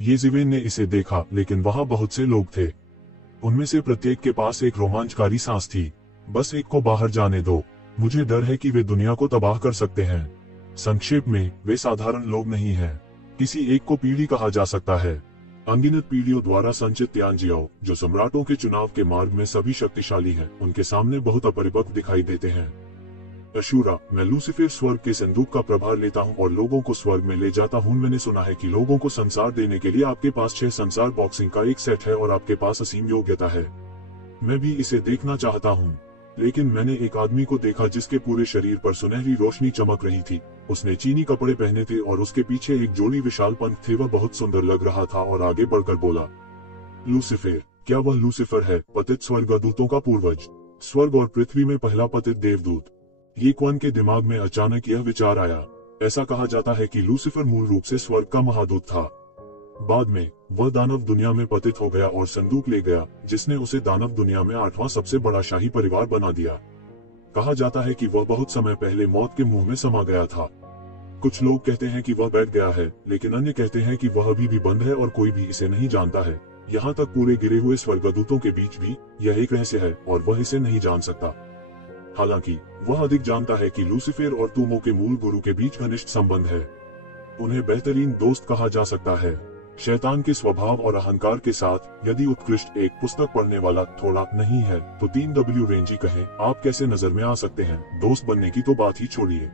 येज़िवेन ने इसे देखा, लेकिन वहां बहुत से लोग थे। उनमें से प्रत्येक के पास एक रोमांचकारी सांस थी। बस एक को बाहर जाने दो, मुझे डर है कि वे दुनिया को तबाह कर सकते हैं। संक्षेप में, वे साधारण लोग नहीं हैं। किसी एक को पीढ़ी कहा जा सकता है। अनगिनत पीढ़ियों द्वारा संचित त्याज्यों, जो सम्राटों के चुनाव के मार्ग में सभी शक्तिशाली हैं, उनके सामने बहुत अपरिपक्व दिखाई देते हैं। अशूरा, मैं लूसीफर स्वर्ग के संदूक का प्रभार लेता हूँ और लोगों को स्वर्ग में ले जाता हूँ। मैंने सुना है कि लोगों को संसार देने के लिए आपके पास 6 संसार बॉक्सिंग का एक सेट है और आपके पास असीम योग्यता है। मैं भी इसे देखना चाहता हूँ। लेकिन मैंने एक आदमी को देखा जिसके पूरे शरीर पर सुनहरी रोशनी चमक रही थी। उसने चीनी कपड़े पहने थे और उसके पीछे एक जोड़ी विशाल पंख थे। वह बहुत सुंदर लग रहा था और आगे बढ़कर बोला, लूसीफर, क्या वह लूसीफर है, पतित स्वर्गदूतों का पूर्वज, स्वर्ग और पृथ्वी में पहला पतित देवदूत? ये क्वन के दिमाग में अचानक यह विचार आया। ऐसा कहा जाता है कि लूसीफर मूल रूप से स्वर्ग का महादूत था। बाद में वह दानव दुनिया में पतित हो गया और संदूक ले गया, जिसने उसे दानव दुनिया में 8वां सबसे बड़ा शाही परिवार बना दिया। कहा जाता है कि वह बहुत समय पहले मौत के मुंह में समा गया था। कुछ लोग कहते हैं कि वह बैठ गया है, लेकिन अन्य कहते हैं कि वह अभी भी बंद है और कोई भी इसे नहीं जानता है। यहाँ तक पूरे गिरे हुए स्वर्गदूतों के बीच भी यह एक रहस्य है और वह इसे नहीं जान सकता। हालांकि वह अधिक जानता है कि लूसीफर और तुमो के मूल गुरु के बीच घनिष्ठ संबंध है। उन्हें बेहतरीन दोस्त कहा जा सकता है। शैतान के स्वभाव और अहंकार के साथ, यदि उत्कृष्ट एक पुस्तक पढ़ने वाला थोड़ा नहीं है तो 3W रेंजी कहें, आप कैसे नजर में आ सकते हैं? दोस्त बनने की तो बात ही छोड़िए।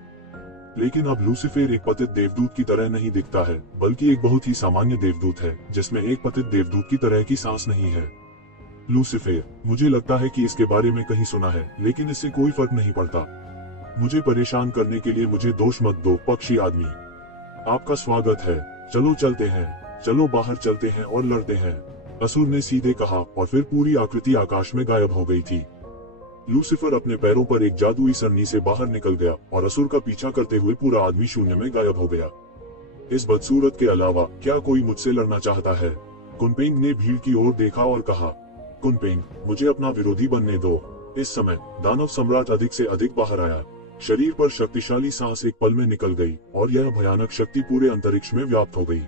लेकिन अब लूसीफर एक पतित देवदूत की तरह नहीं दिखता है, बल्कि एक बहुत ही सामान्य देवदूत है, जिसमें एक पतित देवदूत की तरह की सांस नहीं है। लूसीफर, मुझे लगता है कि इसके बारे में कहीं सुना है, लेकिन इससे कोई फर्क नहीं पड़ता। मुझे परेशान करने के लिए मुझे दोष मत दो, पक्षी आदमी। आपका स्वागत है। चलो चलते हैं, चलो बाहर चलते हैं और लड़ते हैं, असुर ने सीधे कहा, और फिर पूरी आकृति आकाश में गायब हो गई थी। लूसीफर अपने पैरों पर एक जादुई सरनी से बाहर निकल गया और असुर का पीछा करते हुए पूरा आदमी शून्य में गायब हो गया। इस बदसूरत के अलावा क्या कोई मुझसे लड़ना चाहता है? कुनपेंग ने भीड़ की ओर देखा और कहा, कुनपेंग, मुझे अपना विरोधी बनने दो। इस समय दानव सम्राट अधिक से अधिक बाहर आया। शरीर पर शक्तिशाली सांस एक पल में निकल गई और यह भयानक शक्ति पूरे अंतरिक्ष में व्याप्त हो गई।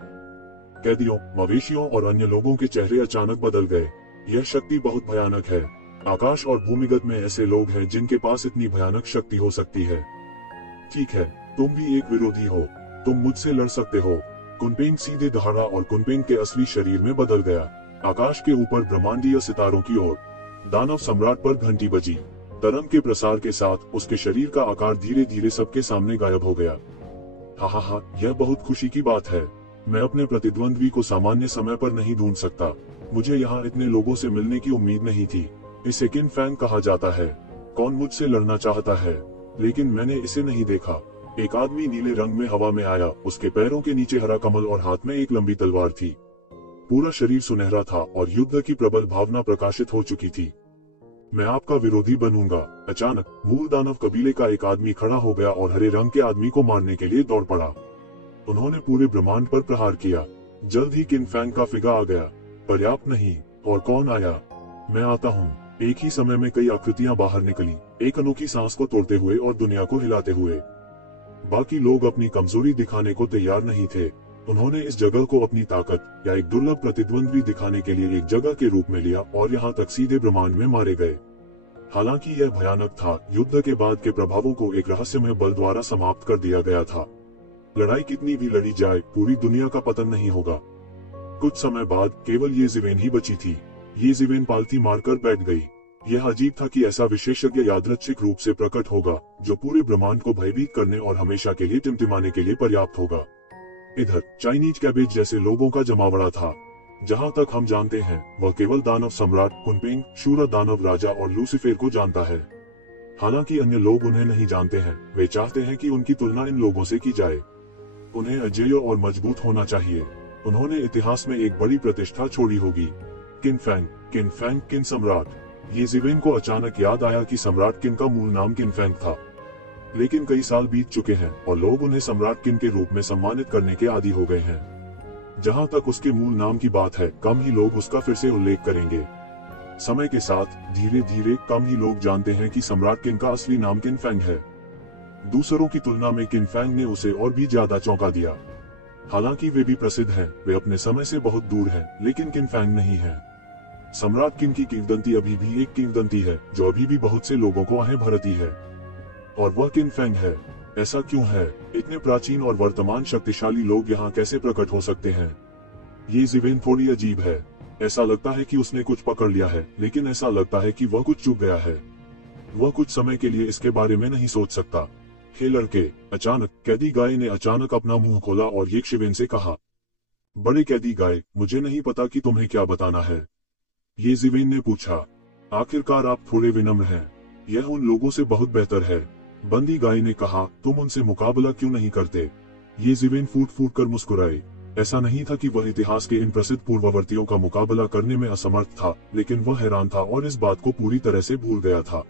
कैदियों, मवेशियों और अन्य लोगों के चेहरे अचानक बदल गए। यह शक्ति बहुत भयानक है। आकाश और भूमिगत में ऐसे लोग हैं जिनके पास इतनी भयानक शक्ति हो सकती है। ठीक है, तुम भी एक विरोधी हो, तुम मुझसे लड़ सकते हो। कुनपेंग सीधे दहाड़ा और कुनपेंग के असली शरीर में बदल गया। आकाश के ऊपर ब्रह्मांडीय सितारों की ओर दानव सम्राट पर घंटी बजी। तरंग के प्रसार के साथ उसके शरीर का आकार धीरे धीरे सबके सामने गायब हो गया। हा, यह बहुत खुशी की बात है। मैं अपने प्रतिद्वंद्वी को सामान्य समय पर नहीं ढूंढ सकता। मुझे यहाँ इतने लोगों से मिलने की उम्मीद नहीं थी। इसे किन फैंग कहा जाता है। कौन मुझसे लड़ना चाहता है? लेकिन मैंने इसे नहीं देखा। एक आदमी नीले रंग में हवा में आया, उसके पैरों के नीचे हरा कमल और हाथ में एक लंबी तलवार थी। पूरा शरीर सुनहरा था और युद्ध की प्रबल भावना प्रकाशित हो चुकी थी। मैं आपका विरोधी बनूंगा। अचानक मूल दानव कबीले का एक आदमी खड़ा हो गया और हरे रंग के आदमी को मारने के लिए दौड़ पड़ा। उन्होंने पूरे ब्रह्मांड पर प्रहार किया। जल्द ही किन फैंग का फिगा आ गया। पर्याप्त नहीं, और कौन आया? मैं आता हूँ। एक ही समय में कई आकृतियां बाहर निकली, एक अनोखी सांस को तोड़ते हुए और दुनिया को हिलाते हुए। बाकी लोग अपनी कमजोरी दिखाने को तैयार नहीं थे। उन्होंने इस जगह को अपनी ताकत या एक दुर्लभ प्रतिद्वंद्वी दिखाने के लिए एक जगह के रूप में लिया और यहाँ तक सीधे ब्रह्मांड में मारे गए। हालांकि यह भयानक था। युद्ध के बाद के प्रभावों को एक रहस्यमय बल द्वारा समाप्त कर दिया गया था। लड़ाई कितनी भी लड़ी जाए, पूरी दुनिया का पतन नहीं होगा। कुछ समय बाद केवल येज़िवेन ही बची थी। येज़िवेन पालती मारकर बैठ गई। यह अजीब था कि ऐसा विशेषज्ञ यादृच्छिक रूप से प्रकट होगा, जो पूरे ब्रह्मांड को भयभीत करने और हमेशा के लिए टिमटिमाने के लिए पर्याप्त होगा। इधर चाइनीज कैबेज जैसे लोगों का जमावड़ा था। जहाँ तक हम जानते हैं, वह केवल दानव सम्राट कुनपेंग, शूरा दानव राजा और लूसीफर को जानता है। हालांकि अन्य लोग उन्हें नहीं जानते हैं। वे चाहते हैं कि उनकी तुलना इन लोगों से की जाए। उन्हें अजेय और मजबूत होना चाहिए। उन्होंने इतिहास में एक बड़ी प्रतिष्ठा छोड़ी होगी। किन फैंग, किन सम्राट। येज़िवेन को अचानक याद आया कि सम्राट किन का मूल नाम किन फैंग था। लेकिन कई साल बीत चुके हैं और लोग उन्हें सम्राट किन के रूप में सम्मानित करने के आदी हो गए हैं। जहाँ तक उसके मूल नाम की बात है, कम ही लोग उसका फिर से उल्लेख करेंगे। समय के साथ धीरे धीरे कम ही लोग जानते हैं कि सम्राट किन का असली नाम किन फैंग है। दूसरों की तुलना में किन फैंग ने उसे और भी ज्यादा चौंका दिया। हालांकि वे भी प्रसिद्ध हैं, वे अपने समय से बहुत दूर हैं, लेकिन किनफैंग नहीं है। सम्राट किन की किंवदंती अभी भी एक किंवदंती है जो अभी भी बहुत से लोगों को आहें भरती है, और वह किनफैंग है। ऐसा क्यों है? इतने प्राचीन और वर्तमान शक्तिशाली लोग यहाँ कैसे प्रकट हो सकते हैं? ये ज़िवेन थोड़ी अजीब है। ऐसा लगता है कि उसने कुछ पकड़ लिया है, लेकिन ऐसा लगता है कि वह कुछ चूक गया है। वह कुछ समय के लिए इसके बारे में नहीं सोच सकता। हे लड़के, अचानक कैदी गाय ने अचानक अपना मुंह खोला और ये ज़िवेन से कहा, बड़े कैदी गाय, मुझे नहीं पता कि तुम्हें क्या बताना है। ये ज़िवेन ने पूछा। आखिरकार आप थोड़े विनम्र हैं। यह उन लोगों से बहुत बेहतर है। बंदी गाय ने कहा, तुम उनसे मुकाबला क्यों नहीं करते? ये ज़िवेन फूट फूट कर मुस्कुराए। ऐसा नहीं था कि वह इतिहास के इन प्रसिद्ध पूर्ववर्तियों का मुकाबला करने में असमर्थ था, लेकिन वह हैरान था और इस बात को पूरी तरह से भूल गया था।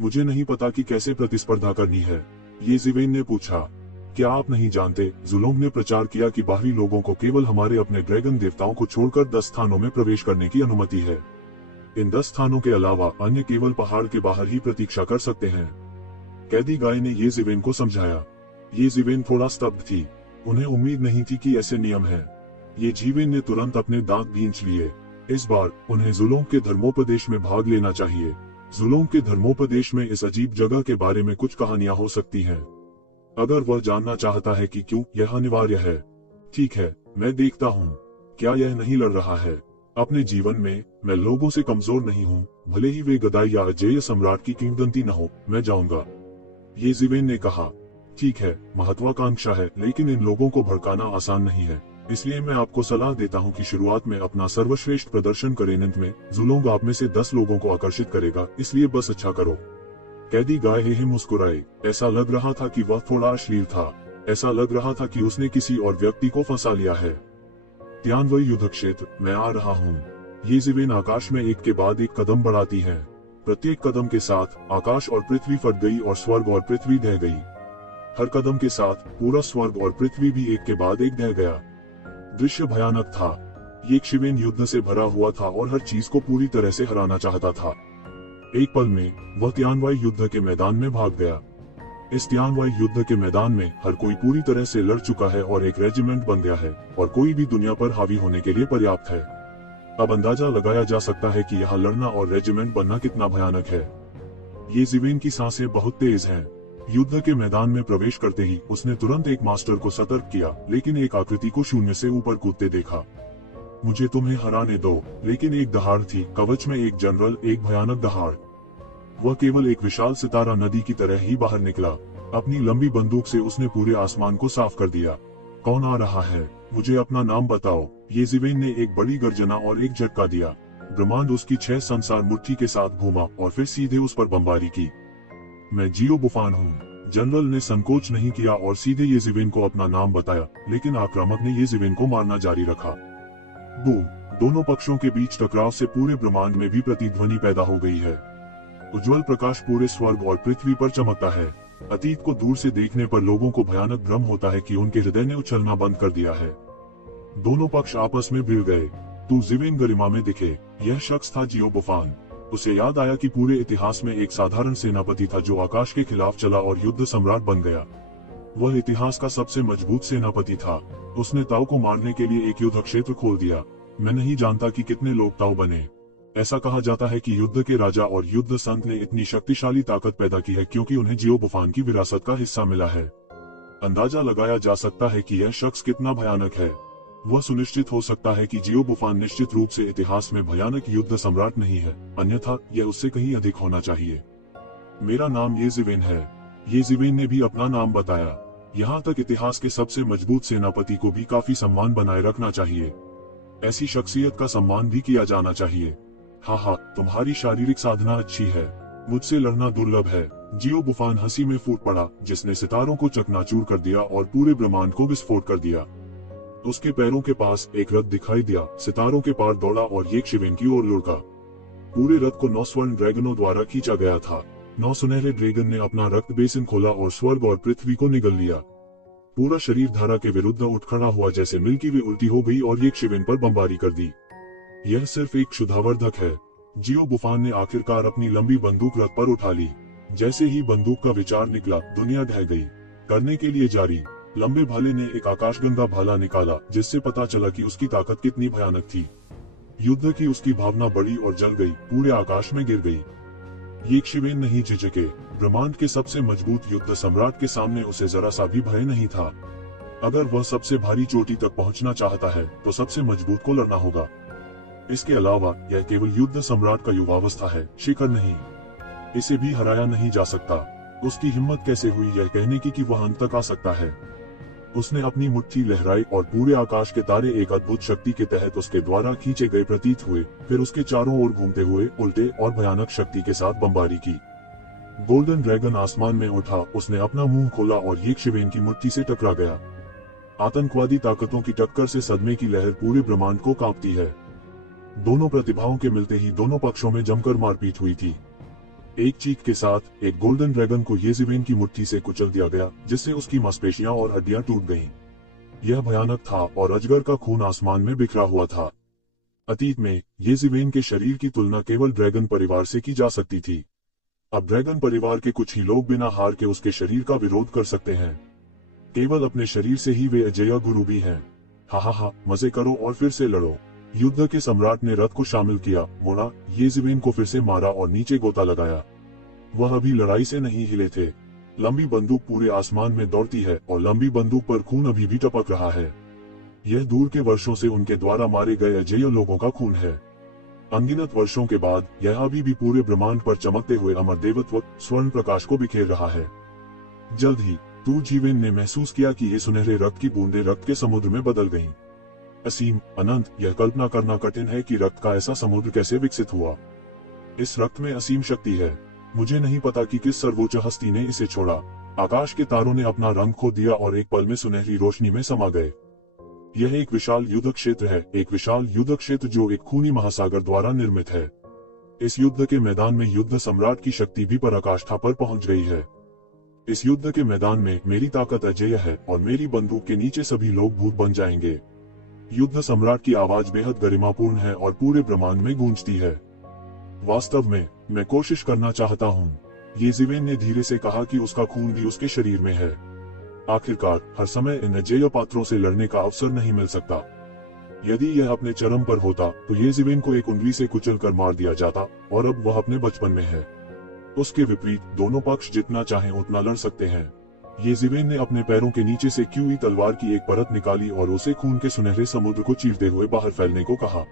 मुझे नहीं पता कि कैसे प्रतिस्पर्धा करनी है, ये ज़िवेन ने पूछा। क्या आप नहीं जानते, ज़ुलोंग ने प्रचार किया कि बाहरी लोगों को केवल हमारे अपने ड्रैगन देवताओं को छोड़कर 10 स्थानों में प्रवेश करने की अनुमति है। इन 10 स्थानों के अलावा अन्य केवल पहाड़ के बाहर ही प्रतीक्षा कर सकते हैं। कैदी गाय ने ये ज़िवेन को समझाया। ये ज़िवेन थोड़ा स्तब्ध थी। उन्हें उम्मीद नहीं थी कि ऐसे नियम हैं। ये ज़िवेन ने तुरंत अपने दांत भींच लिए। इस बार उन्हें ज़ुलोंग के धर्मोपदेश में भाग लेना चाहिए। ज़ुलोंग के धर्मोपदेश में इस अजीब जगह के बारे में कुछ कहानियां हो सकती हैं। अगर वह जानना चाहता है कि क्यों यह अनिवार्य है। ठीक है, मैं देखता हूँ। क्या यह नहीं लड़ रहा है? अपने जीवन में मैं लोगों से कमजोर नहीं हूँ, भले ही वे गदाई या अजेय सम्राट की किंवदंती न हो, मैं जाऊंगा, ये ज़िवेन ने कहा। ठीक है, महत्वाकांक्षा है, लेकिन इन लोगों को भड़काना आसान नहीं है, इसलिए मैं आपको सलाह देता हूं कि शुरुआत में अपना सर्वश्रेष्ठ प्रदर्शन करें। अंत में ज़ुलोंग आप में से 10 लोगों को आकर्षित करेगा, इसलिए बस अच्छा करो। कैदी गाय हे मुस्कुराए। ऐसा लग रहा था कि वह थोड़ा अश्लील था। ऐसा लग रहा था कि उसने किसी और व्यक्ति को फंसा लिया है। त्यानवई युद्ध क्षेत्र, मैं आ रहा हूँ। ये ज़िवेन आकाश में एक के बाद एक कदम बढ़ाती है। प्रत्येक कदम के साथ आकाश और पृथ्वी फट गई और स्वर्ग और पृथ्वी ढह गई। हर कदम के साथ पूरा स्वर्ग और पृथ्वी भी एक के बाद एक ढह गया। दृश्य भयानक था। ये ज़िवेन युद्ध से भरा हुआ था और हर चीज को पूरी तरह से हराना चाहता था। एक पल में वह त्यानवाई युद्ध के मैदान में भाग गया। इस त्यानवाई युद्ध के मैदान में हर कोई पूरी तरह से लड़ चुका है और एक रेजिमेंट बन गया है, और कोई भी दुनिया पर हावी होने के लिए पर्याप्त है। अब अंदाजा लगाया जा सकता है कि यहाँ लड़ना और रेजिमेंट बनना कितना भयानक है। ये ज़िवेन की सांसें बहुत तेज हैं। युद्ध के मैदान में प्रवेश करते ही उसने तुरंत एक मास्टर को सतर्क किया, लेकिन एक आकृति को शून्य से ऊपर कूदते देखा। मुझे तुम्हें हराने दो, लेकिन एक दहाड़ थी, कवच में एक जनरल, एक भयानक दहाड़। वह केवल एक विशाल सितारा नदी की तरह ही बाहर निकला। अपनी लंबी बंदूक से उसने पूरे आसमान को साफ कर दिया। कौन आ रहा है? मुझे अपना नाम बताओ। ये ज़िवेन ने एक बड़ी गर्जना और एक झटका दिया। ब्रह्मांड उसकी 6 संसार मुट्ठी के साथ घूमा और फिर सीधे उस पर बमबारी की। मैं जियो बुफान हूँ। जनरल ने संकोच नहीं किया और सीधे ये ज़िवेन को अपना नाम बताया, लेकिन आक्रामक ने ये ज़िवेन को मारना जारी रखा। बूम! दोनों पक्षों के बीच टकराव से पूरे ब्रह्मांड में भी प्रतिध्वनि पैदा हो गई है। उज्जवल प्रकाश पूरे स्वर्ग और पृथ्वी पर चमकता है। अतीत को दूर से देखने पर लोगों को भयानक भ्रम होता है कि उनके हृदय ने उछलना बंद कर दिया है। दोनों पक्ष आपस में भिड़ गए। तू ज़िवेन गरिमा में दिखे। यह शख्स था जियो बुफान। उसे याद आया कि पूरे इतिहास में एक साधारण सेनापति था जो आकाश के खिलाफ चला और युद्ध सम्राट बन गया। वह इतिहास का सबसे मजबूत सेनापति था। उसने ताऊ को मारने के लिए एक युद्ध क्षेत्र खोल दिया। मैं नहीं जानता कि कितने लोग ताऊ बने। ऐसा कहा जाता है कि युद्ध के राजा और युद्ध संत ने इतनी शक्तिशाली ताकत पैदा की है क्योंकि उन्हें जियो बुफान की विरासत का हिस्सा मिला है। अंदाजा लगाया जा सकता है कि यह शख्स कितना भयानक है। वह सुनिश्चित हो सकता है कि जियो बुफान निश्चित रूप से इतिहास में भयानक युद्ध सम्राट नहीं है, अन्यथा यह उससे कहीं अधिक होना चाहिए। मेरा नाम ये ज़िवेन है। ये ज़िवेन ने भी अपना नाम बताया। यहाँ तक इतिहास के सबसे मजबूत सेनापति को भी काफी सम्मान बनाए रखना चाहिए। ऐसी शख्सियत का सम्मान भी किया जाना चाहिए। हाँ, तुम्हारी शारीरिक साधना अच्छी है। मुझसे लड़ना दुर्लभ है। जियो बुफान हंसी में फूट पड़ा, जिसने सितारों को चकनाचूर कर दिया और पूरे ब्रह्मांड को विस्फोट कर दिया। उसके पैरों के पास एक रथ दिखाई दिया, सितारों के पार दौड़ा और ये ज़िवेन की ओर लुढ़का। पूरे रथ को 9 स्वर्ण ड्रैगनों द्वारा खींचा गया था। 9 सुनहरे ड्रैगन ने अपना रक्त बेसिन खोला और स्वर्ग और पृथ्वी को निगल लिया। पूरा शरीर धारा के विरुद्ध उठ खड़ा हुआ, जैसे मिल्की वे उल्टी हो गई और ये ज़िवेन पर बमबारी कर दी। यह सिर्फ एक क्षुधावर्धक है। जियो बुफान ने आखिरकार अपनी लंबी बंदूक रथ पर उठा ली। जैसे ही बंदूक का विचार निकला, दुनिया ढह गई। करने के लिए जारी। लंबे भाले ने एक आकाशगंगा भाला निकाला, जिससे पता चला कि उसकी ताकत कितनी भयानक थी। युद्ध की उसकी भावना बढ़ी और जल गई, पूरे आकाश में गिर गई। यक्षवेन नहीं झिझके। ब्रह्मांड के सबसे मजबूत युद्ध सम्राट के सामने उसे जरा सा भी भय नहीं था। अगर वह सबसे भारी चोटी तक पहुंचना चाहता है तो सबसे मजबूत को लड़ना होगा। इसके अलावा यह केवल युद्ध सम्राट का युवावस्था है, शिखर नहीं। इसे भी हराया नहीं जा सकता। उसकी हिम्मत कैसे हुई यह कहने की कि वह अंत तक आ सकता है। उसने अपनी मुट्ठी लहराई और पूरे आकाश के तारे एक अद्भुत शक्ति के तहत उसके द्वारा खींचे गए प्रतीत हुए। फिर उसके चारों ओर घूमते हुए उल्टे और भयानक शक्ति के साथ बमबारी की। गोल्डन ड्रैगन आसमान में उठा, उसने अपना मुंह खोला और यक्षवेन की मुट्ठी से टकरा गया। आतंकवादी ताकतों की टक्कर से सदमे की लहर पूरे ब्रह्मांड को कांपती है। दोनों प्रतिभाओं के मिलते ही दोनों पक्षों में जमकर मारपीट हुई थी। एक चीख के साथ एक गोल्डन ड्रैगन को यज़िवेन की मुट्ठी से कुचल दिया गया, जिससे उसकी मांसपेशियां और हड्डियां टूट गईं। यह भयानक था और अजगर का खून आसमान में बिखरा हुआ था। अतीत में यज़िवेन के शरीर की तुलना केवल ड्रैगन परिवार से की जा सकती थी। अब ड्रैगन परिवार के कुछ ही लोग बिना हार के उसके शरीर का विरोध कर सकते हैं। केवल अपने शरीर से ही वे अजेय गुरु भी हैं। हा, मजे करो और फिर से लड़ो। युद्ध के सम्राट ने रथ को शामिल किया, मोड़ा, यज़िवेन को फिर से मारा और नीचे गोता लगाया। वह अभी लड़ाई से नहीं हिले थे। लंबी बंदूक पूरे आसमान में दौड़ती है और लंबी बंदूक पर खून अभी भी टपक रहा है। यह दूर के वर्षों से उनके द्वारा मारे गए अजेय लोगों का खून है। अनगिनत वर्षों के बाद यह अभी भी पूरे ब्रह्मांड पर चमकते हुए अमर देवत्व स्वर्ण प्रकाश को बिखेर रहा है। जल्द ही यज़िवेन ने महसूस किया कि ये सुनहरे रक्त की बूंदें रक्त के समुद्र में बदल गईं। असीम, अनंत, यह कल्पना करना कठिन है कि रक्त का ऐसा समुद्र कैसे विकसित हुआ। इस रक्त में असीम शक्ति है। मुझे नहीं पता कि किस सर्वोच्च हस्ती ने इसे छोड़ा। आकाश के तारों ने अपना रंग खो दिया और एक पल में सुनहरी रोशनी में समा गए। यह एक विशाल युद्ध क्षेत्र है, एक विशाल युद्ध क्षेत्र जो एक खूनी महासागर द्वारा निर्मित है। इस युद्ध के मैदान में युद्ध सम्राट की शक्ति भी पराकाष्ठा पर पहुंच गई है। इस युद्ध के मैदान में मेरी ताकत अजेय है और मेरी बंदूक के नीचे सभी लोग भूत बन जाएंगे। युद्ध सम्राट की आवाज बेहद गरिमापूर्ण है और पूरे ब्रह्मांड में गूंजती है। वास्तव में मैं कोशिश करना चाहता हूँ, यज़िवेन ने धीरे से कहा कि उसका खून भी उसके शरीर में है। आखिरकार हर समय इन अजेय पात्रों से लड़ने का अवसर नहीं मिल सकता। यदि यह अपने चरम पर होता तो यज़िवेन को एक उंगली से कुचल कर मार दिया जाता और अब वह अपने बचपन में है। उसके विपरीत दोनों पक्ष जितना चाहें उतना लड़ सकते हैं। यज़िवेन ने अपने पैरों के नीचे से क्यूई तलवार की एक परत निकाली और उसे खून के सुनहरे समुद्र को चीरते हुए बाहर फैलने को कहा।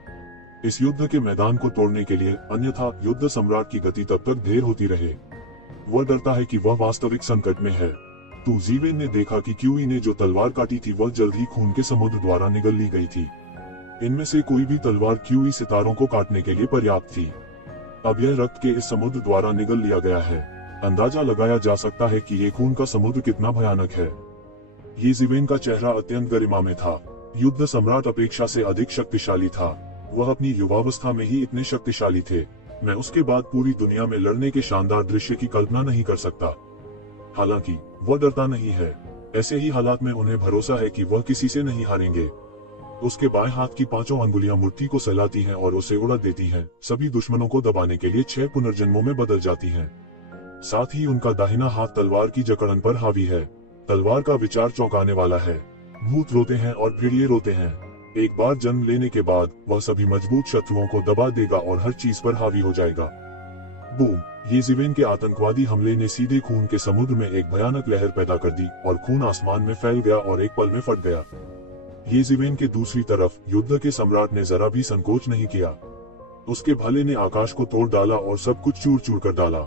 इस युद्ध के मैदान को तोड़ने के लिए, अन्यथा युद्ध सम्राट की गति तब तक ढेर होती रहे। वह डरता है कि वह वास्तविक संकट में है। यज़िवेन ने देखा कि क्यूई ने जो तलवार काटी थी वह जल्द ही खून के समुद्र द्वारा निगल ली गई थी। इनमें से कोई भी तलवार क्यूई सितारों को काटने के लिए पर्याप्त थी। अब यह रक्त के इस समुद्र द्वारा निगल लिया गया है। अंदाजा लगाया जा सकता है कि ये खून का समुद्र कितना भयानक है। यज़िवेन का चेहरा अत्यंत गरिमा में था। युद्ध सम्राट अपेक्षा से अधिक शक्तिशाली था। वह अपनी युवावस्था में ही इतने शक्तिशाली थे। मैं उसके बाद पूरी दुनिया में लड़ने के शानदार दृश्य की कल्पना नहीं कर सकता। हालांकि वह डरता नहीं है। ऐसे ही हालात में उन्हें भरोसा है कि वह किसी से नहीं हारेंगे। उसके बाएं हाथ की 5 अंगुलियां मुट्ठी को सहलाती हैं और उसे उड़ा देती हैं। सभी दुश्मनों को दबाने के लिए 6 पुनर्जन्मों में बदल जाती हैं। साथ ही उनका दाहिना हाथ तलवार की जकड़न पर हावी है। तलवार का विचार चौंकाने वाला है। भूत रोते हैं और फिर ये रोते हैं। एक बार जन्म लेने के बाद वह सभी मजबूत शत्रुओं को दबा देगा और हर चीज पर हावी हो जाएगा। बूम! यज़िवेन के आतंकवादी हमले ने सीधे खून के समुद्र में एक भयानक लहर पैदा कर दी और खून आसमान में फैल गया और एक पल में फट गया। यज़िवेन के दूसरी तरफ युद्ध के सम्राट ने जरा भी संकोच नहीं किया। उसके भाले ने आकाश को तोड़ डाला और सब कुछ चूर चूर कर डाला।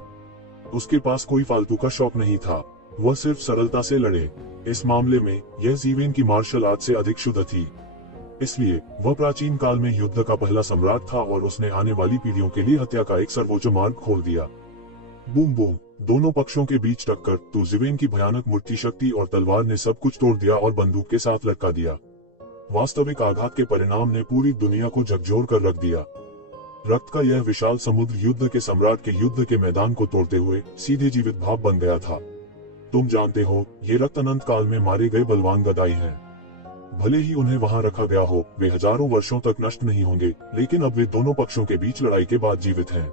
उसके पास कोई फालतू का शौक नहीं था। वह सिर्फ सरलता से लड़े। इस मामले में यज़िवेन की मार्शल आर्ट से अधिक शुद्ध थी। इसलिए वह प्राचीन काल में युद्ध का पहला सम्राट था और उसने आने वाली पीढ़ियों के लिए हत्या का एक सर्वोच्च मार्ग खोल दिया। Boom boom! दोनों पक्षों के बीच टक्कर। यज़िवेन की भयानक मूर्ति शक्ति और तलवार ने सब कुछ तोड़ दिया और बंदूक के साथ लटका दिया। वास्तविक आघात के परिणाम ने पूरी दुनिया को झकझोर कर रख दिया। रक्त का यह विशाल समुद्र युद्ध के सम्राट के युद्ध के मैदान को तोड़ते हुए सीधे जीवित भाप बन गया था। तुम जानते हो, ये रक्त अनंत काल में मारे गए बलवान गदाई हैं। भले ही उन्हें वहां रखा गया हो, वे हजारों वर्षों तक नष्ट नहीं होंगे, लेकिन अब वे दोनों पक्षों के बीच लड़ाई के बाद जीवित हैं।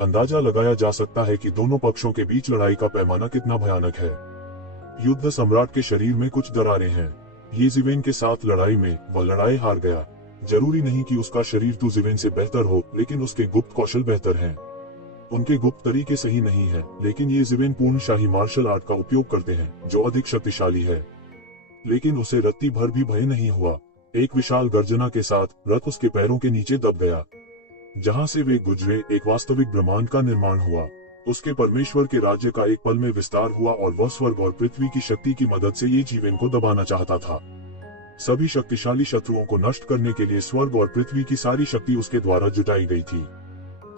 अंदाजा लगाया जा सकता है कि दोनों पक्षों के बीच लड़ाई का पैमाना कितना भयानक है। युद्ध सम्राट के शरीर में कुछ दरारें हैं। येज़िवेन के साथ लड़ाई में वह लड़ाई हार गया। जरूरी नहीं कि उसका शरीर येज़िवेन से बेहतर हो, लेकिन उसके गुप्त कौशल बेहतर हैं। उनके गुप्त तरीके सही नहीं है, लेकिन येज़िवेन पूर्ण शाही मार्शल आर्ट का उपयोग करते हैं जो अधिक शक्तिशाली है। लेकिन उसे रत्ती भर भी भय नहीं हुआ। एक विशाल गर्जना के साथ रथ उसके पैरों के नीचे दब गया। जहां से वे गुजरे, एक वास्तविक ब्रह्मांड का निर्माण हुआ। उसके परमेश्वर के राज्य का एक पल में विस्तार हुआ और वह स्वर्ग और पृथ्वी की शक्ति की मदद से येज़िवेन को दबाना चाहता था। सभी शक्तिशाली शत्रुओं को नष्ट करने के लिए स्वर्ग और पृथ्वी की सारी शक्ति उसके द्वारा जुटाई गई थी।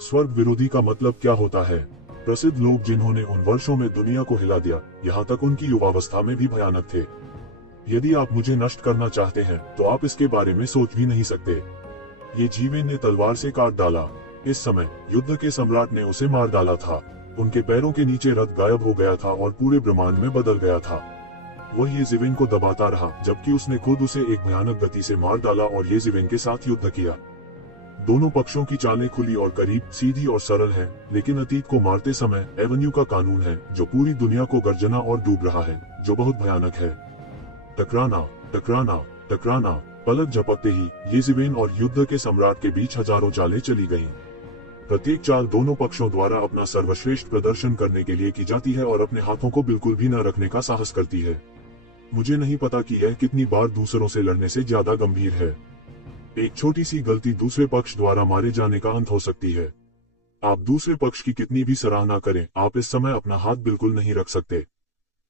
स्वर्ग विरोधी का मतलब क्या होता है? प्रसिद्ध लोग जिन्होंने उन वर्षों में दुनिया को हिला दिया, यहाँ तक उनकी युवावस्था में भी भयानक थे। यदि आप मुझे नष्ट करना चाहते हैं तो आप इसके बारे में सोच भी नहीं सकते। येज़िवेन ने तलवार से काट डाला। इस समय युद्ध के सम्राट ने उसे मार डाला था। उनके पैरों के नीचे रथ गायब हो गया था और पूरे ब्रह्मांड में बदल गया था। वह येज़िवेन को दबाता रहा, जबकि उसने खुद उसे एक भयानक गति से मार डाला और येज़िवेन के साथ युद्ध किया। दोनों पक्षों की चालें खुली और करीब, सीधी और सरल हैं, लेकिन अतीत को मारते समय एवेन्यू का कानून है जो पूरी दुनिया को गर्जना और डूब रहा है, जो बहुत भयानक है। टकराना, टकराना, टकराना। पलक झपकते ही येज़िवेन और युद्ध के सम्राट के बीच हजारों चालें चली गईं। प्रत्येक चाल दोनों पक्षों द्वारा अपना सर्वश्रेष्ठ प्रदर्शन करने के लिए की जाती है और अपने हाथों को बिल्कुल भी न रखने का साहस करती है। मुझे नहीं पता कि यह कितनी बार दूसरों से लड़ने से ज्यादा गंभीर है। एक छोटी सी गलती दूसरे पक्ष द्वारा मारे जाने का अंत हो सकती है। आप दूसरे पक्ष की कितनी भी सराहना करें, आप इस समय अपना हाथ बिल्कुल नहीं रख सकते।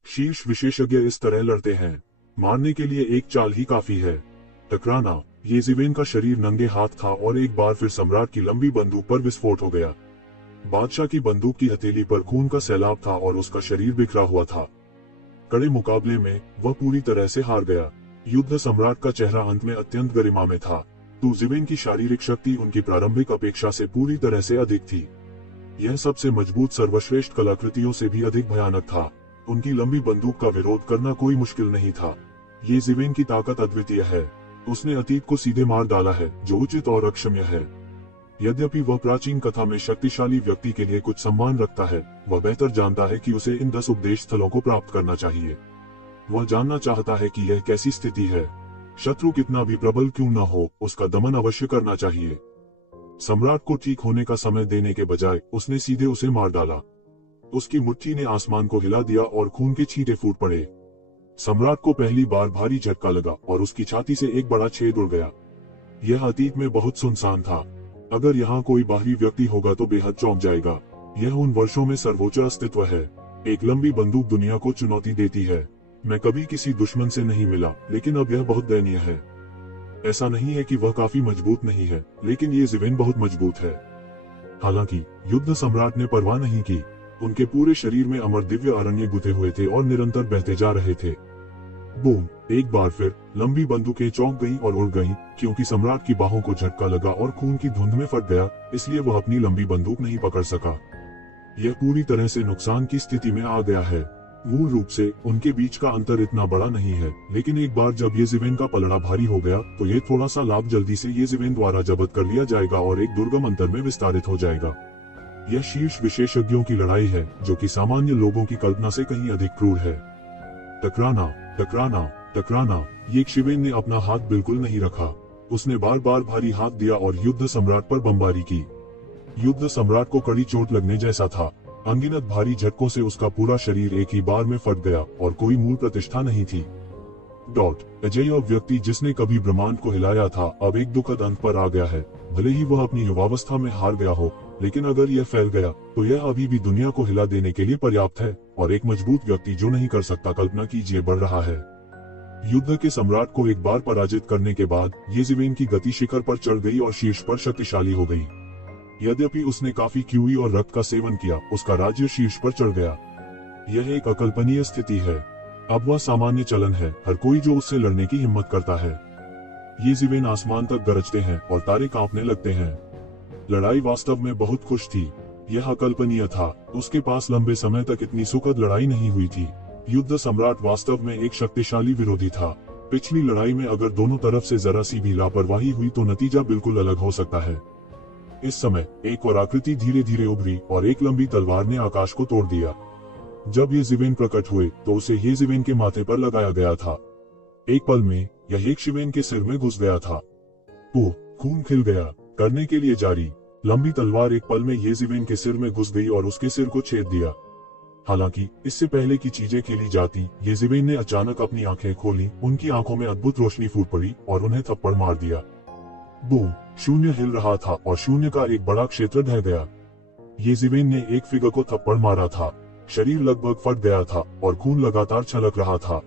शीर्ष विशेषज्ञ इस तरह लड़ते हैं। मारने के लिए एक चाल ही काफी है। टकराना। येज़िवेन का शरीर नंगे हाथ था और एक बार फिर सम्राट की लंबी बंदूक पर विस्फोट हो गया। बादशाह की बंदूक की हथेली पर खून का सैलाब था और उसका शरीर बिखरा हुआ था। कड़े मुकाबले में वह पूरी तरह से हार गया। युद्ध सम्राट का चेहरा अंत में अत्यंत गरिमा में था। येज़िवेन की शारीरिक शक्ति उनकी प्रारंभिक अपेक्षा से पूरी तरह से अधिक थी। यह सबसे मजबूत सर्वश्रेष्ठ कलाकृतियों से भी अधिक भयानक था। उनकी लंबी बंदूक का विरोध करना कोई मुश्किल नहीं था। येज़िवेन की ताकत अद्वितीय है। उसने अतीत को सीधे मार डाला है, जो उचित और अक्षम्य है। यद्यपि वह प्राचीन कथा में शक्तिशाली व्यक्ति के लिए कुछ सम्मान रखता है, वह बेहतर जानता है कि उसे इन 10 उपदेश स्थलों को प्राप्त करना चाहिए। वह जानना चाहता है कि यह कैसी स्थिति है। शत्रु कितना भी प्रबल क्यों न हो, उसका दमन अवश्य करना चाहिए। सम्राट को ठीक होने का समय देने के बजाय उसने सीधे उसे मार डाला। उसकी मुट्ठी ने आसमान को हिला दिया और खून के छींटे फूट पड़े। सम्राट को पहली बार भारी झटका लगा और उसकी छाती से एक बड़ा छेद उड़ गया। यह अतीत में बहुत सुनसान था। अगर यहाँ कोई बाहरी व्यक्ति होगा तो बेहद चौंक जाएगा। यह उन वर्षों में सर्वोच्च अस्तित्व है। एक लंबी बंदूक दुनिया को चुनौती देती है। मैं कभी किसी दुश्मन से नहीं मिला, लेकिन अब यह बहुत दयनीय है। ऐसा नहीं है कि वह काफी मजबूत नहीं है, लेकिन येज़िवेन बहुत मजबूत है। हालांकि युद्ध सम्राट ने परवाह नहीं की। उनके पूरे शरीर में अमर दिव्य अरण्य गुथे हुए थे और निरंतर बहते जा रहे थे। बूम! एक बार फिर लंबी बंदूकें चौंक गईं और उड़ गईं, क्योंकि सम्राट की बाहों को झटका लगा और खून की धुंध में फट गया, इसलिए वह अपनी लंबी बंदूक नहीं पकड़ सका। यह पूरी तरह से नुकसान की स्थिति में आ गया है। मूल रूप से उनके बीच का अंतर इतना बड़ा नहीं है, लेकिन एक बार जब येज़िवेन का पलड़ा भारी हो गया तो ये थोड़ा सा लाभ जल्दी से येज़िवेन द्वारा जब्त कर लिया जाएगा और एक दुर्गम अंतर में विस्तारित हो जाएगा। यह शीर्ष विशेषज्ञों की लड़ाई है, जो कि सामान्य लोगों की कल्पना से कहीं अधिक क्रूर है। टकराना, टकराना, टकराना। येज़िवेन ने अपना हाथ बिल्कुल नहीं रखा। उसने बार बार भारी हाथ दिया और युद्ध सम्राट पर बमबारी की। युद्ध सम्राट को कड़ी चोट लगने जैसा था। अनगिनत भारी झटकों से उसका पूरा शरीर एक ही बार में फट गया और कोई मूल प्रतिष्ठा नहीं थी। अजय व्यक्ति जिसने कभी ब्रह्मांड को हिलाया था, अब एक दुखद अंत पर आ गया है। भले ही वह अपनी युवावस्था में हार गया हो, लेकिन अगर यह फैल गया तो यह अभी भी दुनिया को हिला देने के लिए पर्याप्त है। और एक मजबूत व्यक्ति जो नहीं कर सकता, कल्पना कीजिए, बढ़ रहा है। युद्ध के सम्राट को एक बार पराजित करने के बाद येज़िवेन की गति शिखर पर चढ़ गई और शीर्ष पर शक्तिशाली हो गई। यद्यपि उसने काफी क्यूई और रक्त का सेवन किया, उसका राज्य शीर्ष पर चढ़ गया। यह एक अकल्पनीय स्थिति है। अब वह सामान्य चलन है, हर कोई जो उससे लड़ने की हिम्मत करता है। येज़िवेन आसमान तक गरजते हैं और तारे कांपने लगते हैं। लड़ाई वास्तव में बहुत खुश थी। यह अकल्पनीय था। उसके पास लंबे समय तक इतनी सुखद लड़ाई नहीं हुई थी। युद्ध सम्राट वास्तव में एक शक्तिशाली विरोधी था। पिछली लड़ाई में अगर दोनों तरफ से जरा सी भी लापरवाही हुई तो नतीजा बिल्कुल अलग हो सकता है। इस समय एक और आकृति धीरे धीरे उभरी और एक लंबी तलवार ने आकाश को तोड़ दिया। जब ये जीवेन प्रकट हुए तो उसे ये जीवेन के माथे पर लगाया गया था। एक पल में यह एक शिवेन के सिर में घुस गया था। खून खिल गया। करने के लिए जारी। लंबी तलवार एक पल में ये जीवेन के सिर में घुस गई और उसके सिर को छेद दिया। हालांकि इससे पहले की चीजें खेली जाती, ये जीवेन ने अचानक अपनी आंखें खोली, उनकी आंखों में अद्भुत रोशनी फूट पड़ी और उन्हें थप्पड़ मार दिया। बूम! शून्य हिल रहा था और शून्य का एक बड़ा क्षेत्र ढह गया। ये जीवेन ने एक फिगर को थप्पड़ मारा था। शरीर लगभग फट गया था और खून लगातार छलक रहा था।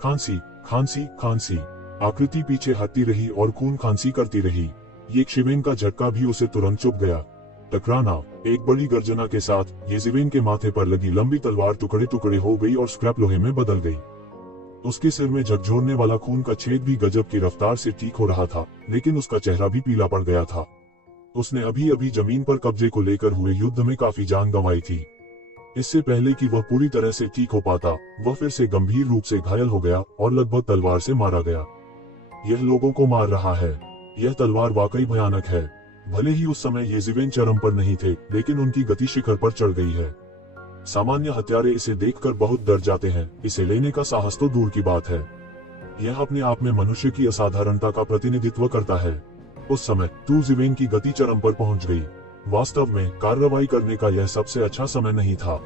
खांसी, खांसी, खांसी। आकृति पीछे हटती रही और खून खांसी करती रही। ये शिवेन का झटका भी उसे तुरंत चुभ गया। टकराना। एक बड़ी गर्जना के साथ ये जीवेन के माथे पर लगी लंबी तलवार टुकड़े टुकड़े हो गई और स्क्रैप लोहे में बदल गई। उसके सिर में झकझोरने वाला खून का छेद भी गजब की रफ्तार से ठीक हो रहा था, लेकिन उसका चेहरा भी पीला पड़ गया था। उसने अभी अभी जमीन पर कब्जे को लेकर हुए युद्ध में काफी जान गंवाई थी। इससे पहले कि वह पूरी तरह से ठीक हो पाता, वह फिर से गंभीर रूप से घायल हो गया और लगभग तलवार से मारा गया। यह लोगों को मार रहा है। यह तलवार वाकई भयानक है। भले ही उस समय ये जीवेन चरम पर नहीं थे, लेकिन उनकी गति शिखर पर चढ़ गई है। सामान्य हत्यारे इसे देखकर बहुत डर जाते हैं। इसे लेने का साहस तो दूर की बात है। यह अपने आप में मनुष्य की असाधारणता का प्रतिनिधित्व करता है। उस समय टू जीवेन की गति चरम पर पहुंच गई। वास्तव में कार्रवाई करने का यह सबसे अच्छा समय नहीं था।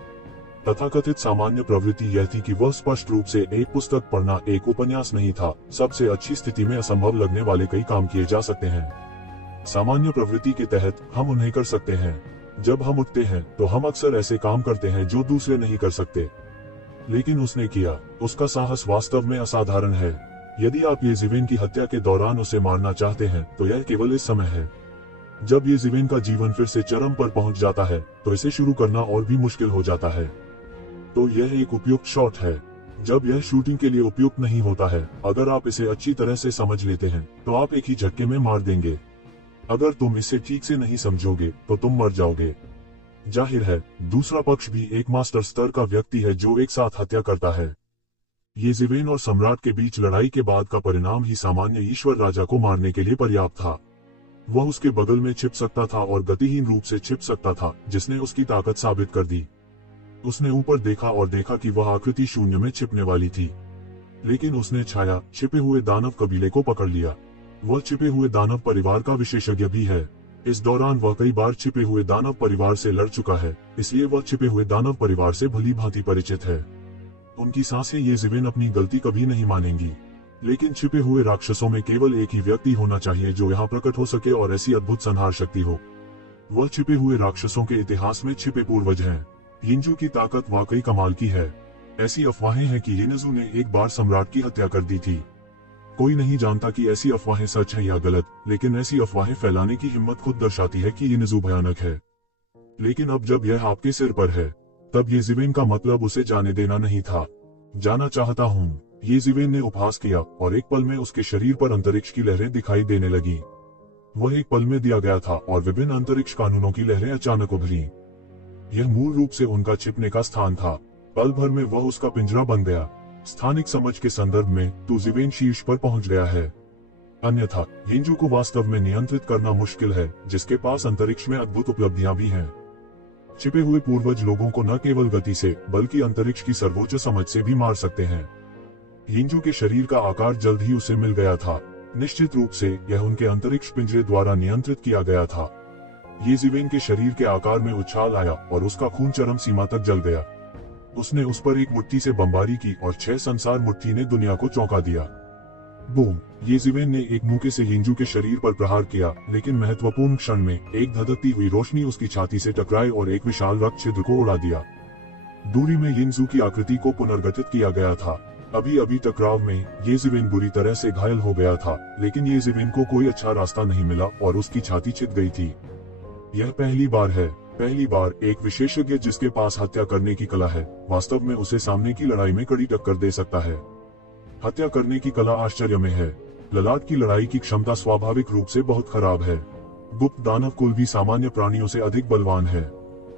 तथाकथित सामान्य प्रवृत्ति यह थी कि वह स्पष्ट रूप से एक पुस्तक पढ़ना एक उपन्यास नहीं था। सबसे अच्छी स्थिति में असंभव लगने वाले कई काम किए जा सकते हैं। सामान्य प्रवृत्ति के तहत हम उन्हें कर सकते हैं। जब हम उठते हैं तो हम अक्सर ऐसे काम करते हैं जो दूसरे नहीं कर सकते, लेकिन उसने किया। उसका साहस वास्तव में असाधारण है। यदि आप ये जीवेन की हत्या के दौरान उसे मारना चाहते हैं तो यह केवल इस समय है। जब ये जीवेन का जीवन फिर से चरम पर पहुंच जाता है तो इसे शुरू करना और भी मुश्किल हो जाता है। तो यह एक उपयुक्त शॉट है। जब यह शूटिंग के लिए उपयुक्त नहीं होता है, अगर आप इसे अच्छी तरह से समझ लेते हैं तो आप एक ही झटके में मार देंगे। अगर तुम इसे ठीक से नहीं समझोगे तो तुम मर जाओगे। जाहिर है, दूसरा पक्ष भी एक मास्टर स्तर का व्यक्ति है जो एक साथ हत्या करता है। ये जीवेन और सम्राट के बीच लड़ाई के बाद का परिणाम ही सामान्य ईश्वर राजा को मारने के लिए पर्याप्त था। वह उसके बगल में छिप सकता था और गतिहीन रूप से छिप सकता था, जिसने उसकी ताकत साबित कर दी। उसने ऊपर देखा और देखा कि वह आकृति शून्य में छिपने वाली थी, लेकिन उसने छाया छिपे हुए दानव कबीले को पकड़ लिया। वह छिपे हुए दानव परिवार का विशेषज्ञ भी है। इस दौरान वह कई बार छिपे हुए दानव परिवार से लड़ चुका है, इसलिए वह छिपे हुए दानव परिवार से भली भांति परिचित है। उनकी सांसें ये जीवेन अपनी गलती कभी नहीं मानेंगी। लेकिन छिपे हुए राक्षसों में केवल एक ही व्यक्ति होना चाहिए जो यहाँ प्रकट हो सके और ऐसी अद्भुत संहार शक्ति हो। वह छिपे हुए राक्षसों के इतिहास में छिपे पूर्वज हैं। यिंजू की ताकत वाकई कमाल की है। ऐसी अफवाहें हैं कि यिनजू ने एक बार सम्राट की हत्या कर दी थी। कोई नहीं जानता कि ऐसी अफवाहें सच है या गलत, लेकिन ऐसी अफवाहें फैलाने की हिम्मत खुद दर्शाती है कि यिनजू भयानक है। लेकिन अब जब यह आपके सिर पर है, तब ये जीवेन का मतलब उसे जाने देना नहीं था। जाना चाहता हूँ, ये जीवेन ने उपहास किया और एक पल में उसके शरीर पर अंतरिक्ष की लहरें दिखाई देने लगी। वह एक पल में दिया गया था और विभिन्न अंतरिक्ष कानूनों की लहरें अचानक उभरी। यह मूल रूप से उनका छिपने का स्थान था। पल भर में वह उसका पिंजरा बन गया। स्थानिक समझ के संदर्भ में तो जीवेन शीर्ष पर पहुंच गया है। अन्यथा यिंजू को वास्तव में नियंत्रित करना मुश्किल है, जिसके पास अंतरिक्ष में अद्भुत उपलब्धियां भी हैं। छिपे हुए पूर्वज लोगों को न केवल गति से बल्कि अंतरिक्ष की सर्वोच्च समझ से भी मार सकते हैं। यिंजू के शरीर का आकार जल्द ही उसे मिल गया था। निश्चित रूप से यह उनके अंतरिक्ष पिंजरे द्वारा नियंत्रित किया गया था। ये जीवेन के शरीर के आकार में उछाल आया और उसका खून चरम सीमा तक जल गया। उसने उस पर एक मुट्ठी से बमबारी की और 6 संसार मुट्ठी ने दुनिया को चौंका दिया। बूम! ये जीवेन ने एक मुक्के से यिंजू के शरीर पर प्रहार किया, लेकिन महत्वपूर्ण क्षण में एक धधकती हुई रोशनी उसकी छाती से टकराई और एक विशाल रक्त छिद्र को उड़ा दिया। दूरी में यिंजू की आकृति को पुनर्गठित किया गया था। अभी अभी टकराव में ये जीवेन बुरी तरह से घायल हो गया था, लेकिन ये जीवेन को कोई अच्छा रास्ता नहीं मिला और उसकी छाती छिद गई थी। यह पहली बार एक विशेषज्ञ जिसके पास हत्या करने की कला है, वास्तव में उसे सामने की लड़ाई में कड़ी टक्कर दे सकता है। हत्या करने की कला आश्चर्य में है। ललाट की लड़ाई की क्षमता स्वाभाविक रूप से बहुत खराब है। गुप्त दानव कुल भी सामान्य प्राणियों से अधिक बलवान है।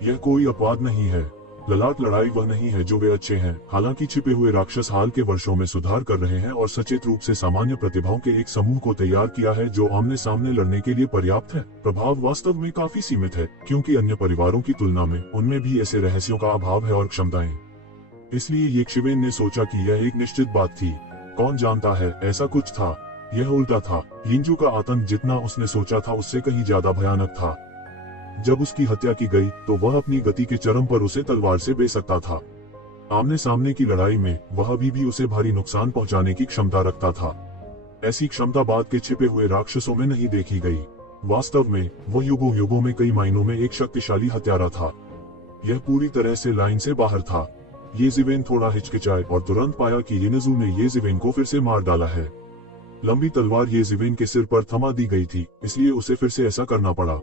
यह कोई अपवाद नहीं है। ललाट लड़ाई वह नहीं है जो वे अच्छे हैं। हालांकि छिपे हुए राक्षस हाल के वर्षों में सुधार कर रहे हैं और सचेत रूप से सामान्य प्रतिभाओं के एक समूह को तैयार किया है जो आमने सामने लड़ने के लिए पर्याप्त है। प्रभाव वास्तव में काफी सीमित है, क्योंकि अन्य परिवारों की तुलना में उनमें भी ऐसे रहस्यों का अभाव है और क्षमताएं। इसलिए येशिवेन ने सोचा कि यह एक निश्चित बात थी। कौन जानता है, ऐसा कुछ था। यह उल्टा था। यिंजू का आतंक जितना उसने सोचा था उससे कहीं ज्यादा भयानक था। जब उसकी हत्या की गई तो वह अपनी गति के चरम पर उसे तलवार से बेच सकता था। आमने सामने की लड़ाई में वह अभी भी उसे भारी नुकसान पहुंचाने की क्षमता रखता था। ऐसी क्षमता बाद के छिपे हुए राक्षसों में नहीं देखी गई। वास्तव में वह युगों युगों में कई मायनों में एक शक्तिशाली हत्यारा था। यह पूरी तरह से लाइन से बाहर था। येजिवेन थोड़ा हिचकिचाए और तुरंत पाया कि येनेजू ने येजिवेन को फिर से मार डाला है। लंबी तलवार येजिवेन के सिर पर थमा दी गई थी, इसलिए उसे फिर से ऐसा करना पड़ा।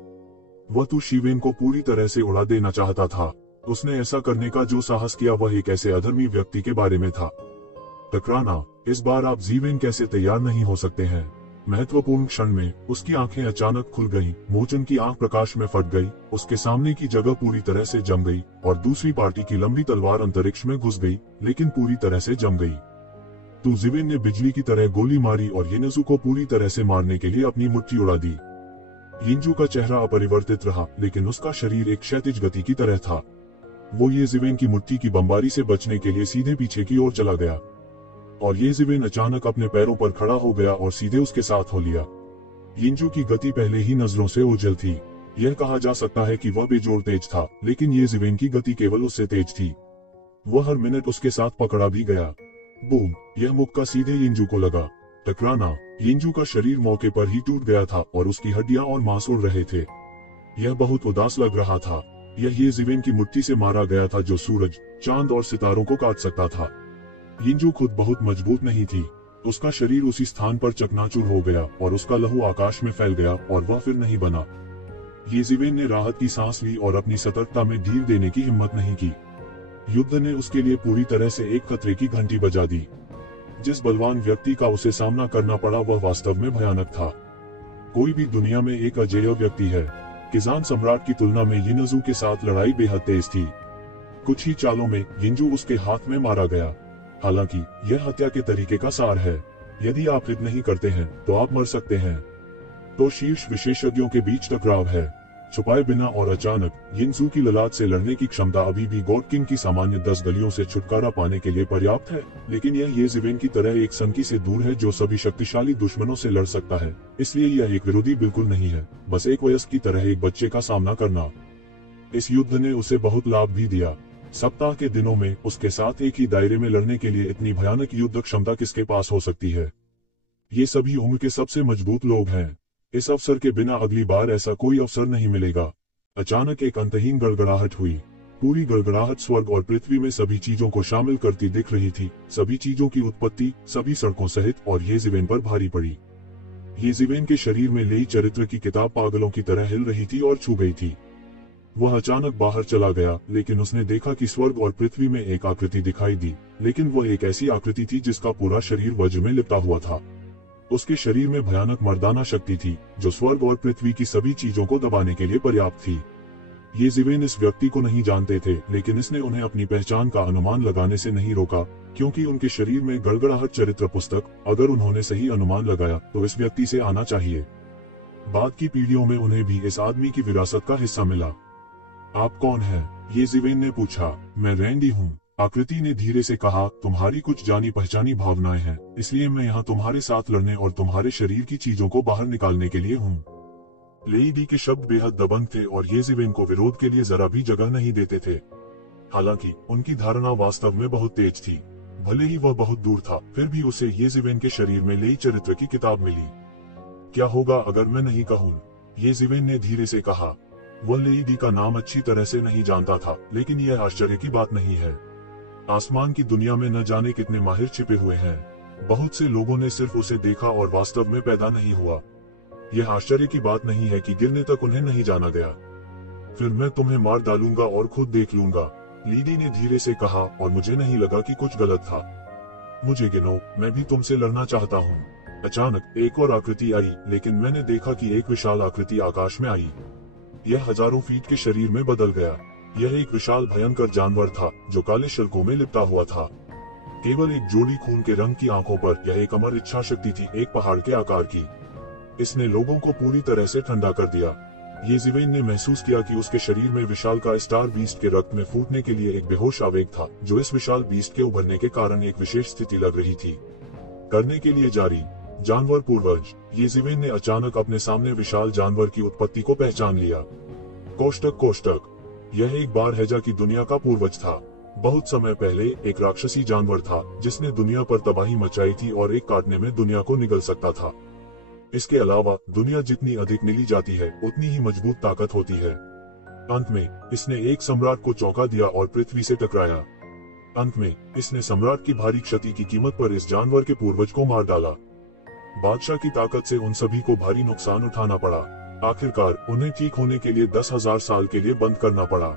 वह तो शिवेन को पूरी तरह से उड़ा देना चाहता था। उसने ऐसा करने का जो साहस किया वह एक ऐसे अधर्मी व्यक्ति के बारे में था। टकराना। इस बार आप जीवेन कैसे तैयार नहीं हो सकते हैं। महत्वपूर्ण क्षण में उसकी आंखें अचानक खुल गईं, मोचन की आंख प्रकाश में फट गई, उसके सामने की जगह पूरी तरह से जम गई और दूसरी पार्टी की लंबी तलवार अंतरिक्ष में घुस गई, लेकिन पूरी तरह से जम गई। तो जीवेन ने बिजली की तरह गोली मारी और येनेजू को पूरी तरह से मारने के लिए अपनी मुट्ठी उड़ा दी। यिंजू का चेहरा अपरिवर्तित रहा, लेकिन उसका शरीर एक क्षैतिज गति की तरह था। वो येजिवेन की मुट्ठी की बमबारी से बचने के लिए सीधे पीछे की ओर चला गया और येजिवेन अचानक अपने पैरों पर खड़ा हो गया और सीधे उसके साथ हो लिया। यिंजू की गति पहले ही नजरों से ओझल थी। यह कहा जा सकता है कि वह बेजोड़ तेज था, लेकिन येजिवेन की गति केवल उससे तेज थी। वह हर मिनट उसके साथ पकड़ा भी गया। बूम! यह मुक्का सीधे यिंजू को लगा। टकराना। यिंजू का शरीर मौके पर ही टूट गया था और उसकी हड्डियां और मांस उड़ रहे थे। यह बहुत उदास लग रहा था। यह येजिवेन की मुट्ठी से मारा गया था जो सूरज, चांद और सितारों को काट सकता था। यिंजू खुद बहुत मजबूत नहीं थी। उसका शरीर उसी स्थान पर चकनाचूर हो गया और उसका लहू आकाश में फैल गया और वह फिर नहीं बना। येजिवेन ने राहत की सांस ली और अपनी सतर्कता में ढील देने की हिम्मत नहीं की। युद्ध ने उसके लिए पूरी तरह से एक खतरे की घंटी बजा दी। जिस बलवान व्यक्ति का उसे सामना करना पड़ा वह वास्तव में भयानक था। कोई भी दुनिया में एक अजेय व्यक्ति है। किसान सम्राट की तुलना में येनेजू के साथ लड़ाई बेहद तेज थी। कुछ ही चालों में यिंजू उसके हाथ में मारा गया। हालांकि यह हत्या के तरीके का सार है। यदि आप हित नहीं करते हैं तो आप मर सकते हैं। तो शीर्ष विशेषज्ञों के बीच टकराव है। छुपाए बिना और अचानक यिंजू की ललाट से लड़ने की क्षमता अभी भी गॉड किंग की सामान्य 10 गलियों से छुटकारा पाने के लिए पर्याप्त है, लेकिन यह येजिवेन की तरह एक सनकी से दूर है जो सभी शक्तिशाली दुश्मनों से लड़ सकता है। इसलिए यह एक विरोधी बिल्कुल नहीं है, बस एक वयस्क की तरह एक बच्चे का सामना करना। इस युद्ध ने उसे बहुत लाभ भी दिया। सप्ताह के दिनों में उसके साथ एक ही दायरे में लड़ने के लिए इतनी भयानक युद्ध क्षमता किसके पास हो सकती है। ये सभी उम्र के सबसे मजबूत लोग हैं। इस अवसर के बिना अगली बार ऐसा कोई अवसर नहीं मिलेगा। अचानक एक अंतहीन गड़गड़ाहट हुई। पूरी गड़गड़ाहट स्वर्ग और पृथ्वी में सभी चीजों को शामिल करती दिख रही थी। सभी चीजों की उत्पत्ति सभी सड़कों सहित और येजिवेन पर भारी पड़ी। येजिवेन के शरीर में लेई चरित्र की किताब पागलों की तरह हिल रही थी और छू गई थी। वह अचानक बाहर चला गया, लेकिन उसने देखा कि स्वर्ग और पृथ्वी में एक आकृति दिखाई दी, लेकिन वह एक ऐसी आकृति थी जिसका पूरा शरीर वज्र में लिपटा हुआ था। उसके शरीर में भयानक मर्दाना शक्ति थी जो स्वर्ग और पृथ्वी की सभी चीजों को दबाने के लिए पर्याप्त थी। येजिवेन इस व्यक्ति को नहीं जानते थे, लेकिन इसने उन्हें अपनी पहचान का अनुमान लगाने से नहीं रोका, क्योंकि उनके शरीर में गड़गड़ाहट चरित्र पुस्तक, अगर उन्होंने सही अनुमान लगाया तो इस व्यक्ति से आना चाहिए। बाद की पीढ़ियों में उन्हें भी इस आदमी की विरासत का हिस्सा मिला। आप कौन हैं? येजिवेन ने पूछा। मैं रैंडी हूँ, आकृति ने धीरे से कहा। तुम्हारी कुछ जानी पहचानी भावनाएं हैं, इसलिए मैं यहाँ तुम्हारे साथ लड़ने और तुम्हारे शरीर की चीजों को बाहर निकालने के लिए हूँ। लेडी के शब्द बेहद दबंग थे और येजिवेन को विरोध के लिए जरा भी जगह नहीं देते थे। हालांकि उनकी धारणा वास्तव में बहुत तेज थी। भले ही वह बहुत दूर था, फिर भी उसे येजिवेन के शरीर में लेई चरित्र की किताब मिली। क्या होगा अगर मैं नहीं कहूँ? येजिवेन ने धीरे से कहा। वह लेडी का नाम अच्छी तरह से नहीं जानता था, लेकिन यह आश्चर्य की बात नहीं है। आसमान की दुनिया में न जाने कितने माहिर छिपे हुए हैं। बहुत से लोगों ने सिर्फ उसे देखा और वास्तव में पैदा नहीं हुआ। यह आश्चर्य की बात नहीं है कि गिरने तक उन्हें नहीं जाना गया। फिर मैं तुम्हें मार डालूंगा और खुद देख लूंगा, लीडी ने धीरे से कहा, और मुझे नहीं लगा कि कुछ गलत था। मुझे गिनो, मैं भी तुमसे लड़ना चाहता हूँ। अचानक एक और आकृति आई, लेकिन मैंने देखा कि एक विशाल आकृति आकाश में आई। यह हजारों फीट के शरीर में बदल गया। यह एक विशाल भयंकर जानवर था जो काले शल्कों में लिपटा हुआ था। केवल एक जोड़ी खून के रंग की आंखों पर यह एक अमर इच्छा शक्ति थी, एक पहाड़ के आकार की। इसने लोगों को पूरी तरह से ठंडा कर दिया। येज़िवेन ने महसूस किया कि उसके शरीर में विशालकाय स्टार बीस्ट के रक्त में फूटने के लिए एक बेहोश आवेग था, जो इस विशाल बीस्ट के उभरने के कारण एक विशेष स्थिति लग रही थी। करने के लिए जारी जानवर पूर्वज। येज़िवेन ने अचानक अपने सामने विशाल जानवर की उत्पत्ति को पहचान लिया। कोष्टक कोष्टक। यह एक बारहैजा की दुनिया का पूर्वज था। बहुत समय पहले एक राक्षसी जानवर था जिसने दुनिया पर तबाही मचाई थी और एक काटने में दुनिया को निगल सकता था। इसके अलावा दुनिया जितनी अधिक नीली जाती है उतनी ही मजबूत ताकत होती है। अंत में इसने एक सम्राट को चौंका दिया और पृथ्वी से टकराया। अंत में इसने सम्राट की भारी क्षति की कीमत पर इस जानवर के पूर्वज को मार डाला। बादशाह की ताकत से उन सभी को भारी नुकसान उठाना पड़ा। आखिरकार उन्हें ठीक होने के लिए 10,000 साल के लिए बंद करना पड़ा।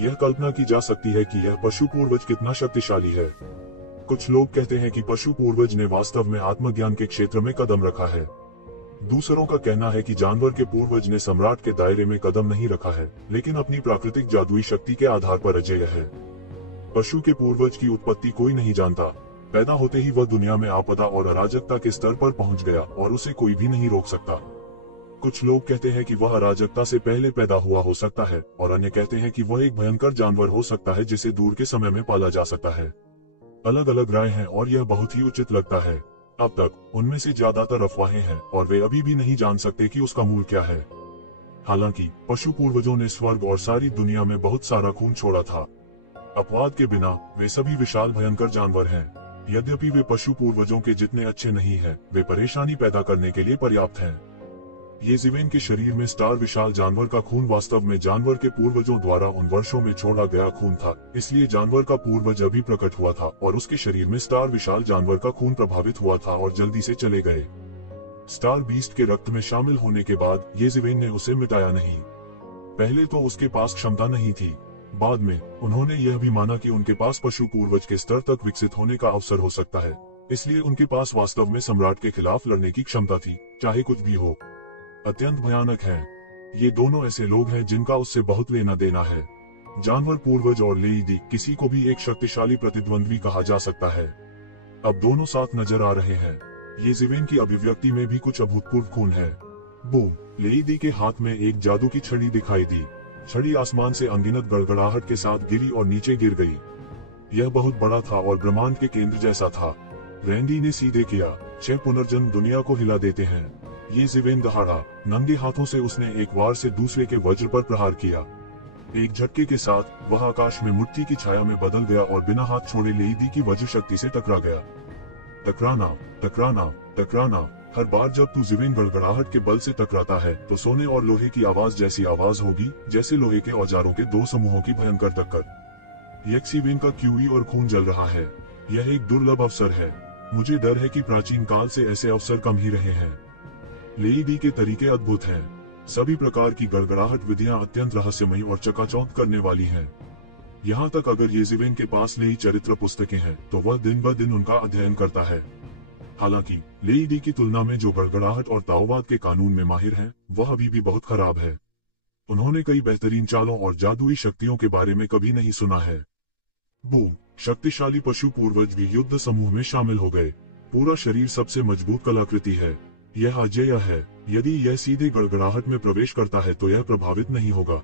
यह कल्पना की जा सकती है कि यह पशु पूर्वज कितना शक्तिशाली है। कुछ लोग कहते हैं कि पशु पूर्वज ने वास्तव में आत्मज्ञान के क्षेत्र में कदम रखा है। दूसरों का कहना है कि जानवर के पूर्वज ने सम्राट के दायरे में कदम नहीं रखा है, लेकिन अपनी प्राकृतिक जादुई शक्ति के आधार पर अजेय है। पशु के पूर्वज की उत्पत्ति कोई नहीं जानता। पैदा होते ही वह दुनिया में आपदा और अराजकता के स्तर पर पहुंच गया और उसे कोई भी नहीं रोक सकता। कुछ लोग कहते हैं कि वह अराजकता से पहले पैदा हुआ हो सकता है और अन्य कहते हैं कि वह एक भयंकर जानवर हो सकता है जिसे दूर के समय में पाला जा सकता है। अलग अलग राय हैं और यह बहुत ही उचित लगता है। अब तक उनमें से ज्यादातर अफवाहें हैं और वे अभी भी नहीं जान सकते कि उसका मूल क्या है। हालांकि पशु पूर्वजों ने स्वर्ग और सारी दुनिया में बहुत सारा खून छोड़ा था। अपवाद के बिना वे सभी विशाल भयंकर जानवर हैं। यद्यपि वे पशु पूर्वजों के जितने अच्छे नहीं हैं, वे परेशानी पैदा करने के लिए पर्याप्त हैं। येज़िवेन के शरीर में स्टार विशाल जानवर का खून वास्तव में जानवर के पूर्वजों द्वारा उन वर्षों में छोड़ा गया खून था, इसलिए जानवर का पूर्वज अभी प्रकट हुआ था और उसके शरीर में स्टार विशाल जानवर का खून प्रभावित हुआ था और जल्दी से चले गए। स्टार बीस्ट के रक्त में शामिल होने के बाद येज़िवेन ने उसे मिटाया नहीं। पहले तो उसके पास क्षमता नहीं थी। बाद में उन्होंने यह भी माना कि उनके पास पशु पूर्वज के स्तर तक विकसित होने का अवसर हो सकता है, इसलिए उनके पास वास्तव में सम्राट के खिलाफ लड़ने की क्षमता थी, चाहे कुछ भी हो। अत्यंत भयानक है। ये दोनों ऐसे लोग हैं जिनका उससे बहुत लेना देना है। जानवर पूर्वज और लेईदी किसी को भी एक शक्तिशाली प्रतिद्वंद्वी कहा जा सकता है। अब दोनों साथ नजर आ रहे हैं। येज़िवेन की अभिव्यक्ति में भी कुछ अभूतपूर्व खून है। बूम! लेईदी के हाथ में एक जादू की छड़ी दिखाई दी। छड़ी आसमान से अनगिनत गड़गड़ाहट के साथ गिरी और नीचे गिर गई। यह बहुत बड़ा था और ब्रह्मांड के केंद्र जैसा था। रैंडी ने सीधे किया। 6 पुनर्जन्म दुनिया को हिला देते हैं। येज़िवेन दहाड़ा। नंगे हाथों से उसने एक वार से दूसरे के वज्र पर प्रहार किया। एक झटके के साथ वह आकाश में मूर्ति की छाया में बदल गया और बिना हाथ छोड़े लेईदी की वज्र शक्ति से टकरा गया। टकराना, टकराना, टकराना। हर बार जब तू ज़िवेन गड़गड़ाहट के बल से टकराता है तो सोने और लोहे की आवाज जैसी आवाज होगी, जैसे लोहे के औजारों के 2 समूहों की भयंकर टक्कर। येज़िवेन का क्यूई और खून जल रहा है। यह एक दुर्लभ अवसर है। मुझे डर है कि प्राचीन काल से ऐसे अवसर कम ही रहे हैं। लेईदी के तरीके अद्भुत हैं। सभी प्रकार की गड़गड़ाहट विधियां अत्यंत रहस्यमयी और चकाचौंध करने वाली हैं। यहाँ तक अगर येज़िवेन के पास लेई चरित्र पुस्तकें हैं तो वह दिन ब दिन उनका अध्ययन करता है। हालांकि लेईदी की तुलना में जो गड़गड़ाहट और ताओवाद के कानून में माहिर हैं, वह अभी भी बहुत खराब है। उन्होंने कई बेहतरीन चालों और जादुई शक्तियों के बारे में कभी नहीं सुना है। बूम! शक्तिशाली पशु पूर्वज भी युद्ध समूह में शामिल हो गए। पूरा शरीर सबसे मजबूत कलाकृति है। यह अजेय है। यदि यह सीधे गड़गड़ाहट में प्रवेश करता है तो यह प्रभावित नहीं होगा।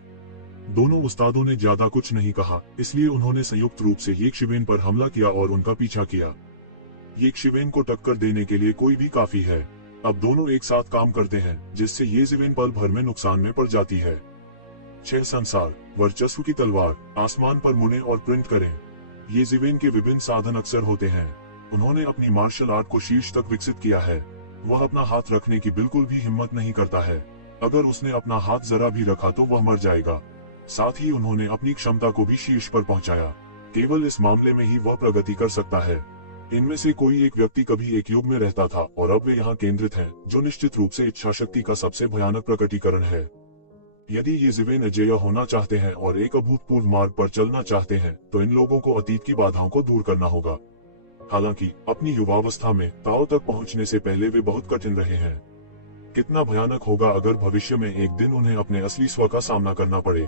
दोनों उस्तादों ने ज्यादा कुछ नहीं कहा, इसलिए उन्होंने संयुक्त रूप से येज़िवेन पर हमला किया और उनका पीछा किया। येज़िवेन को टक्कर देने के लिए कोई भी काफी है। अब दोनों एक साथ काम करते हैं, जिससे येज़िवेन पल भर में नुकसान में पड़ जाती है। 6 संसार, वर्चस्व की तलवार, आसमान पर मुने और प्रिंट करें। येज़िवेन के विभिन्न साधन अक्सर होते हैं। उन्होंने अपनी मार्शल आर्ट को शीर्ष तक विकसित किया है। वह अपना हाथ रखने की बिल्कुल भी हिम्मत नहीं करता है। अगर उसने अपना हाथ जरा भी रखा तो वह मर जाएगा। साथ ही उन्होंने अपनी क्षमता को भी शीर्ष पर पहुंचाया। केवल इस मामले में ही वह प्रगति कर सकता है। इनमें से कोई एक व्यक्ति कभी एक युग में रहता था और अब वे यहाँ केंद्रित हैं, जो निश्चित रूप से इच्छा शक्ति का सबसे भयानक प्रकटीकरण है। यदि येज़िवेन अजेय होना चाहते हैं और एक अभूतपूर्व मार्ग पर चलना चाहते हैं, तो इन लोगों को अतीत की बाधाओं को दूर करना होगा। हालांकि अपनी युवावस्था में ताओ तक पहुंचने से पहले वे बहुत कठिन रहे हैं। कितना भयानक होगा अगर भविष्य में एक दिन उन्हें अपने असली स्व का सामना करना पड़े।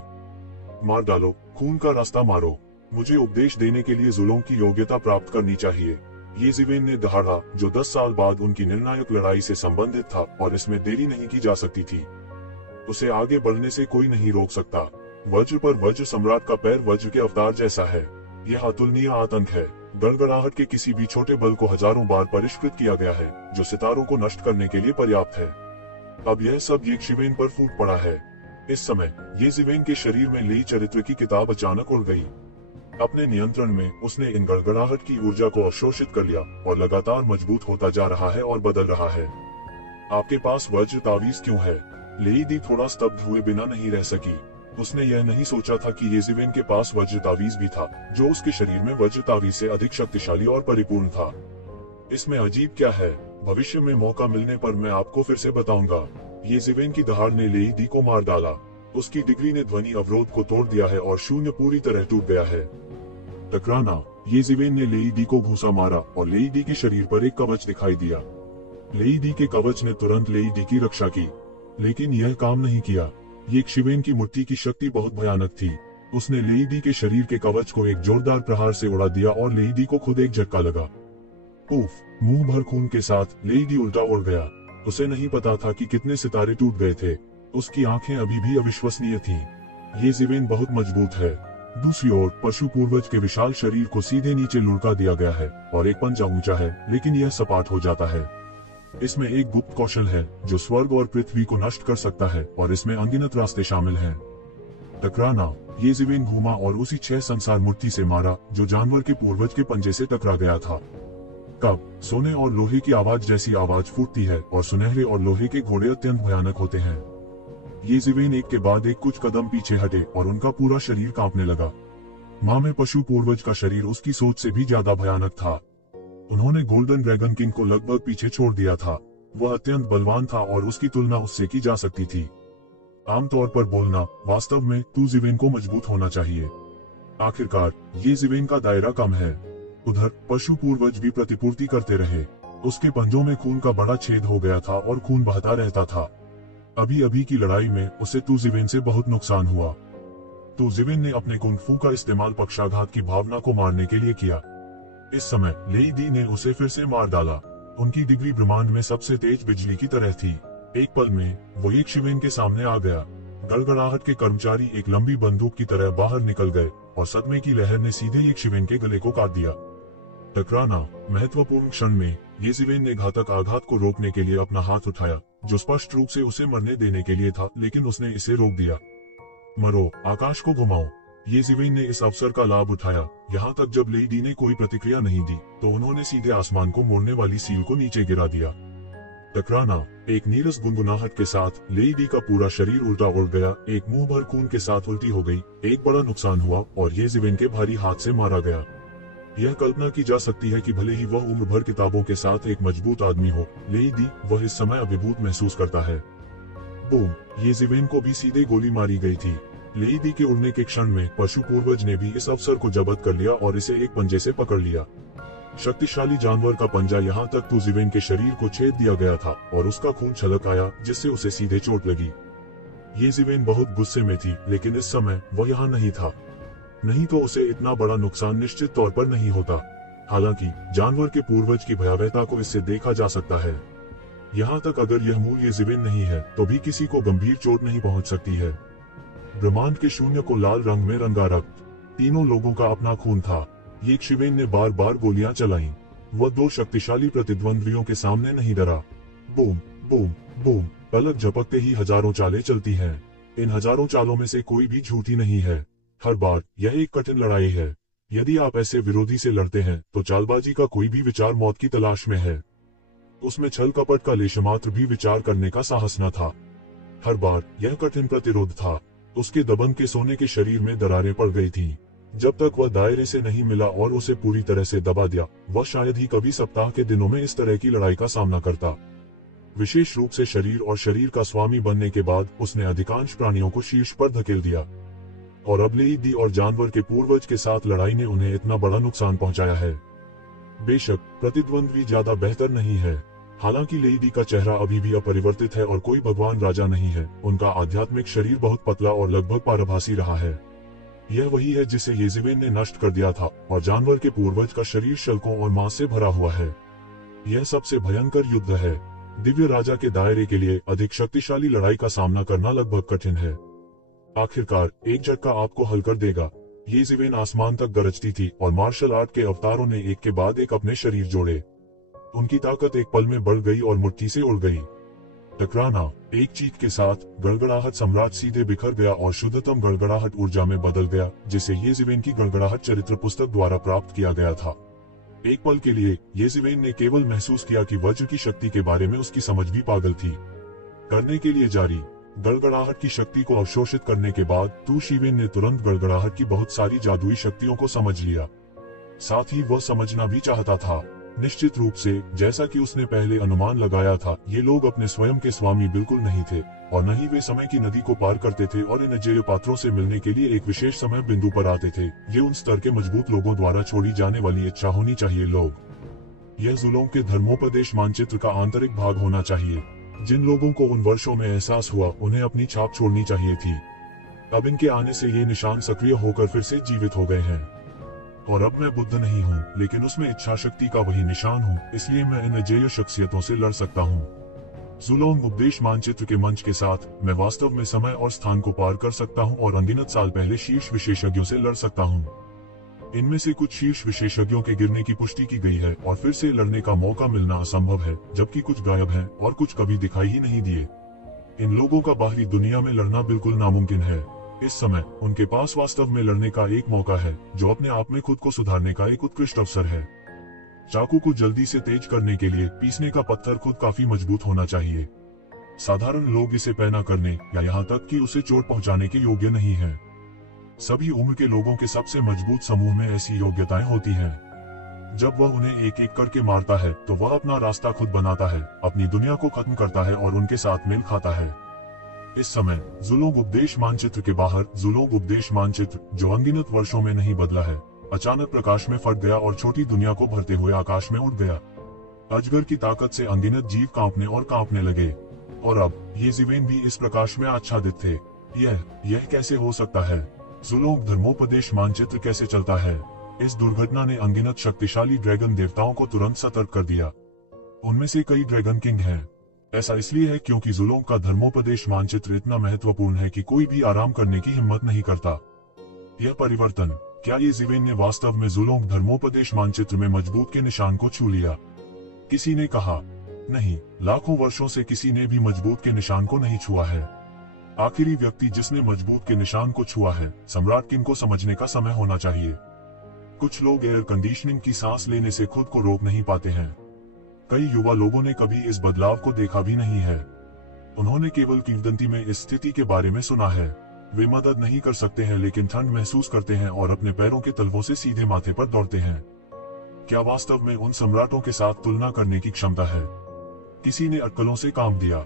मार डालो, खून का रास्ता मारो। मुझे उपदेश देने के लिए जुल्म की योग्यता प्राप्त करनी चाहिए। येज़िवेन ने दहाड़ा, जो 10 साल बाद उनकी निर्णायक लड़ाई से संबंधित था और इसमें देरी नहीं की जा सकती थी। उसे आगे बढ़ने से कोई नहीं रोक सकता। वज्र पर वज्र सम्राट का पैर वज्र के अवतार जैसा है। यह अतुलनीय आतंक है। गड़गड़ाहट के किसी भी छोटे बल को हजारों बार परिष्कृत किया गया है, जो सितारों को नष्ट करने के लिए पर्याप्त है। अब यह सब येज़िवेन पर फूट पड़ा है। इस समय येज़िवेन के शरीर में लेई चरित्र की किताब अचानक उड़ गई। अपने नियंत्रण में उसने इन गड़गड़ाहट की ऊर्जा को अवशोषित कर लिया और लगातार मजबूत होता जा रहा है और बदल रहा है। आपके पास वज्र तावीज क्यों है? लेईदी थोड़ा स्तब्ध हुए बिना नहीं रह सकी। उसने यह नहीं सोचा था कि येज़िवेन के पास वज्र तावीज भी था, जो उसके शरीर में वज्र तावीज से अधिक शक्तिशाली और परिपूर्ण था। इसमें अजीब क्या है? भविष्य में मौका मिलने पर मैं आपको फिर से बताऊंगा। येज़िवेन की दहाड़ ने लेईदी को मार डाला। उसकी डिग्री ने ध्वनि अवरोध को तोड़ दिया है और शून्य पूरी तरह टूट गया है। टकराना। येज़िवेन ने लेईदी को घूंसा मारा और लेईदी के शरीर पर एक कवच दिखाई दिया। लेईदी के कवच ने तुरंत लेईदी की रक्षा की, लेकिन यह काम नहीं किया। येज़िवेन की मूर्ति की शक्ति बहुत भयानक थी। उसने लेईदी के शरीर के कवच को एक जोरदार प्रहार से उड़ा दिया और लेईदी को खुद एक झटका लगा। उफ! मुंह भर खून के साथ लेईदी उल्टा उड़ गया। उसे नहीं पता था कि कितने सितारे टूट गए थे। उसकी आंखें अभी भी अविश्वसनीय थीं। येज़िवेन बहुत मजबूत है। दूसरी ओर पशु पूर्वज के विशाल शरीर को सीधे नीचे लुढ़का दिया गया है और एक पंजा ऊंचा है, लेकिन यह सपाट हो जाता है। इसमें एक गुप्त कौशल है जो स्वर्ग और पृथ्वी को नष्ट कर सकता है और इसमें अनगिनत रास्ते शामिल हैं। टकराना। येज़िवेन घूमा और उसी 6 संसार मूर्ति से मारा जो जानवर के पूर्वज के पंजे से टकरा गया था। कब सोने और लोहे की आवाज जैसी आवाज फूटती है और सुनहरे और लोहे के घोड़े अत्यंत भयानक होते हैं। येज़िवेन एक के बाद एक कुछ कदम पीछे हटे और उनका पूरा शरीर कांपने लगा। माँ में पशु पूर्वज का शरीर उसकी सोच से भी ज्यादा भयानक था। उन्होंने गोल्डन ड्रैगन किंग को लगभग पीछे छोड़ दिया था। वह अत्यंत बलवान था और उसकी तुलना उससे की जा सकती थी। आमतौर पर बोलना, वास्तव में येज़िवेन को मजबूत होना चाहिए। आखिरकार येज़िवेन का दायरा कम है। उधर पशु पूर्वज भी प्रतिपूर्ति करते रहे। उसके पंजों में खून का बड़ा छेद हो गया था और खून बहता रहता था। अभी अभी की लड़ाई में उसे येज़िवेन से बहुत नुकसान हुआ। येज़िवेन ने अपने कुंग फू का इस्तेमाल पक्षाघात की भावना को मारने के लिए किया। इस समय लेईदी ने उसे फिर से मार डाला। उनकी डिग्री ब्रह्मांड में सबसे तेज बिजली की तरह थी। एक पल में वो येज़िवेन के सामने आ गया। गड़गड़ाहट के कर्मचारी एक लंबी बंदूक की तरह बाहर निकल गए और सदमे की लहर ने सीधे येज़िवेन के गले को काट दिया। टकराना। महत्वपूर्ण क्षण में येज़िवेन ने घातक आघात को रोकने के लिए अपना हाथ उठाया, जो स्पष्ट रूप से उसे मरने देने के लिए था, लेकिन उसने इसे रोक दिया। मरो, आकाश को घुमाओ। येज़िवेन ने इस अवसर का लाभ उठाया। यहाँ तक जब लेईदी ने कोई प्रतिक्रिया नहीं दी, तो उन्होंने सीधे आसमान को मोड़ने वाली सील को नीचे गिरा दिया। टकराना। एक नीरस गुनगुनाहट के साथ लेईदी का पूरा शरीर उल्टा उड़ गया। एक मुंह भर खून के साथ उल्टी हो गई। एक बड़ा नुकसान हुआ और येज़िवेन के भारी हाथ से मारा गया। यह कल्पना की जा सकती है कि भले ही वह उम्र भर किताबों के साथ एक मजबूत आदमी हो, लेईदी वह इस समय अभिभूत महसूस करता है। बूम! येज़िवेन को भी सीधे गोली मारी गई थी। लेईदी के उड़ने के क्षण में पशु पूर्वज ने भी इस अवसर को जब्त कर लिया और इसे एक पंजे से पकड़ लिया। शक्तिशाली जानवर का पंजा यहाँ तक येज़िवेन के शरीर को छेद दिया गया था और उसका खून छलक आया, जिससे उसे सीधे चोट लगी। येज़िवेन बहुत गुस्से में थी, लेकिन इस समय वह यहाँ नहीं था। नहीं तो उसे इतना बड़ा नुकसान निश्चित तौर पर नहीं होता। हालांकि जानवर के पूर्वज की भयावहता को इससे देखा जा सकता है। यहाँ तक अगर यह मूल येज़िवेन नहीं है, तो भी किसी को गंभीर चोट नहीं पहुंच सकती है। ब्रह्मांड के शून्य को लाल रंग में रंगा रक्त। तीनों लोगों का अपना खून था। येज़िवेन ने बार बार गोलियां चलाईं। वह 2 शक्तिशाली प्रतिद्वंद्वियों के सामने नहीं डरा। Boom boom boom! पलक झपकते ही हजारों चालें चलती हैं। इन हजारों चालों में से कोई भी झूठी नहीं है। हर बार यह एक कठिन लड़ाई है। यदि आप ऐसे विरोधी से लड़ते हैं, तो चालबाजी का कोई भी विचार मौत की तलाश में है। उसमें छल कपट का लेशमात्र भी विचार करने का साहस न था। हर बार यह कठिन प्रतिरोध था। उसके दबंग के सोने के शरीर में दरारें पड़ गई थीं। जब तक वह दायरे से नहीं मिला और उसे पूरी तरह से दबा दिया, वह शायद ही कभी सप्ताह के दिनों में इस तरह की लड़ाई का सामना करता। विशेष रूप से शरीर और शरीर का स्वामी बनने के बाद उसने अधिकांश प्राणियों को शीर्ष पर धकेल दिया। और अब लेईदी और जानवर के पूर्वज के साथ लड़ाई ने उन्हें इतना बड़ा नुकसान पहुंचाया है। बेशक प्रतिद्वंद्वी ज्यादा बेहतर नहीं है। हालांकि लेईदी का चेहरा अभी भी अपरिवर्तित है और कोई भगवान राजा नहीं है। उनका आध्यात्मिक शरीर बहुत पतला और लगभग पारभासी रहा है। यह वही है जिसे येज़ेबेल ने नष्ट कर दिया था और जानवर के पूर्वज का शरीर शल्कों और मांस से भरा हुआ है। यह सबसे भयंकर युद्ध है। दिव्य राजा के दायरे के लिए अधिक शक्तिशाली लड़ाई का सामना करना लगभग कठिन है। आखिरकार एक झटका आपको हल कर देगा। येज़ेबेल आसमान तक गरजती थी और मार्शल आर्ट के अवतारों ने एक के बाद एक अपने शरीर जोड़े। उनकी ताकत एक पल में बढ़ गई और मुट्ठी से उड़ गई। टकराना, एक चीख के साथ गड़गड़ाहट सम्राट सीधे बिखर गया और शुद्धतम गड़गड़ाहट ऊर्जा में बदल गया, जिसे येज़ेबेल की गड़गड़ाहट चरित्र पुस्तक द्वारा प्राप्त किया गया था। एक पल के लिए येज़ेबेल ने केवल महसूस किया कि वज्र की शक्ति के बारे में उसकी समझ भी पागल थी। करने के लिए जारी, गड़गड़ाहट की शक्ति को अवशोषित करने के बाद तूशिबेन ने तुरंत गड़गड़ाहट की बहुत सारी जादुई शक्तियों को समझ लिया। साथ ही वह समझना भी चाहता था। निश्चित रूप से, जैसा कि उसने पहले अनुमान लगाया था, ये लोग अपने स्वयं के स्वामी बिल्कुल नहीं थे और न ही वे समय की नदी को पार करते थे और इन अजेय पात्रों से मिलने के लिए एक विशेष समय बिंदु पर आते थे। ये उन स्तर के मजबूत लोगों द्वारा छोड़ी जाने वाली इच्छा होनी चाहिए। लोग, यह जुलों के धर्मोपदेश मानचित्र का आंतरिक भाग होना चाहिए। जिन लोगों को उन वर्षों में एहसास हुआ, उन्हें अपनी छाप छोड़नी चाहिए थी। अब इनके आने से ये निशान सक्रिय होकर फिर से जीवित हो गए हैं। और अब मैं बुद्ध नहीं हूँ, लेकिन उसमें इच्छा शक्ति का वही निशान हूँ, इसलिए मैं इन अजेय शख्सियतों से लड़ सकता हूँ। जुलोंग उपदेश मानचित्र के मंच के साथ मैं वास्तव में समय और स्थान को पार कर सकता हूँ और अनगिनत साल पहले शीर्ष विशेषज्ञों से लड़ सकता हूँ। इनमें से कुछ शीर्ष विशेषज्ञों के गिरने की पुष्टि की गई है और फिर से लड़ने का मौका मिलना असंभव है, जबकि कुछ गायब हैं और कुछ कभी दिखाई ही नहीं दिए। इन लोगों का बाहरी दुनिया में लड़ना बिल्कुल नामुमकिन है। इस समय उनके पास वास्तव में लड़ने का एक मौका है, जो अपने आप में खुद को सुधारने का एक उत्कृष्ट अवसर है। चाकू को जल्दी से तेज करने के लिए पीसने का पत्थर खुद काफी मजबूत होना चाहिए। साधारण लोग इसे पैना करने या यहाँ तक कि उसे चोट पहुंचाने के योग्य नहीं हैं। सभी उम्र के लोगों के सबसे मजबूत समूह में ऐसी योग्यताएं होती हैं। जब वह उन्हें एक एक करके मारता है तो वह अपना रास्ता खुद बनाता है, अपनी दुनिया को खत्म करता है और उनके साथ मेल खाता है। इस समय जुलोंग उपदेश मानचित्र के बाहर जुलोंग उपदेश मानचित्र, जो अनगिनत वर्षों में नहीं बदला है, अचानक प्रकाश में फट गया और छोटी दुनिया को भरते हुए आकाश में उड़ गया। अजगर की ताकत से अनगिनत जीव कांपने लगे और अब येज़ेबेल भी इस प्रकाश में आच्छादित थे। यह कैसे हो सकता है? जुलोंग धर्मोपदेश मानचित्र कैसे चलता है? इस दुर्घटना ने अनगिनत शक्तिशाली ड्रैगन देवताओं को तुरंत सतर्क कर दिया। उनमें से कई ड्रैगन किंग हैं। ऐसा इसलिए है क्योंकि जुलोंग का धर्मोपदेश मानचित्र इतना महत्वपूर्ण है कि कोई भी आराम करने की हिम्मत नहीं करता। यह परिवर्तन, क्या येज़ेबेल ने वास्तव में जुलोंग धर्मोपदेश मानचित्र में मजबूत के निशान को छू लिया? किसी ने कहा, नहीं, लाखों वर्षों से किसी ने भी मजबूत के निशान को नहीं छुआ है। आखिरी व्यक्ति जिसने मजबूत के निशान को छुआ है, सम्राट किम को समझने का समय होना चाहिए। कुछ लोग एयर कंडीशनिंग की सांस लेने से खुद को रोक नहीं पाते हैं। कई युवा लोगों ने कभी इस बदलाव को देखा भी नहीं है। उन्होंने केवल किंवदंती में इस स्थिति के बारे में सुना है। वे मदद नहीं कर सकते हैं, लेकिन ठंड महसूस करते हैं और अपने पैरों के तलवों से सीधे माथे पर दौड़ते हैं। क्या वास्तव में उन सम्राटों के साथ तुलना करने की क्षमता है? किसी ने अटकलों से काम दिया।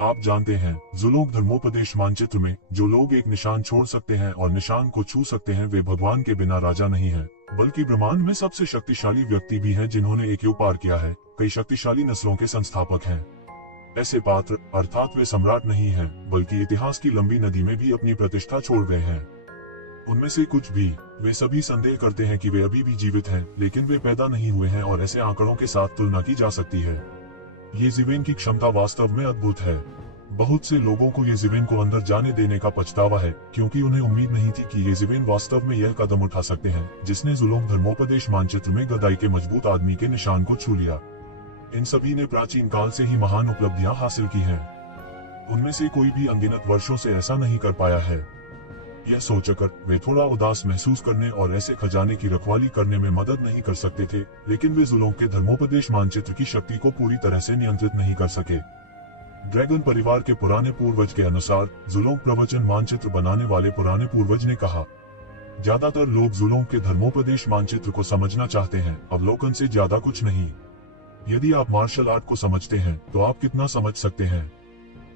आप जानते हैं, जुलोंग धर्मोपदेश मानचित्र में जो लोग एक निशान छोड़ सकते हैं और निशान को छू सकते हैं, वे भगवान के बिना राजा नहीं हैं, बल्कि ब्रह्मांड में सबसे शक्तिशाली व्यक्ति भी हैं जिन्होंने एक युग पार किया है। कई शक्तिशाली नस्लों के संस्थापक हैं। ऐसे पात्र, अर्थात वे सम्राट नहीं हैं, बल्कि इतिहास की लंबी नदी में भी अपनी प्रतिष्ठा छोड़ गए हैं। उनमें से कुछ भी, वे सभी संदेह करते हैं कि वे अभी भी जीवित हैं, लेकिन वे पैदा नहीं हुए हैं और ऐसे आंकड़ों के साथ तुलना की जा सकती है। येज़ेबेल की क्षमता वास्तव में अद्भुत है। बहुत से लोगों को येज़ेबेल को अंदर जाने देने का पछतावा है, क्योंकि उन्हें उम्मीद नहीं थी कि येज़ेबेल वास्तव में यह कदम उठा सकते हैं, जिसने जुलोंग धर्मोपदेश मानचित्र में गदाई के मजबूत आदमी के निशान को छू लिया। इन सभी ने प्राचीन काल से ही महान उपलब्धियां हासिल की हैं। उनमें से कोई भी अनगिनत वर्षों से ऐसा नहीं कर पाया है। यह सोचकर वे थोड़ा उदास महसूस करने और ऐसे खजाने की रखवाली करने में मदद नहीं कर सकते थे, लेकिन वे जुलोंग के धर्मोपदेश मानचित्र की शक्ति को पूरी तरह से नियंत्रित नहीं कर सके। ड्रैगन परिवार के पुराने पूर्वज के अनुसार, जुलोंग प्रवचन मानचित्र बनाने वाले पुराने पूर्वज ने कहा, ज्यादातर लोग जुलोंग के धर्मोपदेश मानचित्र को समझना चाहते हैं, अवलोकन से ज्यादा कुछ नहीं। यदि आप मार्शल आर्ट को समझते हैं, तो आप कितना समझ सकते हैं?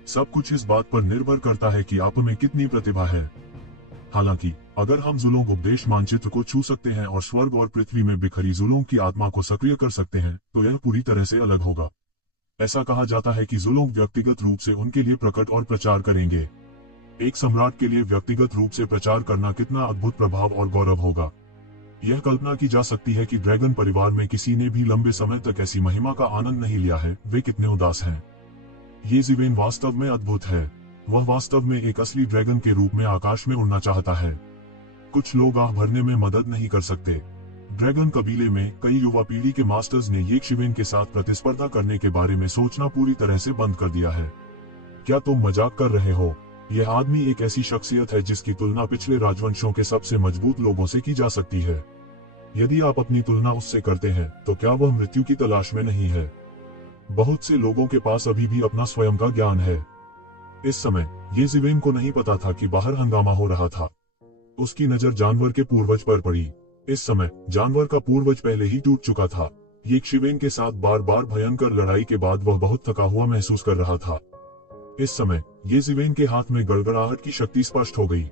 सब कुछ इस बात पर निर्भर करता है कि आप में कितनी प्रतिभा है। हालांकि अगर हम जुलोंग उपदेश मानचित्र को छू सकते हैं और स्वर्ग और पृथ्वी में बिखरी जुलोंग की आत्मा को सक्रिय कर सकते हैं, तो यह पूरी तरह से अलग होगा। ऐसा कहा जाता है कि जुलोंग व्यक्तिगत रूप से उनके लिए प्रकट और प्रचार करेंगे। एक सम्राट के लिए व्यक्तिगत रूप से प्रचार करना कितना अद्भुत प्रभाव और गौरव होगा। यह कल्पना की जा सकती है कि ड्रैगन परिवार में किसी ने भी लंबे समय तक ऐसी महिमा का आनंद नहीं लिया है। वे कितने उदास हैं। येज़िवेन वास्तव में अद्भुत है। वह वास्तव में एक असली ड्रैगन के रूप में आकाश में उड़ना चाहता है। कुछ लोग आह भरने में मदद नहीं कर सकते। ड्रैगन कबीले में कई युवा पीढ़ी के मास्टर्स ने येज़िवेन के साथ प्रतिस्पर्धा करने के बारे में सोचना पूरी तरह से बंद कर दिया है। क्या तुम मजाक कर रहे हो? यह आदमी एक ऐसी शख्सियत है जिसकी तुलना पिछले राजवंशों के सबसे मजबूत लोगों से की जा सकती है। यदि आप अपनी तुलना उससे करते हैं तो क्या वह मृत्यु की तलाश में नहीं है? बहुत से लोगों के पास अभी भी अपना स्वयं का ज्ञान है। इस समय येज़िवेन को नहीं पता था कि बाहर हंगामा हो रहा था। उसकी नजर जानवर के पूर्वज पर पड़ी। इस समय जानवर का पूर्वज पहले ही टूट चुका था। येज़िवेन के साथ बार बार भयंकर लड़ाई के बाद वह बहुत थका हुआ महसूस कर रहा था। इस समय येज़िवेन के हाथ में गड़गड़ाहट की शक्ति स्पष्ट हो गई।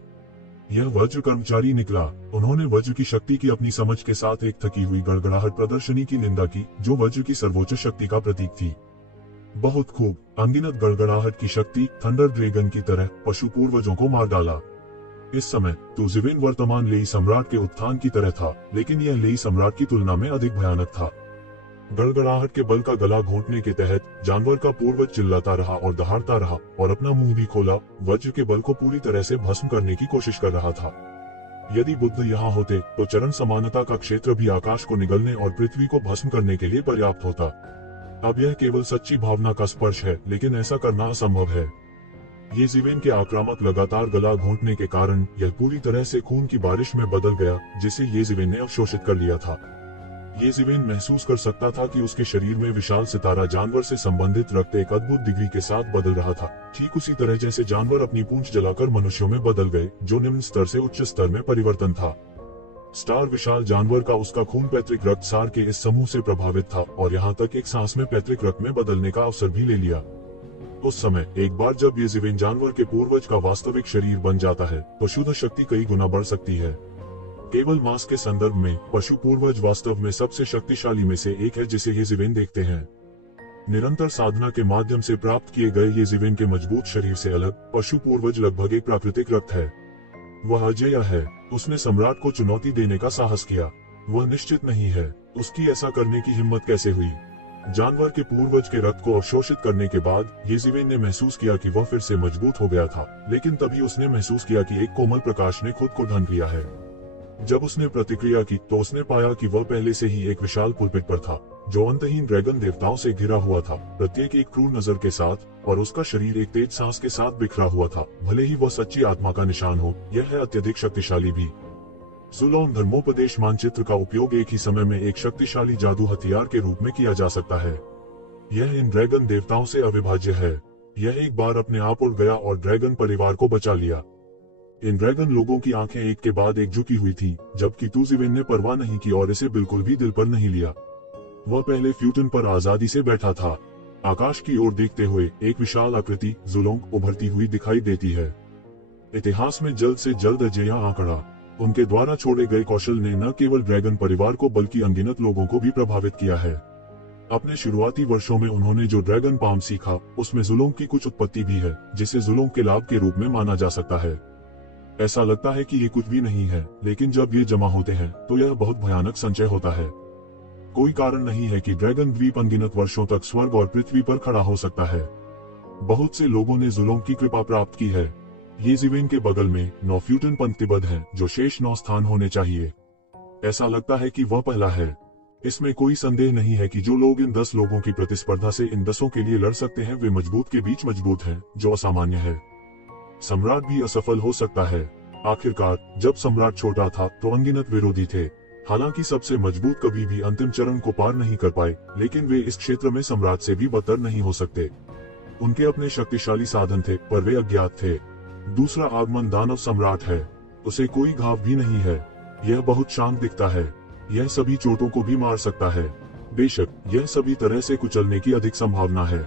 यह वज्र कर्मचारी निकला। उन्होंने वज्र की शक्ति की अपनी समझ के साथ एक थकी हुई गड़गड़ाहट प्रदर्शनी की निंदा की, जो वज्र की सर्वोच्च शक्ति का प्रतीक थी। बहुत खूब। अनगिनत गड़गड़ाहट की शक्ति थंडर ड्रैगन की तरह पशु पूर्वजों को मार डाला। इस समय येज़िवेन वर्तमान लेई सम्राट के उत्थान की तरह था, लेकिन यह लेई सम्राट की तुलना में अधिक भयानक था। गड़गड़ाहट के बल का गला घोंटने के तहत जानवर का पूर्वज चिल्लाता रहा और दहाड़ता रहा और अपना मुंह भी खोला। वज्र के बल को पूरी तरह से भस्म करने की कोशिश कर रहा था। यदि बुद्ध यहाँ होते तो चरण समानता का क्षेत्र भी आकाश को निगलने और पृथ्वी को भस्म करने के लिए पर्याप्त होता। अब यह केवल सच्ची भावना का स्पर्श है, लेकिन ऐसा करना असंभव है। येज़िवेन के आक्रामक लगातार गला घोंटने के कारण यह पूरी तरह से खून की बारिश में बदल गया, जिसे येज़िवेन ने अवशोषित कर लिया था। येज़िवेन महसूस कर सकता था कि उसके शरीर में विशाल सितारा जानवर से संबंधित रक्त एक अद्भुत डिग्री के साथ बदल रहा था, ठीक उसी तरह जैसे जानवर अपनी पूंछ जलाकर मनुष्यों में बदल गए, जो निम्न स्तर से उच्च स्तर में परिवर्तन था। स्टार विशाल जानवर का उसका खून पैतृक रक्त सार के इस समूह से प्रभावित था और यहाँ तक एक सांस में पैतृक रक्त में बदलने का अवसर भी ले लिया। उस समय एक बार जब येज़िवेन जानवर के पूर्वज का वास्तविक शरीर बन जाता है तो शुद्ध शक्ति कई गुना बढ़ सकती है। केवल मांस के संदर्भ में पशु पूर्वज वास्तव में सबसे शक्तिशाली में से एक है जिसे येज़िवेन देखते हैं। निरंतर साधना के माध्यम से प्राप्त किए गए येज़िवेन के मजबूत शरीर से अलग पशु पूर्वज लगभग एक प्राकृतिक रक्त है। वह अजेय है। उसने सम्राट को चुनौती देने का साहस किया। वह निश्चित नहीं है उसकी ऐसा करने की हिम्मत कैसे हुई। जानवर के पूर्वज के रक्त को अवशोषित करने के बाद येज़िवेन ने महसूस किया कि वह फिर से मजबूत हो गया था, लेकिन तभी उसने महसूस किया कि एक कोमल प्रकाश ने खुद को ढंक लिया है। जब उसने प्रतिक्रिया की तो उसने पाया कि वह पहले से ही एक विशाल पुलपिट पर था, जो अंतहीन ड्रैगन देवताओं से घिरा हुआ था, प्रत्येक एक क्रूर नजर के साथ, और उसका शरीर एक तेज सांस के साथ बिखरा हुआ था। भले ही वह सच्ची आत्मा का निशान हो, यह है अत्यधिक शक्तिशाली भी। ज़ुलोंग धर्मोपदेश मानचित्र का उपयोग एक ही समय में एक शक्तिशाली जादू हथियार के रूप में किया जा सकता है। यह इन ड्रैगन देवताओं से अविभाज्य है। यह एक बार अपने आप उड़ गया और ड्रैगन परिवार को बचा लिया। इन ड्रैगन लोगों की आंखें एक के बाद एक झुकी हुई थी, जबकि येज़िवेन ने परवाह नहीं की और इसे बिल्कुल भी दिल पर नहीं लिया। वह पहले फ्यूटन पर आजादी से बैठा था। आकाश की ओर देखते हुए एक विशाल आकृति ज़ुलोंग उभरती हुई दिखाई देती है। इतिहास में जल्द से जल्द अजेय आंकड़ा। उनके द्वारा छोड़े गए कौशल ने न केवल ड्रैगन परिवार को बल्कि अनगिनत लोगों को भी प्रभावित किया है। अपने शुरुआती वर्षों में उन्होंने जो ड्रैगन पाम सीखा, उसमें ज़ुलोंग की कुछ उत्पत्ति भी है, जिसे ज़ुलोंग के लाभ के रूप में माना जा सकता है। ऐसा लगता है कि ये कुछ भी नहीं है, लेकिन जब ये जमा होते हैं तो यह बहुत भयानक संचय होता है। कोई कारण नहीं है कि ड्रैगन द्वीप अनगिनत वर्षों तक स्वर्ग और पृथ्वी पर खड़ा हो सकता है। बहुत से लोगों ने ज़ुलोंग की कृपा प्राप्त की है। येज़िवेन के बगल में 9 फ्यूटन पंक्तिबद्ध हैं, जो शेष 9 स्थान होने चाहिए। ऐसा लगता है कि वह पहला है। इसमें कोई संदेह नहीं है कि जो लोग इन 10 लोगों की प्रतिस्पर्धा से इन 10 के लिए लड़ सकते हैं, वे मजबूत के बीच मजबूत हैं, जो असामान्य है। सम्राट भी असफल हो सकता है। आखिरकार जब सम्राट छोटा था तो अनगिनत विरोधी थे। हालांकि सबसे मजबूत कभी भी अंतिम चरण को पार नहीं कर पाए, लेकिन वे इस क्षेत्र में सम्राट से भी बदतर नहीं हो सकते। उनके अपने शक्तिशाली साधन थे, पर वे अज्ञात थे। दूसरा आगमन दानव सम्राट है। उसे कोई घाव भी नहीं है। यह बहुत शांत दिखता है। यह सभी चोटों को भी मार सकता है। बेशक यह सभी तरह से कुचलने की अधिक संभावना है।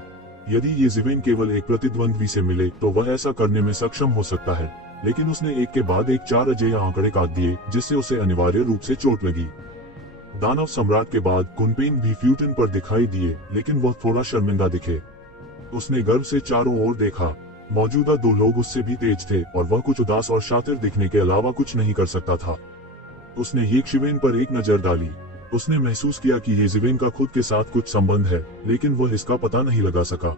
यदि येज़िवेन केवल एक प्रतिद्वंद्वी से मिले तो वह ऐसा करने में सक्षम हो सकता है, लेकिन उसने एक के बाद एक 4 अजेय आंकड़े काट दिए, जिससे उसे अनिवार्य रूप से चोट लगी। दानव सम्राट के बाद कुनपेंग भी फ्यूटन पर दिखाई दिए, लेकिन वह थोड़ा शर्मिंदा दिखे। उसने गर्व से चारों ओर देखा। मौजूदा 2 लोग उससे भी तेज थे और वह कुछ उदास और शातिर दिखने के अलावा कुछ नहीं कर सकता था। उसने येशिवेन पर एक नजर डाली। उसने महसूस किया कि येशिवेन का खुद के साथ कुछ संबंध है, लेकिन वह इसका पता नहीं लगा सका।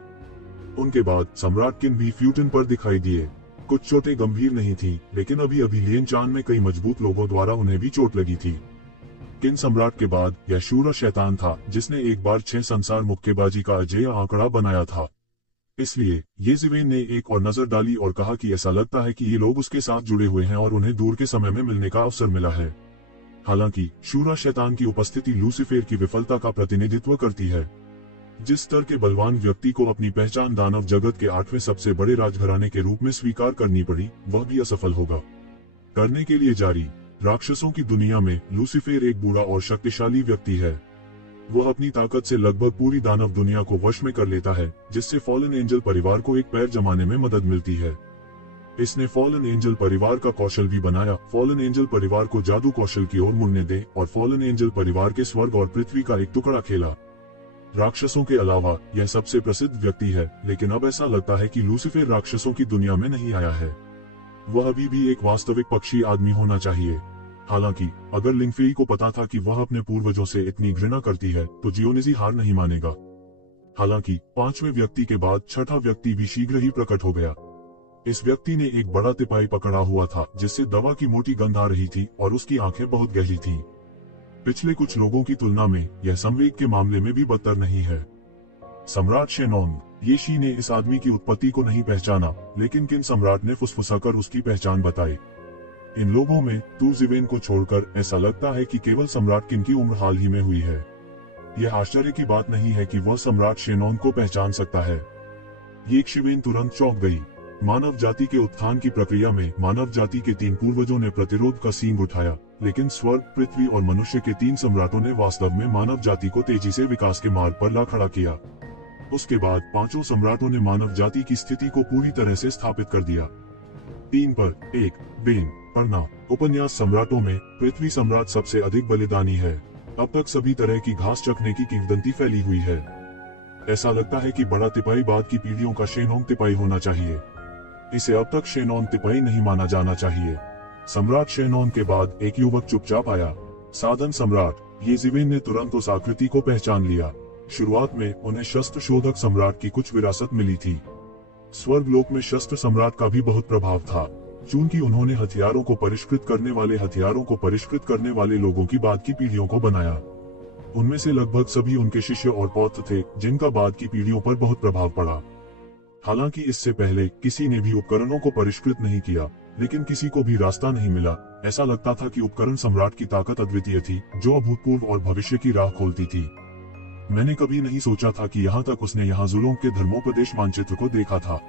उनके बाद सम्राट किन भी फ्यूटन पर दिखाई दिए। कुछ चोटें गंभीर नहीं थी, लेकिन अभी लिएन चान में कई मजबूत लोगों द्वारा उन्हें भी चोट लगी थी। किन सम्राट के बाद यह शूरा शैतान था जिसने एक बार 6 संसार मुक्केबाजी का अजेय आंकड़ा बनाया था। इसलिए येशिवेन ने एक और नजर डाली और कहा कि ऐसा लगता है कि ये लोग उसके साथ जुड़े हुए हैं और उन्हें दूर के समय में मिलने का अवसर मिला है। हालांकि शूरा शैतान की उपस्थिति लूसीफर की विफलता का प्रतिनिधित्व करती है। जिस स्तर के बलवान व्यक्ति को अपनी पहचान दानव जगत के 8वें सबसे बड़े राजघराने के रूप में स्वीकार करनी पड़ी, वह भी असफल होगा। करने के लिए जारी। राक्षसों की दुनिया में लूसीफर एक बूढ़ा और शक्तिशाली व्यक्ति है। वह अपनी ताकत से लगभग पूरी दानव दुनिया को वश में कर लेता है, जिससे फॉलन एंजल परिवार को एक पैर जमाने में मदद मिलती है। इसने फॉलन एंजल परिवार का कौशल भी बनाया। फॉलन एंजल परिवार को जादू कौशल की ओर मुड़ने दे और फॉलन एंजल परिवार के स्वर्ग और पृथ्वी का एक टुकड़ा खेला। राक्षसों के अलावा यह सबसे प्रसिद्ध व्यक्ति है, लेकिन अब ऐसा लगता है कि लूसीफर राक्षसों की दुनिया में नहीं आया है। वह अभी भी एक वास्तविक पक्षी आदमी होना चाहिए। हालांकि अगर लिंगफेई को पता था कि वह अपने पूर्वजों से इतनी घृणा करती है, तो जियोनिजी हार नहीं मानेगा। हालांकि 5वें व्यक्ति के बाद 6ठा व्यक्ति भी शीघ्र ही प्रकट हो गया। इस व्यक्ति ने एक बड़ा तिपाही पकड़ा हुआ था, जिससे दवा की मोटी गंध आ रही थी और उसकी आंखें बहुत गहरी थीं। पिछले कुछ लोगों की तुलना में यह संवेग के मामले में भी बदतर नहीं है। सम्राट शेनोंग। येशी ने इस आदमी की उत्पत्ति को नहीं पहचाना, लेकिन किन सम्राट ने फुसफुसाकर उसकी पहचान बताई। इन लोगों में तुजिवेन को छोड़कर ऐसा लगता है कि केवल सम्राट किन की उम्र हाल ही में हुई है। यह आश्चर्य की बात नहीं है कि वह सम्राट शेनोंग को पहचान सकता है। येशिवेन तुरंत चौंक गई। मानव जाति के उत्थान की प्रक्रिया में मानव जाति के 3 पूर्वजों ने प्रतिरोध का सींग उठाया, लेकिन स्वर्ग, पृथ्वी और मनुष्य के 3 सम्राटों ने वास्तव में मानव जाति को तेजी से विकास के मार्ग पर ला खड़ा किया। उसके बाद 5 सम्राटों ने मानव जाति की स्थिति को पूरी तरह से स्थापित कर दिया। 3 पर 1 बेन पढ़ना। उपन्यास सम्राटों में पृथ्वी सम्राट सबसे अधिक बलिदानी है। अब तक सभी तरह की घास चखने की किंवदंती फैली हुई है। ऐसा लगता है कि बड़ा तिपाही बाद की पीढ़ियों का शेनोंग तिपाही होना चाहिए। इसे अब तक शेनोंग तिपाही नहीं माना जाना चाहिए। सम्राट शेनोंग के बाद एक युवक चुपचाप आया। साधन सम्राट। येशिवेन ने तुरंत उस आकृति को पहचान लिया। शुरुआत में उन्हें शस्त्र शोधक सम्राट की कुछ विरासत मिली थी। स्वर्गलोक में शस्त्र सम्राट का भी बहुत प्रभाव था, चूंकि उन्होंने हथियारों को परिष्कृत करने वाले हथियारों को परिष्कृत करने वाले लोगों की बाद की पीढ़ियों को बनाया। उनमें से लगभग सभी उनके शिष्य और पौत्र थे, जिनका बाद की पीढ़ियों पर बहुत प्रभाव पड़ा। हालांकि इससे पहले किसी ने भी उपकरणों को परिष्कृत नहीं किया, लेकिन किसी को भी रास्ता नहीं मिला। ऐसा लगता था कि उपकरण सम्राट की ताकत अद्वितीय थी, जो अभूतपूर्व और भविष्य की राह खोलती थी। मैंने कभी नहीं सोचा था कि यहाँ तक उसने यहाँ जुलों के धर्मोपदेश मानचित्र को देखा था।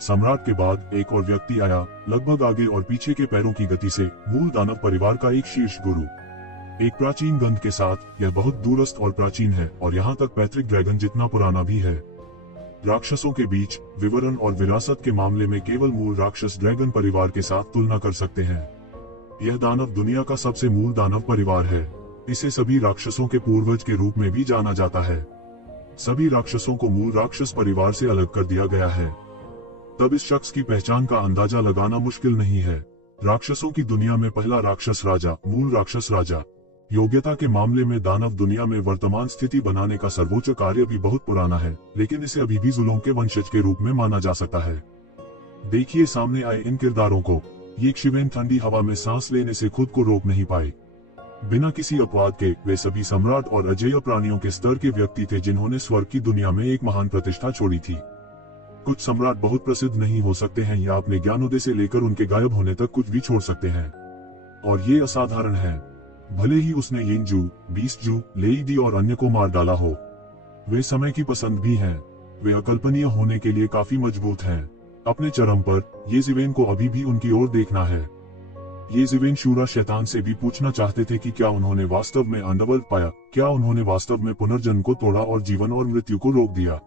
सम्राट के बाद एक और व्यक्ति आया, लगभग आगे और पीछे के पैरों की गति से, मूल दानव परिवार का एक शीर्ष गुरु। एक प्राचीन गंध के साथ यह बहुत दूरस्थ और प्राचीन है, और यहाँ तक पैतृक ड्रैगन जितना पुराना भी है। राक्षसों के बीच विवरण और विरासत के मामले में केवल मूल राक्षस ड्रैगन परिवार के साथ तुलना कर सकते हैं। यह दानव दुनिया का सबसे मूल दानव परिवार है। इसे सभी राक्षसों के पूर्वज के रूप में भी जाना जाता है। सभी राक्षसों को मूल राक्षस परिवार से अलग कर दिया गया है। तब इस शख्स की पहचान का अंदाजा लगाना मुश्किल नहीं है। राक्षसों की दुनिया में पहला राक्षस राजा, मूल राक्षस राजा। योग्यता के मामले में दानव दुनिया में वर्तमान स्थिति बनाने का सर्वोच्च कार्य भी बहुत पुराना है, लेकिन इसे अभी भी जुलों के वंशज के रूप में माना जा सकता है। देखिए सामने आए इन किरदारों को। येशिवेन ठंडी हवा में सांस लेने से खुद को रोक नहीं पाए। बिना किसी अपवाद के वे सभी सम्राट और अजेय प्राणियों के स्तर के व्यक्ति थे जिन्होंने स्वर्ग की दुनिया में एक महान प्रतिष्ठा छोड़ी थी। कुछ सम्राट बहुत प्रसिद्ध नहीं हो सकते हैं या अपने ज्ञानोदय से लेकर उनके गायब होने तक कुछ भी छोड़ सकते हैं, और ये असाधारण है। भले ही उसने यिंगजू, बीस्टजू, लेईदी और अन्य को मार डाला हो, वे समय की पसंद भी हैं। वे अकल्पनीय होने के लिए काफी मजबूत हैं। अपने चरम पर येशिवेन को अभी भी उनकी ओर देखना है। येशिवेन शूरा शैतान से भी पूछना चाहते थे कि क्या उन्होंने वास्तव में अंडरवर्ल्ड पाया, क्या उन्होंने वास्तव में पुनर्जन्म को तोड़ा और जीवन और मृत्यु को रोक दिया।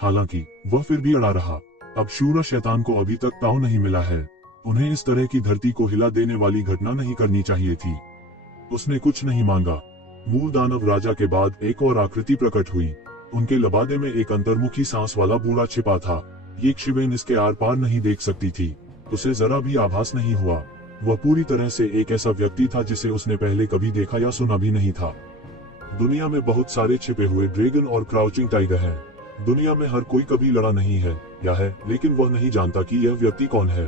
हालांकि वह फिर भी अड़ा रहा। अब शूरा शैतान को अभी तक ताव नहीं मिला है। उन्हें इस तरह की धरती को हिला देने वाली घटना नहीं करनी चाहिए थी। उसने कुछ नहीं मांगा। मूल दानव राजा के बाद एक और आकृति प्रकट हुई। उनके लबादे में एक अंतर्मुखी सांस वाला बूढ़ा छिपा था। ये शिवेन इसके आर पार नहीं देख सकती थी। उसे जरा भी आभास नहीं हुआ। वह पूरी तरह से एक ऐसा व्यक्ति था जिसे उसने पहले कभी देखा या सुना भी नहीं था। दुनिया में बहुत सारे छिपे हुए ड्रैगन और क्राउचिंग टाइगर हैं। दुनिया में हर कोई कभी लड़ा नहीं है या है, लेकिन वह नहीं जानता कि यह व्यक्ति कौन है।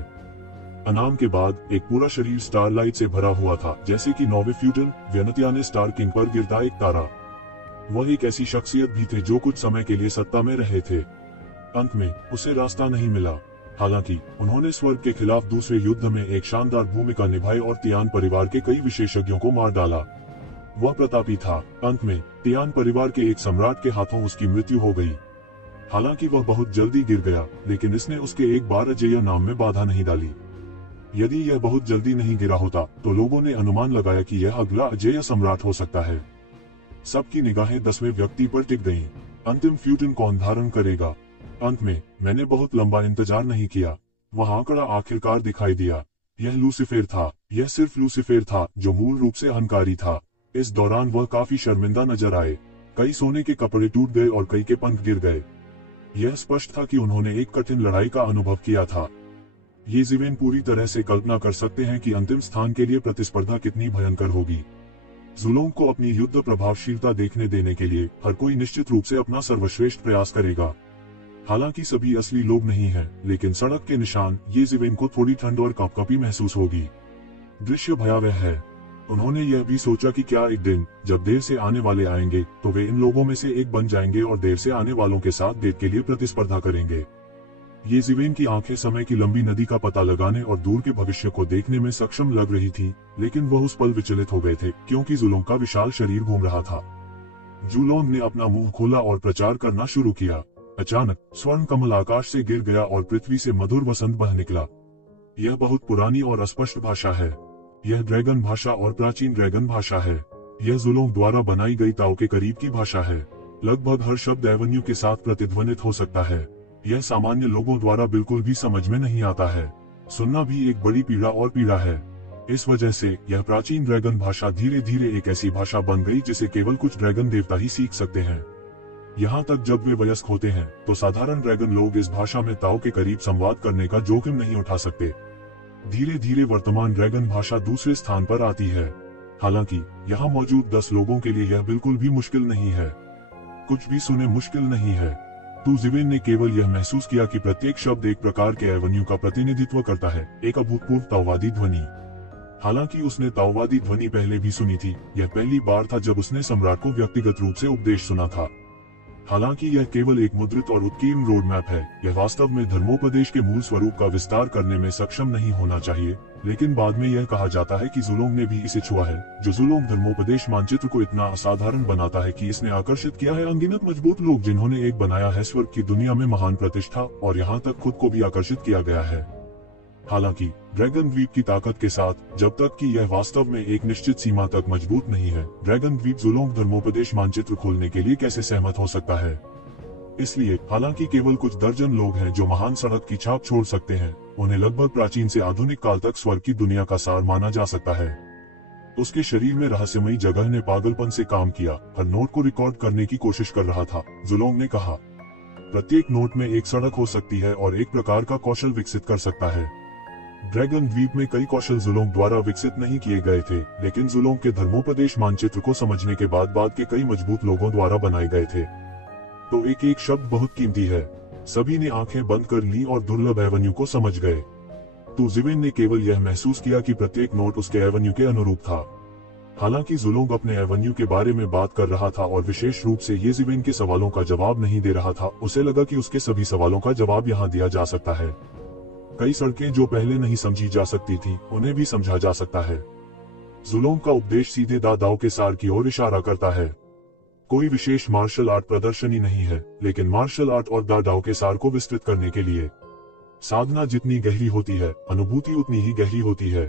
अनाम के बाद एक पूरा शरीर स्टारलाइट से भरा हुआ था, जैसे कि नौवे फ्यूटन वेनतिया ने स्टार किंग पर गिरता एक तारा। वह एक ऐसी शख्सियत भी थे जो कुछ समय के लिए सत्ता में रहे थे। अंत में उसे रास्ता नहीं मिला। हालांकि उन्होंने स्वर्ग के खिलाफ दूसरे युद्ध में एक शानदार भूमिका निभाई और तियान परिवार के कई विशेषज्ञों को मार डाला। वह प्रतापी था। अंत में तियान परिवार के एक सम्राट के हाथों उसकी मृत्यु हो गई। हालांकि वह बहुत जल्दी गिर गया, लेकिन इसने उसके एक बार अजेय नाम में बाधा नहीं डाली। यदि यह बहुत जल्दी नहीं गिरा होता तो लोगों ने अनुमान लगाया कि यह अगला अजेय सम्राट हो सकता है। सबकी निगाहें 10वें व्यक्ति पर टिक गईं। अंतिम फ्यूटन कौन धारण करेगा? अंत में मैंने बहुत लंबा इंतजार नहीं किया। वह आंकड़ा आखिरकार दिखाई दिया। यह लूसीफर था। यह सिर्फ लूसीफर था जो मूल रूप से अहंकारी था। इस दौरान वह काफी शर्मिंदा नजर आए। कई सोने के कपड़े टूट गए और कई के पंख गिर गए। यह स्पष्ट था कि उन्होंने एक कठिन लड़ाई का अनुभव किया था। ये जीवेन पूरी तरह से कल्पना कर सकते हैं कि अंतिम स्थान के लिए प्रतिस्पर्धा कितनी भयंकर होगी। जुलोंग को अपनी युद्ध प्रभावशीलता देखने देने के लिए हर कोई निश्चित रूप से अपना सर्वश्रेष्ठ प्रयास करेगा। हालांकि सभी असली लोग नहीं हैं, लेकिन सड़क के निशान ये जीवेन को थोड़ी ठंड और कंपकपी महसूस होगी। दृश्य भयावह है। उन्होंने यह भी सोचा कि क्या एक दिन जब देर से आने वाले आएंगे तो वे इन लोगों में से एक बन जाएंगे और देर से आने वालों के साथ डेट के लिए प्रतिस्पर्धा करेंगे। ये जीवेन की आंखें समय की लंबी नदी का पता लगाने और दूर के भविष्य को देखने में सक्षम लग रही थी, लेकिन वह उस पल विचलित हो गए थे क्योंकि जुलोंग का विशाल शरीर घूम रहा था। जुलोंग ने अपना मुंह खोला और प्रचार करना शुरू किया। अचानक स्वर्ण कमल आकाश से गिर गया और पृथ्वी से मधुर वसंत बह निकला। यह बहुत पुरानी और अस्पष्ट भाषा है। यह ड्रैगन भाषा और प्राचीन ड्रैगन भाषा है। यह जुलोंग द्वारा बनाई गई ताओ के करीब की भाषा है। लगभग हर शब्द एवन्यू के साथ प्रतिध्वनित हो सकता है। यह सामान्य लोगों द्वारा बिल्कुल भी समझ में नहीं आता है। सुनना भी एक बड़ी पीड़ा और पीड़ा है। इस वजह से यह प्राचीन ड्रैगन भाषा धीरे धीरे एक ऐसी भाषा बन गई जिसे केवल कुछ ड्रैगन देवता ही सीख सकते हैं। यहाँ तक जब वे वयस्क होते हैं तो साधारण ड्रैगन लोग इस भाषा में ताओ के करीब संवाद करने का जोखिम नहीं उठा सकते। धीरे धीरे वर्तमान ड्रैगन भाषा दूसरे स्थान पर आती है। हालांकि यहाँ मौजूद 10 लोगों के लिए यह बिल्कुल भी मुश्किल नहीं है। कुछ भी सुने मुश्किल नहीं है। तो जीवेन ने केवल यह महसूस किया कि प्रत्येक शब्द एक प्रकार के एवन्यू का प्रतिनिधित्व करता है, एक अभूतपूर्व ताओवादी ध्वनि। हालांकि उसने ताओवादी ध्वनि पहले भी सुनी थी, यह पहली बार था जब उसने सम्राट को व्यक्तिगत रूप से उपदेश सुना था। हालांकि यह केवल एक मुद्रित और उत्कीर्ण रोड मैप है, यह वास्तव में धर्मोपदेश के मूल स्वरूप का विस्तार करने में सक्षम नहीं होना चाहिए। लेकिन बाद में यह कहा जाता है कि जुलोंग ने भी इसे छुआ है। जो जुलोंग धर्मोपदेश मानचित्र को इतना असाधारण बनाता है कि इसने आकर्षित किया है अनगिनत मजबूत लोग जिन्होंने एक बनाया है स्वर्ग की दुनिया में महान प्रतिष्ठा, और यहाँ तक खुद को भी आकर्षित किया गया है। हालांकि ड्रैगन द्वीप की ताकत के साथ, जब तक कि यह वास्तव में एक निश्चित सीमा तक मजबूत नहीं है, ड्रैगन द्वीप जुलोंग धर्मोपदेश मानचित्र खोलने के लिए कैसे सहमत हो सकता है। इसलिए हालांकि केवल कुछ दर्जन लोग हैं जो महान सड़क की छाप छोड़ सकते हैं, उन्हें लगभग प्राचीन से आधुनिक काल तक स्वर्ग की दुनिया का सार माना जा सकता है। उसके शरीर में रहस्यमयी जगह ने पागलपन से काम किया, हर नोट को रिकॉर्ड करने की कोशिश कर रहा था। जुलोंग ने कहा, प्रत्येक नोट में एक सड़क हो सकती है और एक प्रकार का कौशल विकसित कर सकता है। ड्रैगन द्वीप में कई कौशल जुलोंग द्वारा विकसित नहीं किए गए थे, लेकिन जुलोंग के धर्मोपदेश मानचित्र को समझने के बाद के कई मजबूत लोगों द्वारा बनाए गए थे। तो एक एक शब्द बहुत कीमती है। सभी ने आंखें बंद कर ली और दुर्लभ एवन्यू को समझ गए। तो जीवेन ने केवल यह महसूस किया कि प्रत्येक नोट उसके एवन्यू के अनुरूप था। हालांकि जुलोंग अपने एवन्यू के बारे में बात कर रहा था और विशेष रूप से ये जीवेन के सवालों का जवाब नहीं दे रहा था, उसे लगा कि उसके सभी सवालों का जवाब यहाँ दिया जा सकता है। कई सड़कें जो पहले नहीं समझी जा सकती थी, उन्हें भी समझा जा सकता है। जुलोंग का उपदेश सीधे दादाओं के सार की ओर इशारा करता है। कोई विशेष मार्शल आर्ट प्रदर्शनी नहीं है, लेकिन मार्शल आर्ट और दादाओं के सार को विस्तृत करने के लिए साधना जितनी गहरी होती है, अनुभूति उतनी ही गहरी होती है।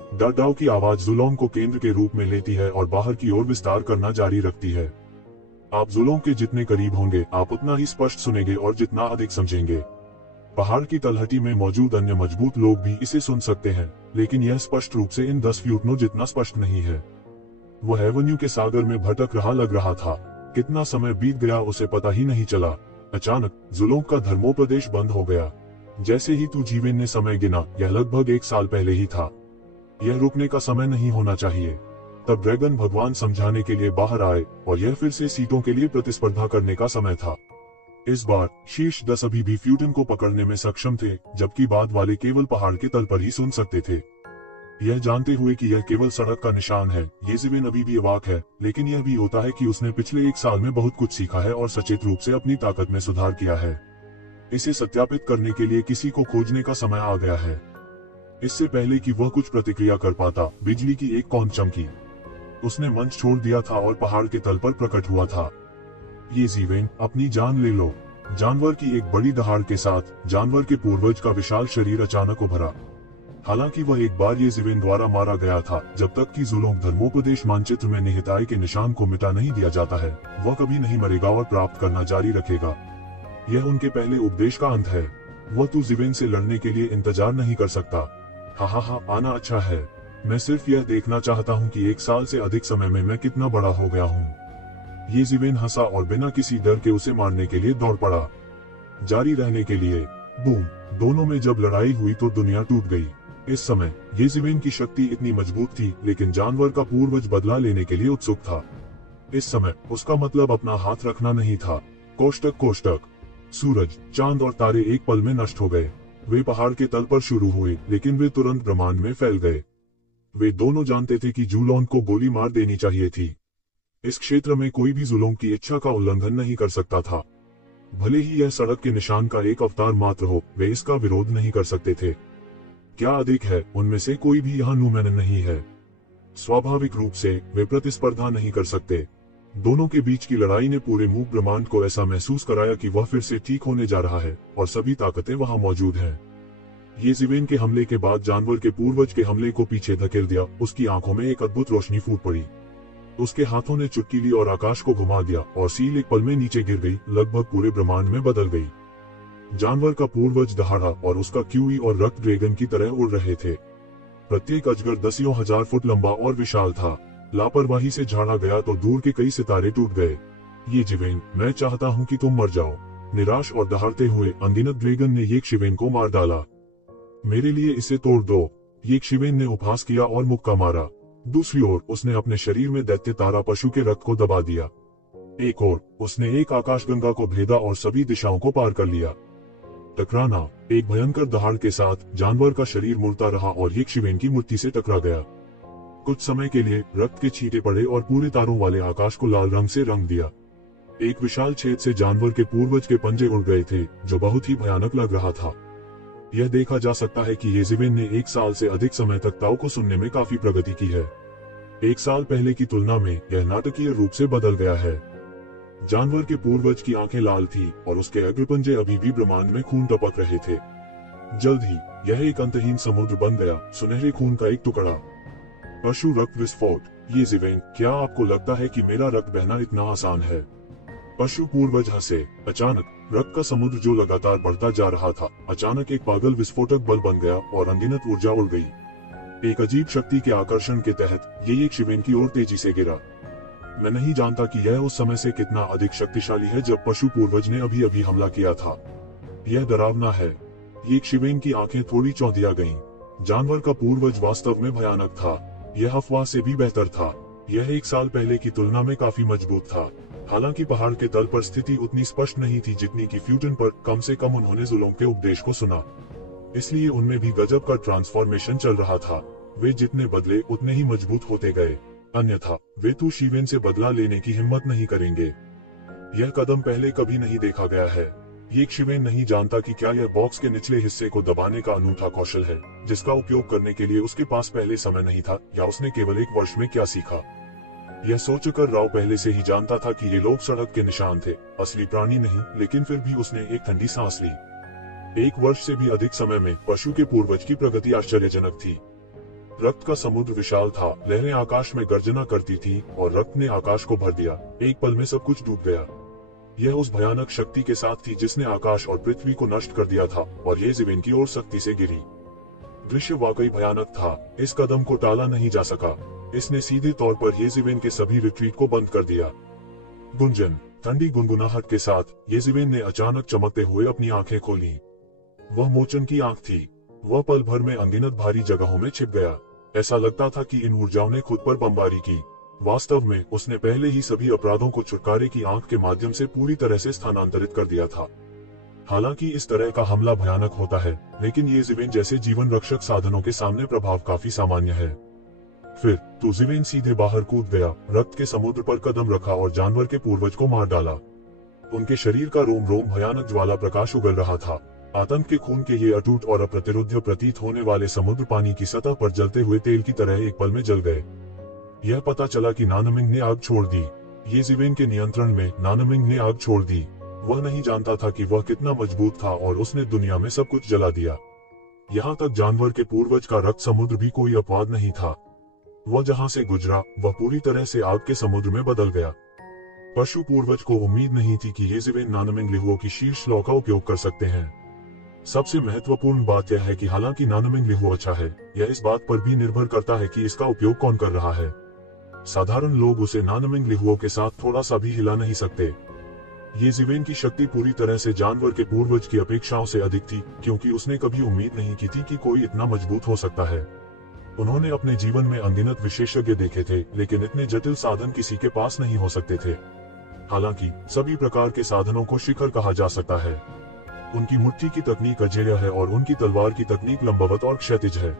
दादाओं की आवाज जुलोंग को केंद्र के रूप में लेती है और बाहर की ओर विस्तार करना जारी रखती है। आप जुलोंग के जितने करीब होंगे, आप उतना ही स्पष्ट सुनेंगे और जितना अधिक समझेंगे। पहाड़ की तलहटी में मौजूद अन्य मजबूत लोग भी इसे सुन सकते हैं, लेकिन यह स्पष्ट रूप से इन 10 फ्यूटनों जितना स्पष्ट नहीं है। वह एवन्यू के सागर में भटक रहा लग रहा था। कितना समय बीत गया उसे पता ही नहीं चला। अचानक जुलोंग का धर्मोपदेश बंद हो गया। जैसे ही तू जीवन ने समय गिना, यह लगभग 1 साल पहले ही था। यह रुकने का समय नहीं होना चाहिए। तब ड्रैगन भगवान समझाने के लिए बाहर आए और यह फिर से सीटों के लिए प्रतिस्पर्धा करने का समय था। इस बार शीर्ष 10 अभी भी फ्यूटन को पकड़ने में सक्षम थे, जबकि बाद वाले केवल पहाड़ के तल पर ही सुन सकते थे। यह जानते हुए कि यह केवल सड़क का निशान है, येज़ेविन अभी भी अवाक है, लेकिन यह भी होता है कि उसने पिछले 1 साल में बहुत कुछ सीखा है और सचेत रूप से अपनी ताकत में सुधार किया है। इसे सत्यापित करने के लिए किसी को खोजने का समय आ गया है। इससे पहले कि वह कुछ प्रतिक्रिया कर पाता, बिजली की एक कौंध चमकी। उसने मंच छोड़ दिया था और पहाड़ के तल पर प्रकट हुआ था। येज़ेविन, अपनी जान ले लो। जानवर की एक बड़ी दहाड़ के साथ जानवर के पूर्वज का विशाल शरीर अचानक उभरा। हालांकि वह एक बार येज़ेविन द्वारा मारा गया था, जब तक कि जुलोंग धर्मोपदेश मानचित्र में निहित आय के निशान को मिटा नहीं दिया जाता है, वह कभी नहीं मरेगा और प्राप्त करना जारी रखेगा। यह उनके पहले उपदेश का अंत है। वह तू ज़िवेन से लड़ने के लिए इंतजार नहीं कर सकता। हा, आना अच्छा है। मैं सिर्फ यह देखना चाहता हूँ कि 1 साल से अधिक समय में मैं कितना बड़ा हो गया हूँ। येज़ेविन हंसा और बिना किसी डर के उसे मारने के लिए दौड़ पड़ा। जारी रहने के लिए। बूम! दोनों में जब लड़ाई हुई तो दुनिया टूट गई। इस समय येज़ेविन की शक्ति इतनी मजबूत थी, लेकिन जानवर का पूर्वज बदला लेने के लिए उत्सुक था। इस समय उसका मतलब अपना हाथ रखना नहीं था। कोष्टक। सूरज, चांद और तारे एक पल में नष्ट हो गए। वे पहाड़ के तल पर शुरू हुए, लेकिन वे तुरंत ब्रह्मांड में फैल गए। वे दोनों जानते थे कि जुलोंग को गोली मार देनी चाहिए थी। इस क्षेत्र में कोई भी जुलोंग की इच्छा का उल्लंघन नहीं कर सकता था। भले ही यह सड़क के निशान का एक अवतार मात्र हो, वे इसका विरोध नहीं कर सकते थे। क्या अधिक है, उनमें से कोई भी यहाँ नुमैन नहीं है। स्वाभाविक रूप से वे प्रतिस्पर्धा नहीं कर सकते। दोनों के बीच की लड़ाई ने पूरे मूक ब्रह्मांड को ऐसा महसूस कराया कि वह फिर से ठीक होने जा रहा है और सभी ताकतें वहां मौजूद हैं। येज़ेविन के हमले के बाद जानवर के पूर्वज के हमले को पीछे धकेल दिया। उसकी आंखों में एक अद्भुत रोशनी फूट पड़ी। उसके हाथों ने चुटकी ली और आकाश को घुमा दिया और सील एक पल में नीचे गिर गई, लगभग पूरे ब्रह्मांड में बदल गई। जानवर का पूर्वज दहाड़ा और उसका क्यूई और रक्त ड्रैगन की तरह उड़ रहे थे। प्रत्येक अजगर 10,000 फुट लंबा और विशाल था। लापरवाही से झाड़ा गया तो दूर के कई सितारे टूट गए। येज़ेविन, मैं चाहता हूँ कि तुम मर जाओ। निराश और दहाड़ते हुए अनगिनत ड्रैगन ने येज़ेविन को मार डाला। मेरे लिए इसे तोड़ दो। येज़ेविन ने उपहास किया और मुक्का मारा। दूसरी ओर उसने अपने शरीर में दैत्य तारा पशु के रक्त को दबा दिया। एक ओर उसने एक आकाशगंगा को भेदा और सभी दिशाओं को पार कर लिया। टकराना। एक भयंकर दहाड़ के साथ जानवर का शरीर मुड़ता रहा और येज़ेविन की मूर्ति से टकरा गया। कुछ समय के लिए रक्त के छींटे पड़े और पूरे तारों वाले आकाश को लाल रंग से रंग दिया। एक विशाल छेद से जानवर के पूर्वज के पंजे उड़ गए थे, जो बहुत ही भयानक लग रहा था। यह देखा जा सकता है कि येज़ेविन ने 1 साल से अधिक समय तक ताओ को सुनने में काफी प्रगति की है। 1 साल पहले की तुलना में यह नाटकीय रूप से बदल गया है। जानवर के पूर्वज की आंखें लाल थी और उसके अग्रपंजे अभी भी ब्रह्मांड में खून टपक रहे थे। जल्द ही यह एक अंतहीन समुद्र बन गया, सुनहरे खून का एक टुकड़ा। पशु रक्त विस्फोट। येज़ेविन, क्या आपको लगता है कि मेरा रक्त बहना इतना आसान है? पशु पूर्वज हंसे। अचानक रक्त का समुद्र जो लगातार बढ़ता जा रहा था, अचानक एक पागल विस्फोटक बल बन गया और अनगिनत ऊर्जा उड़ गई। एक अजीब शक्ति के आकर्षण के तहत ये येज़ेविन की ओर तेजी से गिरा। मैं नहीं जानता कि यह उस समय से कितना अधिक शक्तिशाली है जब पशु पूर्वज ने अभी अभी हमला किया था। यह डरावना है। येज़ेविन की आंखें थोड़ी चौंधिया गईं। जानवर का पूर्वज वास्तव में भयानक था। यह अफवाह से भी बेहतर था। यह 1 साल पहले की तुलना में काफी मजबूत था। हालांकि पहाड़ के तल पर स्थिति उतनी स्पष्ट नहीं थी जितनी कि फ्यूटन पर। कम से कम उन्होंने जुलोंग के उपदेश को सुना, इसलिए उनमें भी गजब का ट्रांसफॉर्मेशन चल रहा था। वे जितने बदले उतने ही मजबूत होते गए, अन्यथा वे तू शिवेन से बदला लेने की हिम्मत नहीं करेंगे। यह कदम पहले कभी नहीं देखा गया है। येज़ेविन नहीं जानता कि क्या यह बॉक्स के निचले हिस्से को दबाने का अनूठा कौशल है, जिसका उपयोग करने के लिए उसके पास पहले समय नहीं था, या उसने केवल 1 वर्ष में क्या सीखा। यह सोचकर राव पहले से ही जानता था कि ये लोग सड़क के निशान थे, असली प्राणी नहीं, लेकिन फिर भी उसने एक ठंडी सांस ली। 1 वर्ष से भी अधिक समय में पशु के पूर्वज की प्रगति आश्चर्यजनक थी। रक्त का समुद्र विशाल था, लहरें आकाश में गर्जना करती थी और रक्त ने आकाश को भर दिया। एक पल में सब कुछ डूब गया। यह उस भयानक शक्ति के साथ थी जिसने आकाश और पृथ्वी को नष्ट कर दिया था और येज़ेविन की ओर सख्ती से गिरी। दृश्य वाकई भयानक था। इस कदम को टाला नहीं जा सका। इसने सीधे तौर पर येज़ेविन के सभी रिट्रीट को बंद कर दिया। गुंजन, ठंडी गुनगुनाहट के साथ येज़िवेन ने अचानक चमकते हुए अपनी आंखें खोली। वह मोचन की आंख थी। वह पल भर में अनगिनत भारी जगहों में छिप गया। ऐसा लगता था कि इन ऊर्जाओं ने खुद पर बमबारी की। वास्तव में उसने पहले ही सभी अपराधों को छुटकारे की आंख के माध्यम से पूरी तरह से स्थानांतरित कर दिया था। हालांकि इस तरह का हमला भयानक होता है, लेकिन येज़िवेन जैसे जीवन रक्षक साधनों के सामने प्रभाव काफी सामान्य है। फिर येज़िवेन सीधे बाहर कूद गया, रक्त के समुद्र पर कदम रखा और जानवर के पूर्वज को मार डाला। उनके शरीर का रोम रोम भयानक ज्वाला प्रकाश उगल रहा था। आतंक के खून के ये अटूट और अप्रतिरोध्य प्रतीत होने वाले समुद्र पानी की सतह पर जलते हुए तेल की तरह एक पल में जल गए। यह पता चला कि नानमिंग ने आग छोड़ दी। येज़िवेन के नियंत्रण में नानमिंग ने आग छोड़ दी। वह नहीं जानता था कि वह कितना मजबूत था और उसने दुनिया में सब कुछ जला दिया। यहाँ तक जानवर के पूर्वज का रक्त समुद्र भी कोई अपवाद नहीं था। वह जहाँ से गुजरा वह पूरी तरह से आग के समुद्र में बदल गया। पशु पूर्वज को उम्मीद नहीं थी कि येज़िवेन नानमिंग लिहुओं की शीर्ष लौ का उपयोग कर सकते हैं। सबसे महत्वपूर्ण बात यह है कि हालांकि नानमिंग लिहु अच्छा है, यह इस बात पर भी निर्भर करता है कि इसका उपयोग कौन कर रहा है। साधारण लोग उसे नानमिंग लिहुओं के साथ थोड़ा सा भी हिला नहीं सकते। येज़िवेन की शक्ति पूरी तरह से जानवर के पूर्वज की अपेक्षाओं से अधिक थी, क्योंकि उसने कभी उम्मीद नहीं की थी कि कोई इतना मजबूत हो सकता है। उन्होंने अपने जीवन में अनगिनत विशेषज्ञ देखे थे, लेकिन इतने जटिल साधन किसी के पास नहीं हो सकते थे। हालांकि सभी प्रकार के साधनों को शिखर कहा जा सकता है। उनकी मुट्ठी की तकनीक अजेय है और उनकी तलवार की तकनीक लंबवत और क्षैतिज है।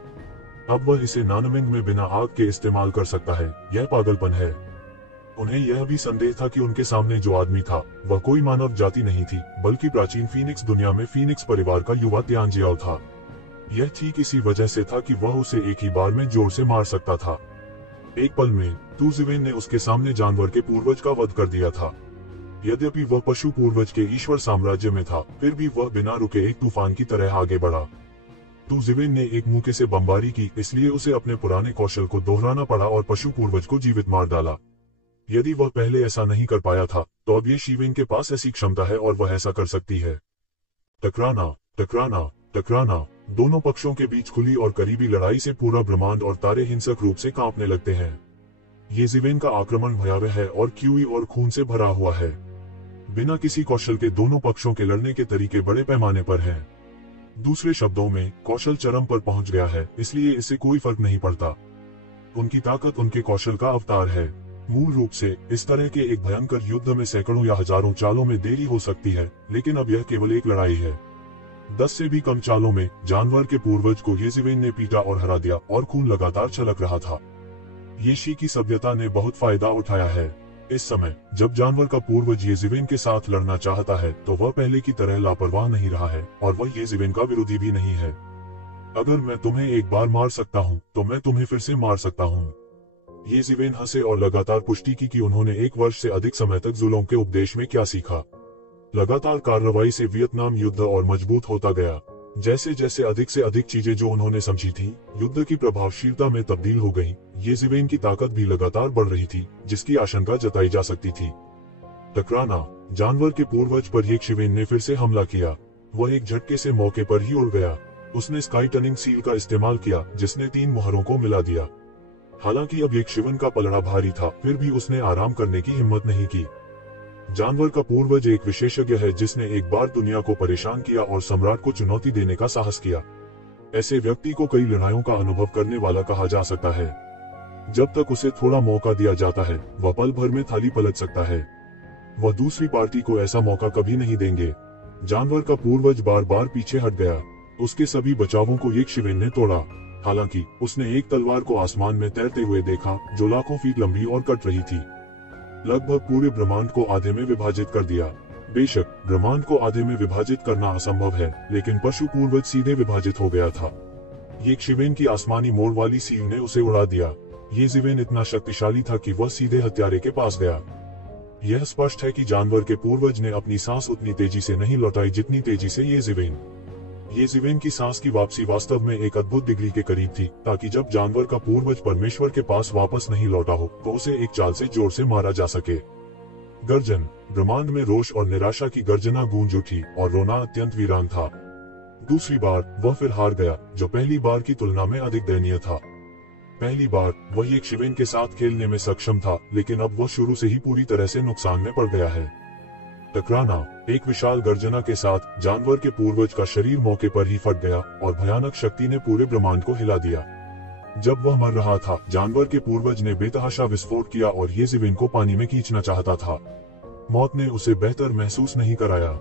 अब वह इसे नानमिंग में बिना आग के इस्तेमाल कर सकता है। यह पागलपन है। उन्हें यह भी संदेह था कि उनके सामने जो आदमी था वह कोई मानव जाति नहीं थी, बल्कि प्राचीन फीनिक्स दुनिया में फीनिक्स परिवार का युवा तियानजियाओ था। यह ठीक इसी वजह से था कि वह उसे एक ही बार में जोर से मार सकता था। एक पल में येज़िवेन ने उसके सामने जानवर के पूर्वज का वध कर दिया था। यद्यपि वह पशु पूर्वज के ईश्वर साम्राज्य में था, फिर भी वह बिना रुके एक तूफान की तरह आगे बढ़ा। येज़िवेन ने एक मुक्के से बमबारी की, इसलिए उसे अपने पुराने कौशल को दोहराना पड़ा और पशु पूर्वज को जीवित मार डाला। यदि वह पहले ऐसा नहीं कर पाया था, तो अब येज़िवेन के पास ऐसी क्षमता है और वह ऐसा कर सकती है। टकराना, टकराना, टकराना। दोनों पक्षों के बीच खुली और करीबी लड़ाई से पूरा ब्रह्मांड और तारे हिंसक रूप से कांपने लगते हैं। येज़िवेन का आक्रमण भयावह है और क्यूई और खून से भरा हुआ है। बिना किसी कौशल के दोनों पक्षों के लड़ने के तरीके बड़े पैमाने पर हैं। दूसरे शब्दों में, कौशल चरम पर पहुंच गया है, इसलिए इससे कोई फर्क नहीं पड़ता। उनकी ताकत उनके कौशल का अवतार है। मूल रूप से इस तरह के एक भयंकर युद्ध में सैकड़ों या हजारों चालों में देरी हो सकती है, लेकिन अब यह केवल एक लड़ाई है। 10 से भी कम चालों में जानवर के पूर्वज को येज़िवेन ने पीटा और हरा दिया और खून लगातार छलक रहा था। येशी की सभ्यता ने बहुत फायदा उठाया है। इस समय जब जानवर का पूर्वज येज़िवेन के साथ लड़ना चाहता है, तो वह पहले की तरह लापरवाह नहीं रहा है और वह येज़िवेन का विरोधी भी नहीं है। अगर मैं तुम्हें एक बार मार सकता हूं, तो मैं तुम्हें फिर से मार सकता हूं। येज़िवेन हंसे और लगातार पुष्टि की कि उन्होंने 1 वर्ष से अधिक समय तक जुलों के उपदेश में क्या सीखा। लगातार कार्रवाई से वियतनाम युद्ध और मजबूत होता गया। जैसे जैसे अधिक से अधिक चीजें जो उन्होंने समझी थी, युद्ध की प्रभावशीलता में तब्दील हो गईं, येज़िवेन की ताकत भी लगातार बढ़ रही थी, जिसकी आशंका जताई जा सकती थी। टकराना। जानवर के पूर्वज पर येज़िवेन ने फिर से हमला किया। वह एक झटके से मौके पर ही उड़ गया। उसने स्काई टनिंग सील का इस्तेमाल किया, जिसने 3 मोहरों को मिला दिया। हालांकि अब येज़िवेन का पलड़ा भारी था, फिर भी उसने आराम करने की हिम्मत नहीं की। जानवर का पूर्वज एक विशेषज्ञ है जिसने एक बार दुनिया को परेशान किया और सम्राट को चुनौती देने का साहस किया। ऐसे व्यक्ति को कई लड़ाइयों का अनुभव करने वाला कहा जा सकता है। जब तक उसे थोड़ा मौका दिया जाता है, वह पल भर में थाली पलट सकता है। वह दूसरी पार्टी को ऐसा मौका कभी नहीं देंगे। जानवर का पूर्वज बार बार पीछे हट गया। उसके सभी बचावों को येज़िवेन ने तोड़ा। हालांकि उसने एक तलवार को आसमान में तैरते हुए देखा, जो लाखों फीट लंबी और कट रही थी। लगभग पूरे ब्रह्मांड को आधे में विभाजित कर दिया। बेशक ब्रह्मांड को आधे में विभाजित करना असंभव है, लेकिन पशु पूर्वज सीधे विभाजित हो गया था। येज़िवेन की आसमानी मोड़ वाली सील ने उसे उड़ा दिया। येज़िवेन इतना शक्तिशाली था कि वह सीधे हत्यारे के पास गया। यह स्पष्ट है कि जानवर के पूर्वज ने अपनी सांस उतनी तेजी से नहीं लौटाई जितनी तेजी से येज़िवेन। येज़िवेन की सांस की वापसी वास्तव में एक अद्भुत डिग्री के करीब थी, ताकि जब जानवर का पूर्वज परमेश्वर के पास वापस नहीं लौटा हो, तो उसे एक चाल से जोर से मारा जा सके। गर्जन। ब्रह्मांड में रोष और निराशा की गर्जना गूंज उठी और रोना अत्यंत वीरान था। दूसरी बार वह फिर हार गया, जो पहली बार की तुलना में अधिक दयनीय था। पहली बार वह येज़िवेन के साथ खेलने में सक्षम था, लेकिन अब वह शुरू से ही पूरी तरह से नुकसान में पड़ गया है। टकराना। एक विशाल गर्जना के साथ जानवर के पूर्वज का शरीर मौके पर ही फट गया और भयानक शक्ति ने पूरे ब्रह्मांड को हिला दिया। जब वह मर रहा था, जानवर के पूर्वज ने बेतहाशा विस्फोट किया और येज़िविन को पानी में खींचना चाहता था। मौत ने उसे बेहतर महसूस नहीं कराया।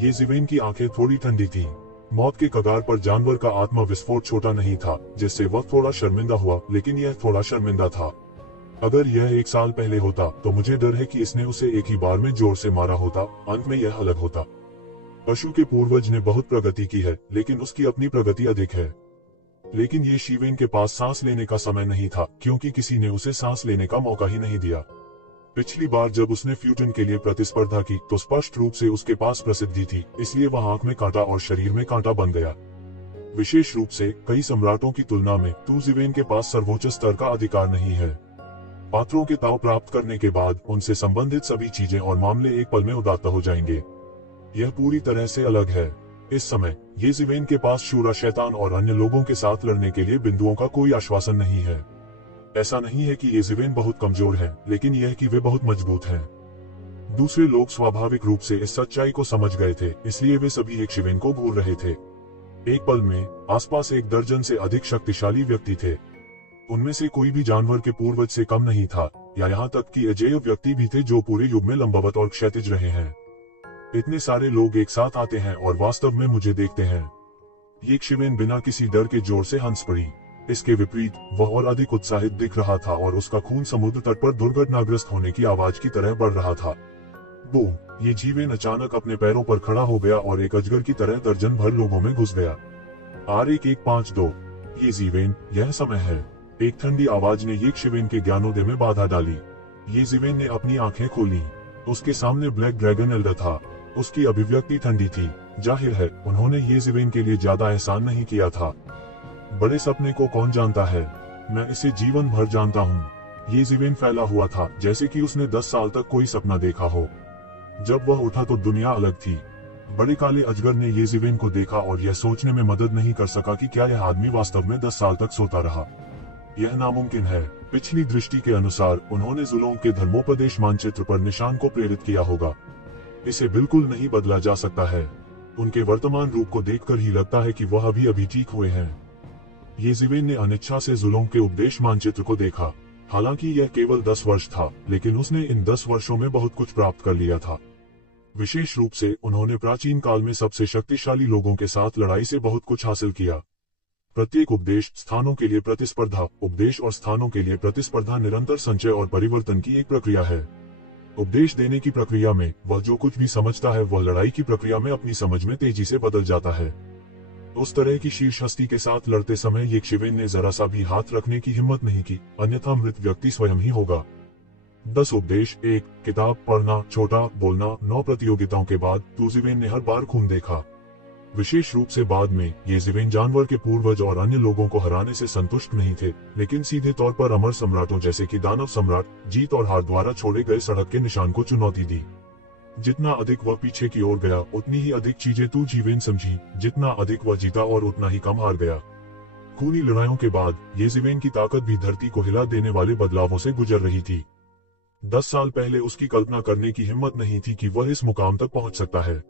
येज़िविन की आंखें थोड़ी ठंडी थीं। मौत के कगार पर जानवर का आत्मा विस्फोट छोटा नहीं था, जिससे वह थोड़ा शर्मिंदा हुआ, लेकिन यह थोड़ा शर्मिंदा था। अगर यह 1 साल पहले होता तो मुझे डर है कि इसने उसे एक ही बार में जोर से मारा होता। अंत में यह अलग होता। पशु के पूर्वज ने बहुत प्रगति की है, लेकिन उसकी अपनी प्रगति अधिक है। लेकिन येज़िविन के पास सांस लेने का समय नहीं था, क्योंकि किसी ने उसे सांस लेने का मौका ही नहीं दिया। पिछली बार जब उसने फ्यूजन के लिए प्रतिस्पर्धा की तो स्पष्ट रूप से उसके पास प्रसिद्धि थी, इसलिए वह आंख में कांटा और शरीर में कांटा बन गया। विशेष रूप से कई सम्राटों की तुलना में येज़िविन के पास सर्वोच्च स्तर का अधिकार नहीं है। पात्रों के ताव प्राप्त करने के बाद उनसे संबंधित सभी चीजें और मामले एक पल में उदात्त हो जाएंगे। यह पूरी तरह से अलग है। इस समय येज़िविन के पास शूरा शैतान और अन्य लोगों के साथ लड़ने के लिए बिंदुओं का कोई आश्वासन नहीं है। ऐसा नहीं है कि येज़िविन बहुत कमजोर है, लेकिन यह कि वे बहुत मजबूत हैं। दूसरे लोग स्वाभाविक रूप से इस सच्चाई को समझ गए थे, इसलिए वे सभी येज़िविन को घूर रहे थे। एक पल में आसपास 1 दर्जन से अधिक शक्तिशाली व्यक्ति थे। उनमें से कोई भी जानवर के पूर्वज से कम नहीं था, या यहाँ तक कि अजेय व्यक्ति भी थे जो पूरे युग में लंबवत और क्षैतिज रहे हैं। इतने सारे लोग एक साथ आते हैं और वास्तव में मुझे देखते हैं। येज़िविन बिना किसी डर के जोर से हंस पड़ी। इसके विपरीत वह और अधिक उत्साहित दिख रहा था और उसका खून समुद्र तट पर दुर्घटनाग्रस्त होने की आवाज की तरह बढ़ रहा था। बूम! येज़िविन अचानक अपने पैरों पर खड़ा हो गया और एक अजगर की तरह दर्जन भर लोगों में घुस गया। R1152 येज़िविन, यह समय है। एक ठंडी आवाज ने येज़िविन के ज्ञानोदय में बाधा डाली। येज़िविन ने अपनी आंखें खोली। उसके सामने ब्लैक ड्रैगन एल्डर था। उसकी अभिव्यक्ति ठंडी थी। जाहिर है उन्होंने येज़िविन के लिए ज्यादा एहसान नहीं किया था। बड़े सपने को कौन जानता है? मैं इसे जीवन भर जानता हूँ। येज़िविन फैला हुआ था, जैसे कि उसने 10 साल तक कोई सपना देखा हो। जब वह उठा तो दुनिया अलग थी। बड़े काले अजगर ने येज़िविन को देखा और यह सोचने में मदद नहीं कर सका कि क्या यह आदमी वास्तव में 10 साल तक सोता रहा। यह नामुमकिन है। पिछली दृष्टि के अनुसार उन्होंने जुलों के धर्मोपदेश मानचित्र पर निशान को प्रेरित किया होगा। इसे बिल्कुल नहीं बदला जा सकता है। उनके वर्तमान रूप को देखकर ही लगता है कि वह अभी ठीक हुए हैं। येज़िविन ने अनिच्छा से जुलों के उपदेश मानचित्र को देखा। हालांकि यह केवल 10 वर्ष था, लेकिन उसने इन 10 वर्षों में बहुत कुछ प्राप्त कर लिया था। विशेष रूप से उन्होंने प्राचीन काल में सबसे शक्तिशाली लोगों के साथ लड़ाई से बहुत कुछ हासिल किया। प्रत्येक उपदेश स्थानों के लिए प्रतिस्पर्धा, उपदेश और स्थानों के लिए प्रतिस्पर्धा निरंतर संचय और परिवर्तन की एक प्रक्रिया है। उपदेश देने की प्रक्रिया में वह जो कुछ भी समझता है वह लड़ाई की प्रक्रिया में अपनी समझ में तेजी से बदल जाता है। उस तरह की शीर्ष हस्ती के साथ लड़ते समय येज़िविन ने जरा सा भी हाथ रखने की हिम्मत नहीं की, अन्यथा मृत व्यक्ति स्वयं ही होगा। 10 उपदेश, 1 किताब पढ़ना, छोटा बोलना, 9 प्रतियोगिताओं के बाद येज़िविन ने हर बार खून देखा। विशेष रूप से बाद में येज़िविन जानवर के पूर्वज और अन्य लोगों को हराने से संतुष्ट नहीं थे, लेकिन सीधे तौर पर अमर सम्राटों जैसे कि दानव सम्राट, जीत और हार द्वारा छोड़े गए सड़क के निशान को चुनौती दी। जितना अधिक वह पीछे की ओर गया, उतनी ही अधिक चीजें येज़िविन समझी। जितना अधिक वह जीता और उतना ही कम हार गया। खूनी लड़ाइयों के बाद येज़िविन की ताकत भी धरती को हिला देने वाले बदलावों से गुजर रही थी। 10 साल पहले उसकी कल्पना करने की हिम्मत नहीं थी कि वह इस मुकाम तक पहुंच सकता है।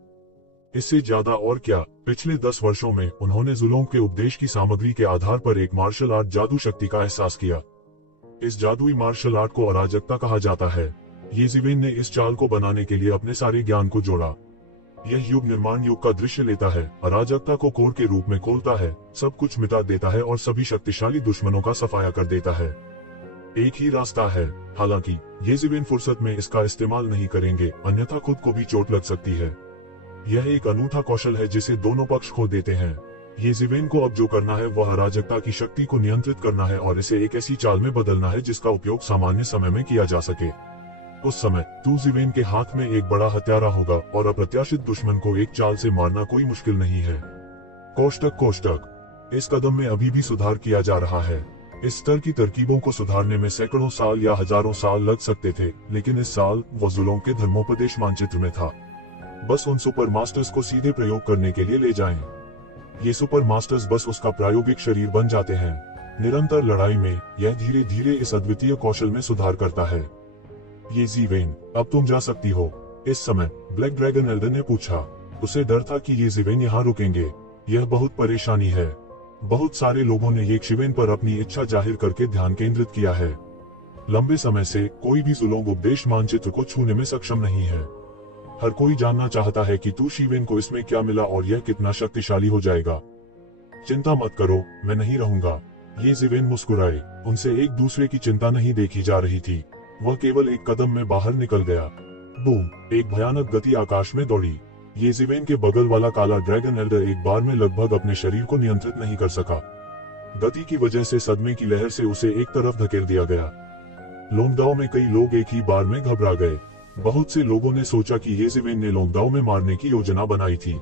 इससे ज्यादा और क्या, पिछले 10 वर्षों में उन्होंने जुलों के उपदेश की सामग्री के आधार पर एक मार्शल आर्ट जादू शक्ति का एहसास किया। इस जादुई मार्शल आर्ट को अराजकता कहा जाता है। येज़िविन ने इस चाल को बनाने के लिए अपने सारे ज्ञान को जोड़ा। यह युग निर्माण युग का दृश्य लेता है, अराजकता को कोर के रूप में खोलता है, सब कुछ मिटा देता है और सभी शक्तिशाली दुश्मनों का सफाया कर देता है। एक ही रास्ता है। हालांकि येज़िविन फुर्सत में इसका इस्तेमाल नहीं करेंगे, अन्यथा खुद को भी चोट लग सकती है। यह एक अनूठा कौशल है जिसे दोनों पक्ष खो देते हैं। येज़िविन को अब जो करना है वह अराजकता की शक्ति को नियंत्रित करना है और इसे एक ऐसी चाल में बदलना है जिसका उपयोग सामान्य समय में किया जा सके। उस समय येज़िविन के हाथ में एक बड़ा हत्यारा होगा और अप्रत्याशित दुश्मन को एक चाल से मारना कोई मुश्किल नहीं है। कोष्टक इस कदम में अभी भी सुधार किया जा रहा है। इस स्तर की तरकीबों को सुधारने में सैकड़ों साल या हजारों साल लग सकते थे, लेकिन इस साल वो जुलों के धर्मोपदेश मानचित्र में था। बस उन सुपर मास्टर्स को सीधे प्रयोग करने के लिए ले जाएं। ये सुपर मास्टर्स बस उसका प्रायोगिक शरीर बन जाते हैं। निरंतर लड़ाई में यह धीरे धीरे इस अद्वितीय कौशल में सुधार करता है। येज़िविन, अब तुम जा सकती हो। इस समय ब्लैक ड्रैगन एल्डर ने पूछा। उसे डर था कि ये ज़िवेन यहाँ रुकेंगे। यह बहुत परेशानी है। बहुत सारे लोगों ने ये ज़िवेन पर अपनी इच्छा जाहिर करके ध्यान केंद्रित किया है। लंबे समय से कोई भी जुलोंग उपदेश मानचित्र को छूने में सक्षम नहीं है। हर कोई जानना चाहता है कि तू ज़िवेन को इसमें क्या मिला और यह कितना शक्तिशाली हो जाएगा। चिंता मत करो, मैं नहीं रहूंगा। ये ज़िवेन मुस्कुराए। उनसे एक दूसरे की चिंता नहीं देखी जा रही थी। वह केवल एक कदम में बाहर निकल गया। बूम! एक भयानक गति आकाश में दौड़ी। ये ज़िवेन के बगल वाला काला ड्रैगन एल्डर एक बार में लगभग अपने शरीर को नियंत्रित नहीं कर सका। गति की वजह से सदमे की लहर से उसे एक तरफ धकेल दिया गया। लोंगदाओ में कई लोग एक ही बार में घबरा गए। बहुत से लोगों ने सोचा कि ये ज़िवेन ने लोंगदाओ में मारने की योजना बनाई थी।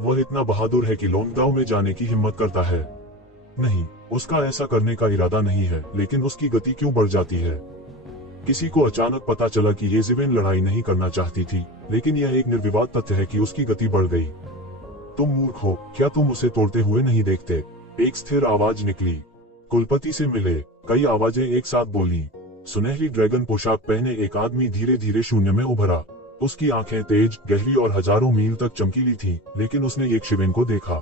वह इतना बहादुर है कि लोंगदाओ में जाने की हिम्मत करता है। नहीं, उसका ऐसा करने का इरादा नहीं है, लेकिन उसकी गति क्यों बढ़ जाती है? किसी को अचानक पता चला कि ये ज़िवेन लड़ाई नहीं करना चाहती थी, लेकिन यह एक निर्विवाद तथ्य है कि उसकी गति बढ़ गई। तुम मूर्ख हो, क्या तुम उसे तोड़ते हुए नहीं देखते? एक स्थिर आवाज निकली। कुलपति से मिले। कई आवाजें एक साथ बोली। सुनहरी ड्रैगन पोशाक पहने एक आदमी धीरे धीरे शून्य में उभरा। उसकी आंखें तेज, गहरी और हजारों मील तक चमकीली थीं, लेकिन उसने एक ज़िवेन को देखा।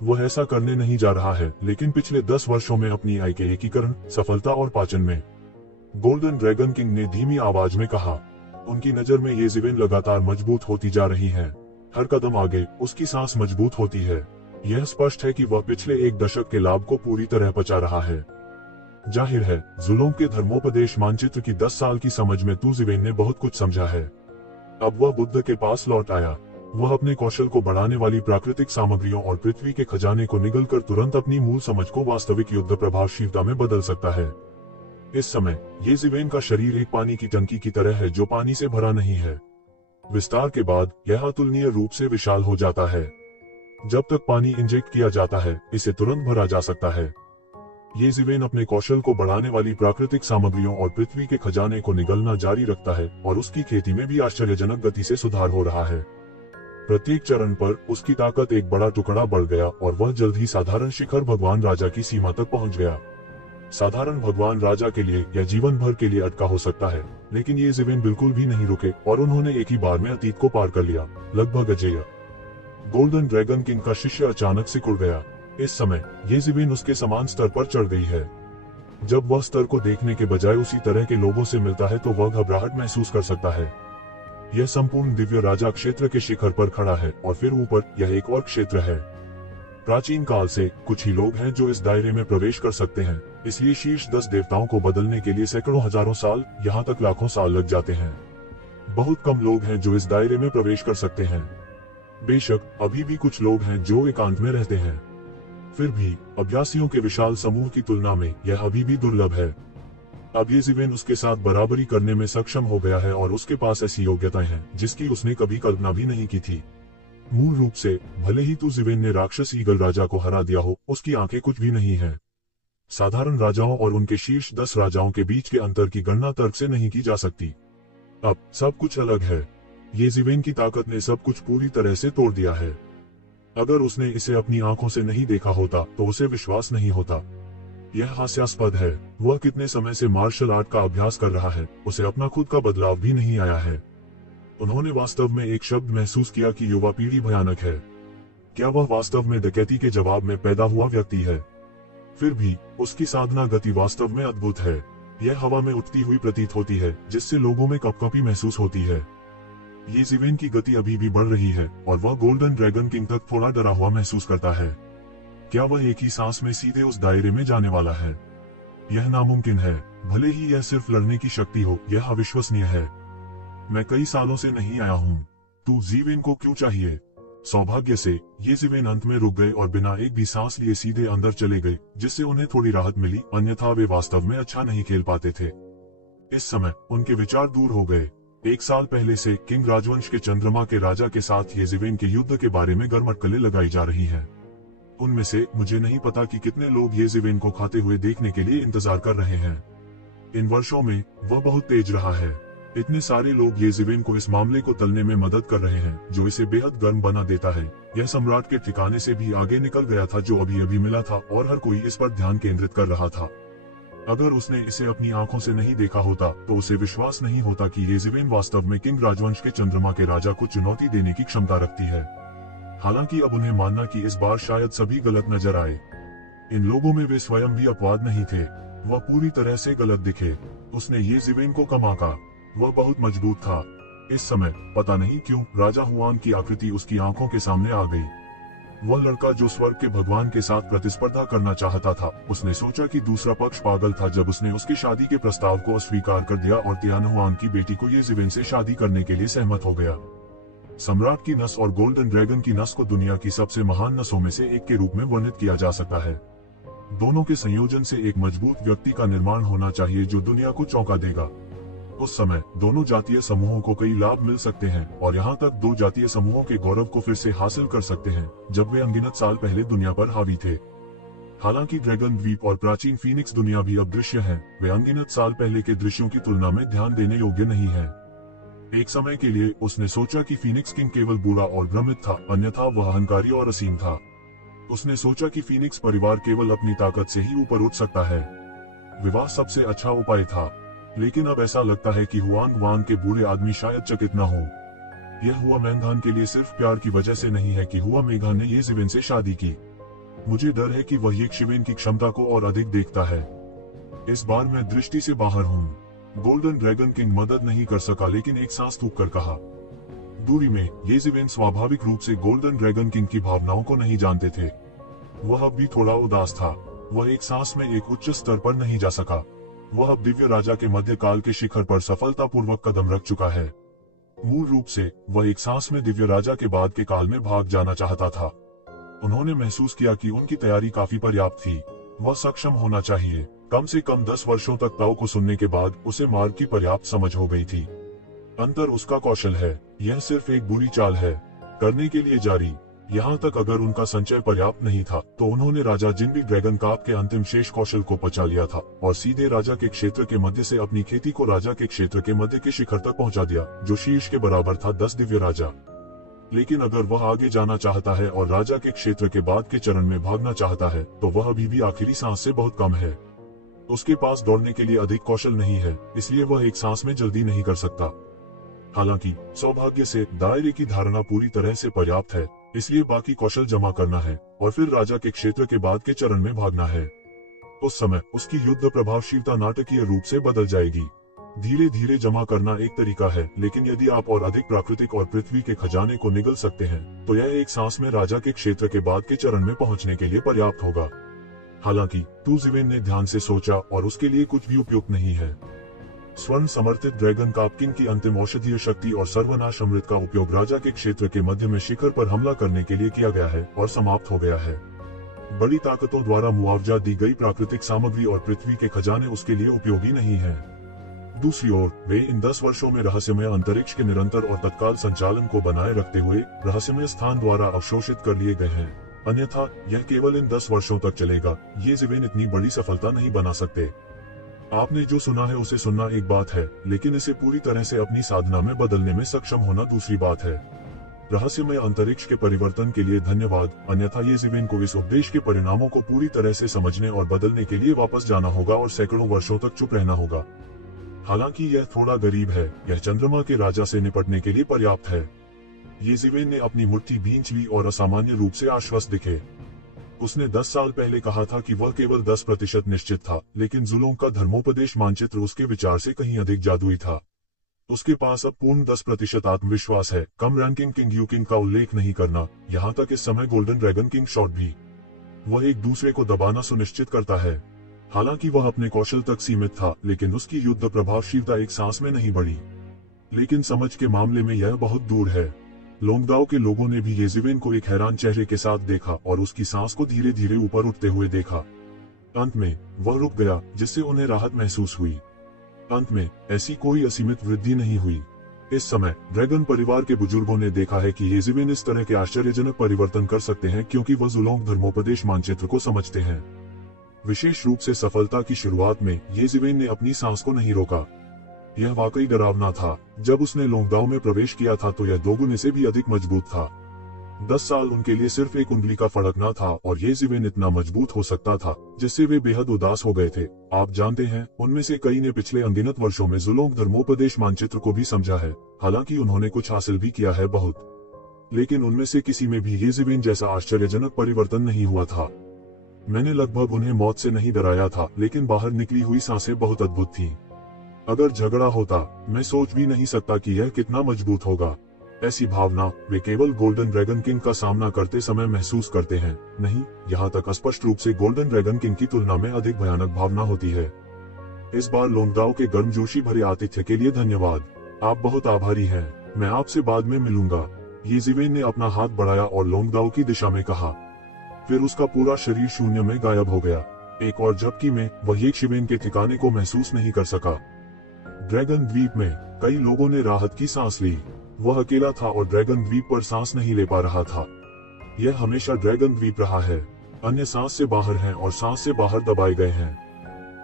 वह ऐसा करने नहीं जा रहा है, लेकिन पिछले 10 वर्षों में अपनी आय के एकीकरण, सफलता और पाचन में। गोल्डन ड्रैगन किंग ने धीमी आवाज में कहा। उनकी नजर में ये ज़िवेन लगातार मजबूत होती जा रही है। हर कदम आगे उसकी सांस मजबूत होती है। यह स्पष्ट है कि वह पिछले एक दशक के लाभ को पूरी तरह पचा रहा है। जाहिर है, जुलोंग के धर्मोपदेश मानचित्र की 10 साल की समझ में तू ज़िवेन ने बहुत कुछ समझा है। अब वह बुद्ध के पास लौट आया। वह अपने कौशल को बढ़ाने वाली प्राकृतिक सामग्रियों और पृथ्वी के खजाने को निगलकर तुरंत अपनी मूल समझ को वास्तविक युद्ध प्रभावशीलता में बदल सकता है। इस समय ये ज़िवेन का शरीर एक पानी की टंकी की तरह है जो पानी से भरा नहीं है। विस्तार के बाद यह अतुलनीय रूप से विशाल हो जाता है। जब तक पानी इंजेक्ट किया जाता है, इसे तुरंत भरा जा सकता है। ये ज़िवेन अपने कौशल को बढ़ाने वाली प्राकृतिक सामग्रियों और पृथ्वी के खजाने को निगलना जारी रखता है और उसकी खेती में भी आश्चर्यजनक गति से सुधार हो रहा है। प्रत्येक चरण पर उसकी ताकत एक बड़ा टुकड़ा बढ़ गया और वह जल्द ही साधारण शिखर भगवान राजा की सीमा तक पहुंच गया। साधारण भगवान राजा के लिए यह जीवन भर के लिए अटका हो सकता है, लेकिन ये ज़िवेन बिल्कुल भी नहीं रुके और उन्होंने एक ही बार में अतीत को पार कर लिया, लगभग अजेय। गोल्डन ड्रैगन किंग का शिष्य अचानक सिकुड़ गया। इस समय ये ज़िवेन उसके समान स्तर पर चढ़ गई है। जब वह स्तर को देखने के बजाय उसी तरह के लोगों से मिलता है तो वह घबराहट महसूस कर सकता है। यह संपूर्ण दिव्य राजा क्षेत्र के शिखर पर खड़ा है और फिर ऊपर यह एक और क्षेत्र है। प्राचीन काल से कुछ ही लोग हैं जो इस दायरे में प्रवेश कर सकते हैं, इसलिए शीर्ष 10 देवताओं को बदलने के लिए सैकड़ों हजारों साल, यहाँ तक लाखों साल लग जाते हैं। बहुत कम लोग हैं जो इस दायरे में प्रवेश कर सकते हैं। बेशक अभी भी कुछ लोग हैं जो एकांत में रहते हैं, फिर भी अभ्यासियों के विशाल समूह की तुलना में यह अभी भी दुर्लभ है। अब ये ज़िवेन उसके साथ बराबरी करने में सक्षम हो गया है और उसके पास ऐसी योग्यताएं हैं जिसकी उसने कभी कल्पना भी नहीं की थी। मूल रूप से भले ही तू ज़िवेन ने राक्षस ईगल राजा को हरा दिया हो, उसकी आंखें कुछ भी नहीं है। साधारण राजाओं और उनके शीर्ष 10 राजाओं के बीच के अंतर की गणना तर्क से नहीं की जा सकती। अब सब कुछ अलग है। ये ज़िवेन की ताकत ने सब कुछ पूरी तरह से तोड़ दिया है। अगर उसने इसे अपनी आंखों से नहीं देखा होता तो उसे विश्वास नहीं होता। यह हास्यास्पद है। वह कितने समय से मार्शल आर्ट का अभ्यास कर रहा है, उसे अपना खुद का बदलाव भी नहीं आया है। उन्होंने वास्तव में एक शब्द महसूस किया कि युवा पीढ़ी भयानक है। क्या वह वास्तव में डकैती के जवाब में पैदा हुआ व्यक्ति है? फिर भी उसकी साधना गति वास्तव में अद्भुत है। यह हवा में उठती हुई प्रतीत होती है, जिससे लोगों में कपकपी महसूस होती है। ये ज़िवेन की गति अभी भी बढ़ रही है और वह गोल्डन ड्रैगन किंग तक थोड़ा डरा हुआ महसूस करता है। क्या वह एक ही सांस में सीधे उस दायरे में जाने वाला है? यह नामुमकिन है। भले ही यह सिर्फ लड़ने की शक्ति हो, यह अविश्वसनीय है। मैं कई सालों से नहीं आया हूँ। तू ज़िवेन को क्यों चाहिए? सौभाग्य से ये ज़िवेन अंत में रुक गए और बिना एक भी सांस लिए सीधे अंदर चले गए, जिससे उन्हें थोड़ी राहत मिली, अन्यथा वे वास्तव में अच्छा नहीं खेल पाते थे। इस समय उनके विचार दूर हो गए। 1 साल पहले से किंग राजवंश के चंद्रमा के राजा के साथ ये ज़िवेन के युद्ध के बारे में गर्मटकलें लगाई जा रही हैं। उनमें से मुझे नहीं पता कि कितने लोग ये ज़िवेन को खाते हुए देखने के लिए इंतजार कर रहे हैं। इन वर्षों में वह बहुत तेज रहा है। इतने सारे लोग ये ज़िवेन को इस मामले को तलने में मदद कर रहे हैं, जो इसे बेहद गर्म बना देता है। यह सम्राट के ठिकाने से भी आगे निकल गया था जो अभी अभी मिला था और हर कोई इस पर ध्यान केंद्रित कर रहा था। अगर उसने इसे अपनी आंखों से नहीं देखा होता तो उसे विश्वास नहीं होता कि येज़ेबेल वास्तव में किंग राजवंश के चंद्रमा के राजा को चुनौती देने की क्षमता रखती है। हालांकि अब उन्हें मानना कि इस बार शायद सभी गलत नजर आए। इन लोगों में वे स्वयं भी अपवाद नहीं थे। वह पूरी तरह से गलत दिखे। उसने येज़ेबेल को कम आंका। वह बहुत मजबूत था। इस समय पता नहीं क्यों राजा हुआन की आकृति उसकी आंखों के सामने आ गई। वह लड़का जो स्वर्ग के भगवान के साथ प्रतिस्पर्धा करना चाहता था। उसने सोचा कि दूसरा पक्ष पागल था जब उसने उसकी शादी के प्रस्ताव को अस्वीकार कर दिया और तियानहुआन की बेटी को येज़ेबेल से शादी करने के लिए सहमत हो गया। सम्राट की नस और गोल्डन ड्रैगन की नस को दुनिया की सबसे महान नसों में से एक के रूप में वर्णित किया जा सकता है। दोनों के संयोजन से एक मजबूत व्यक्ति का निर्माण होना चाहिए जो दुनिया को चौंका देगा। उस समय दोनों जातीय समूहों को कई लाभ मिल सकते हैं और यहाँ तक दो जातीय समूहों के गौरव को फिर से हासिल कर सकते हैं जब वे अनगिनत साल पहले दुनिया पर हावी थे। हालांकि ड्रैगन द्वीप और प्राचीन फीनिक्स दुनिया भी अब दृश्य है, वे अनगिनत साल पहले के दृश्यों की तुलना में ध्यान देने योग्य नहीं है। एक समय के लिए उसने सोचा कि फीनिक्स किंग केवल बूढ़ा और भ्रमित था, अन्यथा वह अहंकारी और असीम था। उसने सोचा कि फीनिक्स परिवार केवल अपनी ताकत से ही ऊपर उठ सकता है। विवाह सबसे अच्छा उपाय था, लेकिन अब ऐसा लगता है कि हुआन वांग के बूढ़े आदमी शायद चकित न हो। यह हुआ मेंघान के लिए सिर्फ प्यार की वजह से नहीं है कि हुआ मेघान ने येज़ेबेल से शादी की। मुझे डर है कि वह येज़ेबेल की क्षमता को और अधिक देखता है। इस बार मैं दृष्टि से बाहर हूँ। गोल्डन ड्रैगन किंग मदद नहीं कर सका, लेकिन एक सांस थूक कर कहा। दूरी में येज़ेबेल स्वाभाविक रूप से गोल्डन ड्रैगन किंग की भावनाओं को नहीं जानते थे। वह अब भी थोड़ा उदास था। वह एक सांस में एक उच्च स्तर पर नहीं जा सका। वह अब दिव्य राजा के मध्यकाल के शिखर पर सफलतापूर्वक कदम रख चुका है। मूल रूप से वह एक सांस में दिव्य राजा के बाद के काल में भाग जाना चाहता था। उन्होंने महसूस किया कि उनकी तैयारी काफी पर्याप्त थी। वह सक्षम होना चाहिए। कम से कम 10 वर्षों तक ताओ को सुनने के बाद उसे मार्ग की पर्याप्त समझ हो गई थी। अंतर उसका कौशल है। यह सिर्फ एक बुरी चाल है। करने के लिए जारी। यहाँ तक अगर उनका संचय पर्याप्त नहीं था तो उन्होंने राजा जिनबी ड्रैगन काप के अंतिम शेष कौशल को पचा लिया था और सीधे राजा के क्षेत्र के मध्य से अपनी खेती को राजा के क्षेत्र के मध्य के शिखर तक पहुंचा दिया, जो शीर्ष के बराबर था 10 दिव्य राजा। लेकिन अगर वह आगे जाना चाहता है और राजा के क्षेत्र के बाद के चरण में भागना चाहता है तो वह अभी भी आखिरी सांस से बहुत कम है। उसके पास दौड़ने के लिए अधिक कौशल नहीं है, इसलिए वह एक सांस में जल्दी नहीं कर सकता। हालांकि सौभाग्य से दायरे की धारणा पूरी तरह से पर्याप्त है, इसलिए बाकी कौशल जमा करना है और फिर राजा के क्षेत्र के बाद के चरण में भागना है। उस समय उसकी युद्ध प्रभावशीलता नाटकीय रूप से बदल जाएगी। धीरे धीरे जमा करना एक तरीका है, लेकिन यदि आप और अधिक प्राकृतिक और पृथ्वी के खजाने को निगल सकते हैं तो यह एक सांस में राजा के क्षेत्र के बाद के चरण में पहुंचने के लिए पर्याप्त होगा। हालांकि येज़ेबेल ने ध्यान से सोचा और उसके लिए कुछ भी उपयुक्त नहीं है। स्वर्ण समर्थित ड्रैगन काप किंग की अंतिम औषधीय शक्ति और सर्वनाश अमृत का उपयोग राजा के क्षेत्र के मध्य में शिखर पर हमला करने के लिए किया गया है और समाप्त हो गया है। बड़ी ताकतों द्वारा मुआवजा दी गई प्राकृतिक सामग्री और पृथ्वी के खजाने उसके लिए उपयोगी नहीं है। दूसरी ओर वे इन 10 वर्षों में रहस्यमय अंतरिक्ष के निरंतर और तत्काल संचालन को बनाए रखते हुए रहस्यमय स्थान द्वारा अवशोषित कर लिए गए हैं। अन्यथा यह केवल इन 10 वर्षों तक चलेगा। येज़ेबेल इतनी बड़ी सफलता नहीं बना सकते। आपने जो सुना है उसे सुनना एक बात है, लेकिन इसे पूरी तरह से अपनी साधना में बदलने में सक्षम होना दूसरी बात है। रहस्यमय अंतरिक्ष के परिवर्तन के लिए धन्यवाद, अन्यथा येज़ेबेल को इस उपदेश के परिणामों को पूरी तरह से समझने और बदलने के लिए वापस जाना होगा और सैकड़ों वर्षों तक चुप रहना होगा। हालांकि यह थोड़ा गरीब है, यह चंद्रमा के राजा से निपटने के लिए पर्याप्त है। येज़ेबेल ने अपनी मुट्ठी भींच ली और असामान्य रूप से आश्वस्त दिखे। उसने 10 साल पहले कहा था कि वह केवल 10% निश्चित था, लेकिन जुलोंग का धर्मोपदेश मानचित्र उसके विचार से कहीं अधिक जादुई था। उसके पास अब पूर्ण 10% आत्मविश्वास है। कम रैंकिंग किंग यू किंग का उल्लेख नहीं करना, यहाँ तक इस समय गोल्डन ड्रैगन किंग शॉट भी। वह एक दूसरे को दबाना सुनिश्चित करता है। हालांकि वह अपने कौशल तक सीमित था, लेकिन उसकी युद्ध प्रभावशीलता एक सांस में नहीं बढ़ी। लेकिन समझ के मामले में यह बहुत दूर है। लोंगदाओ के लोगों ने भी येज़ेबेल को एक हैरान चेहरे के साथ देखा और उसकी सांस को धीरे धीरे ऊपर उठते हुए देखा। अंत में वह रुक गया, जिससे उन्हें राहत महसूस हुई। अंत में ऐसी कोई असीमित वृद्धि नहीं हुई। इस समय ड्रैगन परिवार के बुजुर्गों ने देखा है कि येज़ेबेल इस तरह के आश्चर्यजनक परिवर्तन कर सकते हैं, क्योंकि वह जुलोंग धर्मोपदेश मानचित्र को समझते हैं। विशेष रूप से सफलता की शुरुआत में येज़ेबेल ने अपनी सांस को नहीं रोका। यह वाकई डरावना था। जब उसने लोंगदाओ में प्रवेश किया था तो यह दोगुने से भी अधिक मजबूत था। 10 साल उनके लिए सिर्फ एक उंगली का फड़कना था और ये जीवन इतना मजबूत हो सकता था जिससे वे बेहद उदास हो गए थे। आप जानते हैं, उनमें से कई ने पिछले अनगिनत वर्षों में जुलोंग धर्मोपदेश मानचित्र को भी समझा है। हालांकि उन्होंने कुछ हासिल भी किया है बहुत, लेकिन उनमें से किसी में भी ये जीवन जैसा आश्चर्यजनक परिवर्तन नहीं हुआ था। मैंने लगभग उन्हें मौत से नहीं डराया था, लेकिन बाहर निकली हुई सांसें बहुत अद्भुत थीं। अगर झगड़ा होता, मैं सोच भी नहीं सकता कि यह कितना मजबूत होगा। ऐसी भावना वे केवल गोल्डन ड्रैगन किंग का सामना करते समय महसूस करते हैं। नहीं, यहाँ तक स्पष्ट रूप से गोल्डन ड्रैगन किंग की तुलना में अधिक भयानक भावना होती है। इस बार लोंगदाओ के गर्मजोशी भरे आतिथ्य के लिए धन्यवाद। आप बहुत आभारी हैं। मैं आपसे बाद में मिलूंगा। ये जीवेन ने अपना हाथ बढ़ाया और लोंगदाओ की दिशा में कहा। फिर उसका पूरा शरीर शून्य में गायब हो गया। एक और झपकी में वह एक शिवेन के ठिकाने को महसूस नहीं कर सका। ड्रैगन द्वीप में कई लोगों ने राहत की सांस ली। वह अकेला था और ड्रैगन द्वीप पर सांस नहीं ले पा रहा था। यह हमेशा ड्रैगन द्वीप रहा है। अन्य सांस से बाहर हैं और सांस से बाहर दबाए गए हैं।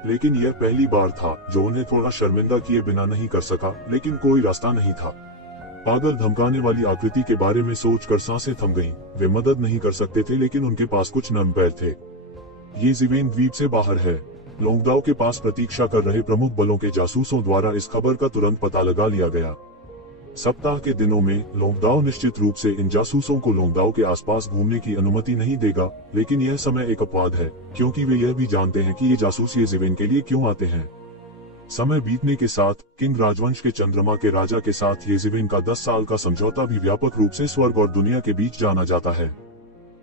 लेकिन यह पहली बार था जो उन्हें थोड़ा शर्मिंदा किए बिना नहीं कर सका, लेकिन कोई रास्ता नहीं था। पागल धमकाने वाली आकृति के बारे में सोचकर सांसें थम गईं। वे मदद नहीं कर सकते थे, लेकिन उनके पास कुछ नर्म पैर थे। ये जीवेन द्वीप से बाहर है। लोंगदाओ के पास प्रतीक्षा कर रहे प्रमुख बलों के जासूसों द्वारा इस खबर का तुरंत पता लगा लिया गया। सप्ताह के दिनों में लोंगदाओ निश्चित रूप से इन जासूसों को लोंगदाओ के आसपास घूमने की अनुमति नहीं देगा, लेकिन यह समय एक अपवाद है, क्योंकि वे यह भी जानते हैं कि ये जासूस ये जीवेन के लिए क्यों आते हैं। समय बीतने के साथ किंग राजवंश के चंद्रमा के राजा के साथ ये जीवेन का 10 साल का समझौता भी व्यापक रूप से स्वर्ग और दुनिया के बीच जाना जाता है।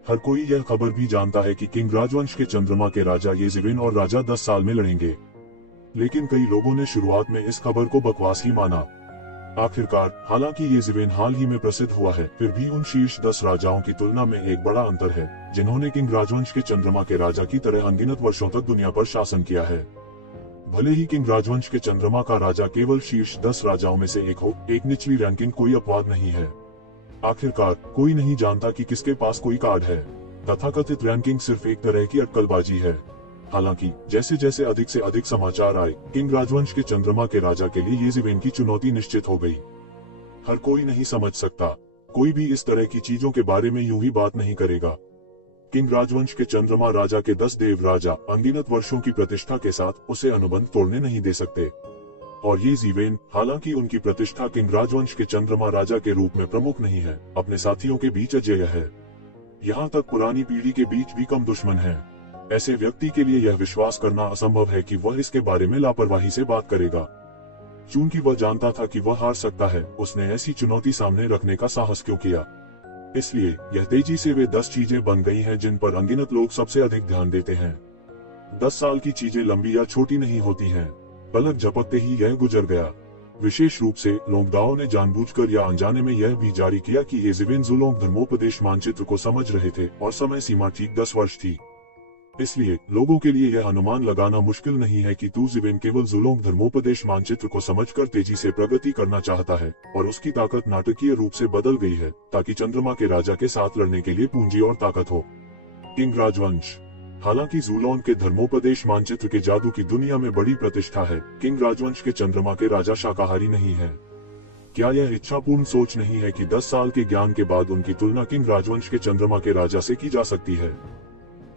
हर कोई यह खबर भी जानता है कि किंग राजवंश के चंद्रमा के राजा ये जीवेन और राजा 10 साल में लड़ेंगे। लेकिन कई लोगों ने शुरुआत में इस खबर को बकवास ही माना। आखिरकार, हालांकि ये जीवेन हाल ही में प्रसिद्ध हुआ है, फिर भी उन शीर्ष 10 राजाओं की तुलना में एक बड़ा अंतर है, जिन्होंने किंग राजवंश के चंद्रमा के राजा की तरह अनगिनत वर्षों तक दुनिया पर शासन किया है। भले ही किंग राजवंश के चंद्रमा का राजा केवल शीर्ष 10 राजाओं में से एक हो, एक निचली रैंकिंग कोई अपवाद नहीं है। आखिरकार, कोई नहीं जानता कि किसके पास कोई कार्ड है। तथाकथित रैंकिंग सिर्फ एक तरह की अटकलबाजी है। हालांकि जैसे जैसे अधिक से अधिक समाचार आए, किंग राजवंश के चंद्रमा के राजा के लिए ये जीवेन की चुनौती निश्चित हो गई। हर कोई नहीं समझ सकता। कोई भी इस तरह की चीजों के बारे में यूं ही बात नहीं करेगा। किंग राजवंश के चंद्रमा राजा के 10 देव राजा अनगिनत वर्षों की प्रतिष्ठा के साथ उसे अनुबंध तोड़ने नहीं दे सकते। और ये जीवेन, हालांकि उनकी प्रतिष्ठा किंग राजवंश के चंद्रमा राजा के रूप में प्रमुख नहीं है, अपने साथियों के बीच अजेय है। यहाँ तक पुरानी पीढ़ी के बीच भी कम दुश्मन है। ऐसे व्यक्ति के लिए यह विश्वास करना असंभव है कि वह इसके बारे में लापरवाही से बात करेगा। चूंकि वह जानता था कि वह हार सकता है, उसने ऐसी चुनौती सामने रखने का साहस क्यों किया। इसलिए यह तेजी से वे 10 चीजें बन गई हैं जिन पर अनगिनत लोग सबसे अधिक ध्यान देते हैं। 10 साल की चीजें लंबी या छोटी नहीं होती हैं। पलक झपकते ही यह गुजर गया। विशेष रूप से लोंगदाओ ने जानबूझकर या अनजाने में यह भी जारी किया कि ये जीवेन जुलोंग धर्मोपदेश मानचित्र को समझ रहे थे और समय सीमा ठीक 10 वर्ष थी। इसलिए लोगों के लिए यह अनुमान लगाना मुश्किल नहीं है कि तू जीवेन केवल जुलोंग धर्मोपदेश मानचित्र को समझकर तेजी से प्रगति करना चाहता है और उसकी ताकत नाटकीय रूप से बदल गई है ताकि चंद्रमा के राजा के साथ लड़ने के लिए पूंजी और ताकत हो। किंग राजवंश। हालांकि जुलोंग के धर्मोपदेश मानचित्र के जादू की दुनिया में बड़ी प्रतिष्ठा है, किंग राजवंश के चंद्रमा के राजा शाकाहारी नहीं है। क्या यह इच्छापूर्ण सोच नहीं है कि 10 साल के ज्ञान के बाद उनकी तुलना किंग राजवंश के चंद्रमा के राजा से की जा सकती है?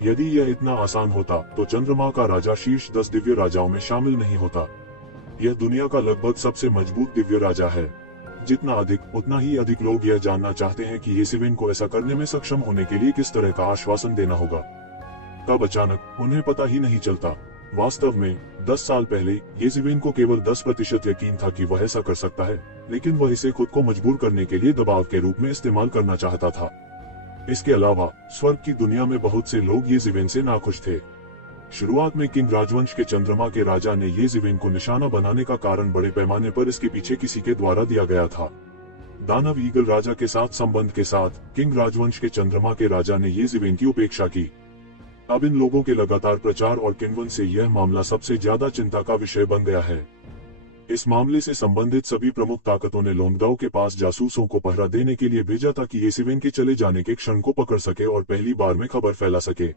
यदि यह इतना आसान होता तो चंद्रमा का राजा शीर्ष 10 दिव्य राजाओं में शामिल नहीं होता। यह दुनिया का लगभग सबसे मजबूत दिव्य राजा है। जितना अधिक, उतना ही अधिक लोग यह जानना चाहते हैं कि ये जीवेन को ऐसा करने में सक्षम होने के लिए किस तरह का आश्वासन देना होगा। तब अचानक उन्हें पता ही नहीं चलता। वास्तव में 10 साल पहले ये जीवेन को केवल 10% यकीन था कि वह ऐसा कर सकता है, लेकिन वह इसे खुद को मजबूर करने के लिए दबाव के रूप में इस्तेमाल करना चाहता था। इसके अलावा स्वर्ग की दुनिया में बहुत से लोग ये जीवेन से नाखुश थे। शुरुआत में किंग राजवंश के चंद्रमा के राजा ने ये जीवेन को निशाना बनाने का कारण बड़े पैमाने पर इसके पीछे किसी के द्वारा दिया गया था। दानव ईगल राजा के साथ संबंध के साथ किंग राजवंश के चंद्रमा के राजा ने ये जीवेन की उपेक्षा की। अब इन लोगों के लगातार प्रचार और किण्वन से यह मामला सबसे ज्यादा चिंता का विषय बन गया है। इस मामले से संबंधित सभी प्रमुख ताकतों ने लोंगदाओ के पास जासूसों को पहरा देने के लिए भेजा ताकि ये जीवेन के चले जाने के क्षण को पकड़ सके और पहली बार में खबर फैला सके।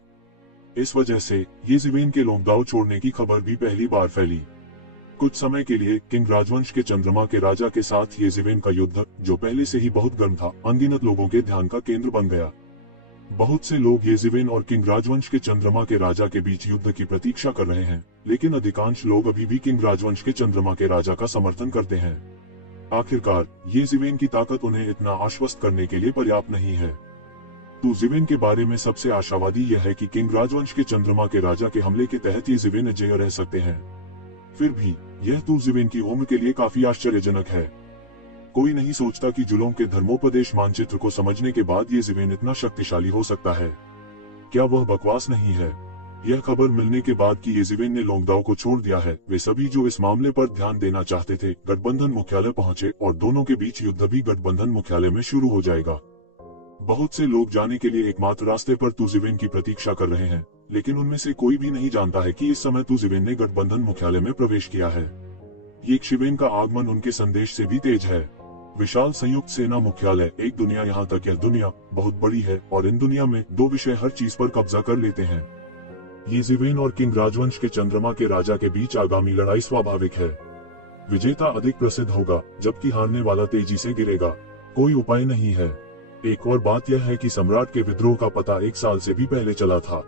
इस वजह से ये जीवेन के लोंगदाओ छोड़ने की खबर भी पहली बार फैली। कुछ समय के लिए किंग राजवंश के चंद्रमा के राजा के साथ येज़िवेन का युद्ध, जो पहले से ही बहुत गर्म था, अनगिनत लोगों के ध्यान का केंद्र बन गया। बहुत से लोग येज़िवेन और किंग राजवंश के चंद्रमा के राजा के बीच युद्ध की प्रतीक्षा कर रहे हैं, लेकिन अधिकांश लोग अभी भी किंग राजवंश के चंद्रमा के राजा का समर्थन करते हैं। आखिरकार येज़िवेन की ताकत उन्हें इतना आश्वस्त करने के लिए पर्याप्त नहीं है। येज़िवेन के बारे में सबसे आशावादी यह है कि किंग राजवंश के चंद्रमा के राजा के हमले के तहत येज़िवेन अजेय रह सकते हैं। फिर भी यह येज़िवेन की उम्र के लिए काफी आश्चर्यजनक है। कोई नहीं सोचता कि जुलोंग के धर्मोपदेश मानचित्र को समझने के बाद येज़िवेन इतना शक्तिशाली हो सकता है। क्या वह बकवास नहीं है? यह खबर मिलने के बाद कि येज़िवेन ने लोंगदाओ को छोड़ दिया है, वे सभी जो इस मामले पर ध्यान देना चाहते थे गठबंधन मुख्यालय पहुंचे और दोनों के बीच युद्ध भी गठबंधन मुख्यालय में शुरू हो जाएगा। बहुत से लोग जाने के लिए एकमात्र रास्ते पर येज़िवेन की प्रतीक्षा कर रहे हैं, लेकिन उनमें से कोई भी नहीं जानता है कि इस समय येज़िवेन ने गठबंधन मुख्यालय में प्रवेश किया है। येज़िवेन का आगमन उनके संदेश से भी तेज है। विशाल संयुक्त सेना मुख्यालय, एक दुनिया, यहाँ तक यह दुनिया बहुत बड़ी है और इन दुनिया में दो विषय हर चीज पर कब्जा कर लेते हैं। येज़िवेन और किंग राजवंश के चंद्रमा के राजा के बीच आगामी लड़ाई स्वाभाविक है। विजेता अधिक प्रसिद्ध होगा, जबकि हारने वाला तेजी से गिरेगा। कोई उपाय नहीं है। एक और बात यह है कि सम्राट के विद्रोह का पता 1 साल से भी पहले चला था।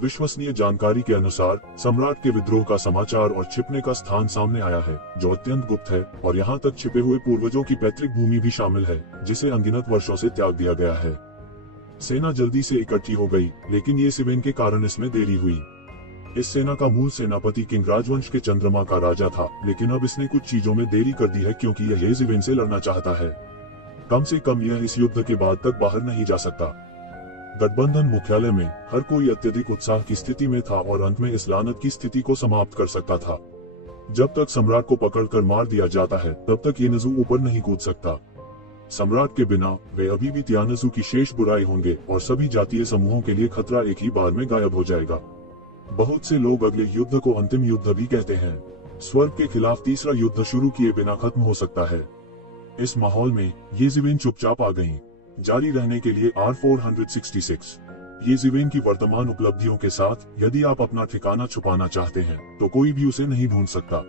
विश्वसनीय जानकारी के अनुसार सम्राट के विद्रोह का समाचार और छिपने का स्थान सामने आया है, जो अत्यंत गुप्त है, और यहाँ तक छिपे हुए पूर्वजों की पैतृक भूमि भी शामिल है, जिसे अनगिनत वर्षों से त्याग दिया गया है। सेना जल्दी से इकट्ठी हो गई, लेकिन येज़िवेन के कारण इसमें देरी हुई। इस सेना का मूल सेनापति किंग राजवंश के चंद्रमा का राजा था, लेकिन अब इसने कुछ चीजों में देरी कर दी है क्योंकि यह येज़िवेन से लड़ना चाहता है। कम से कम यह इस युद्ध के बाद तक बाहर नहीं जा सकता। गठबंधन मुख्यालय में हर कोई अत्यधिक उत्साह की स्थिति में था और अंत में इस लानत की स्थिति को समाप्त कर सकता था। जब तक सम्राट को पकड़कर मार दिया जाता है, तब तक येनज़ू ऊपर नहीं कूद सकता। सम्राट के बिना वे अभी भी तियानज़ू की शेष बुराई होंगे और सभी जातीय समूहों के लिए खतरा एक ही बार में गायब हो जाएगा। बहुत से लोग अगले युद्ध को अंतिम युद्ध भी कहते हैं। स्वर्ग के खिलाफ तीसरा युद्ध शुरू किए बिना खत्म हो सकता है। इस माहौल में येज़िवेन चुपचाप आ गईं। जारी रहने के लिए R466। येज़िवेन की वर्तमान उपलब्धियों के साथ यदि आप अपना ठिकाना छुपाना चाहते हैं, तो कोई भी उसे नहीं ढूंढ सकता।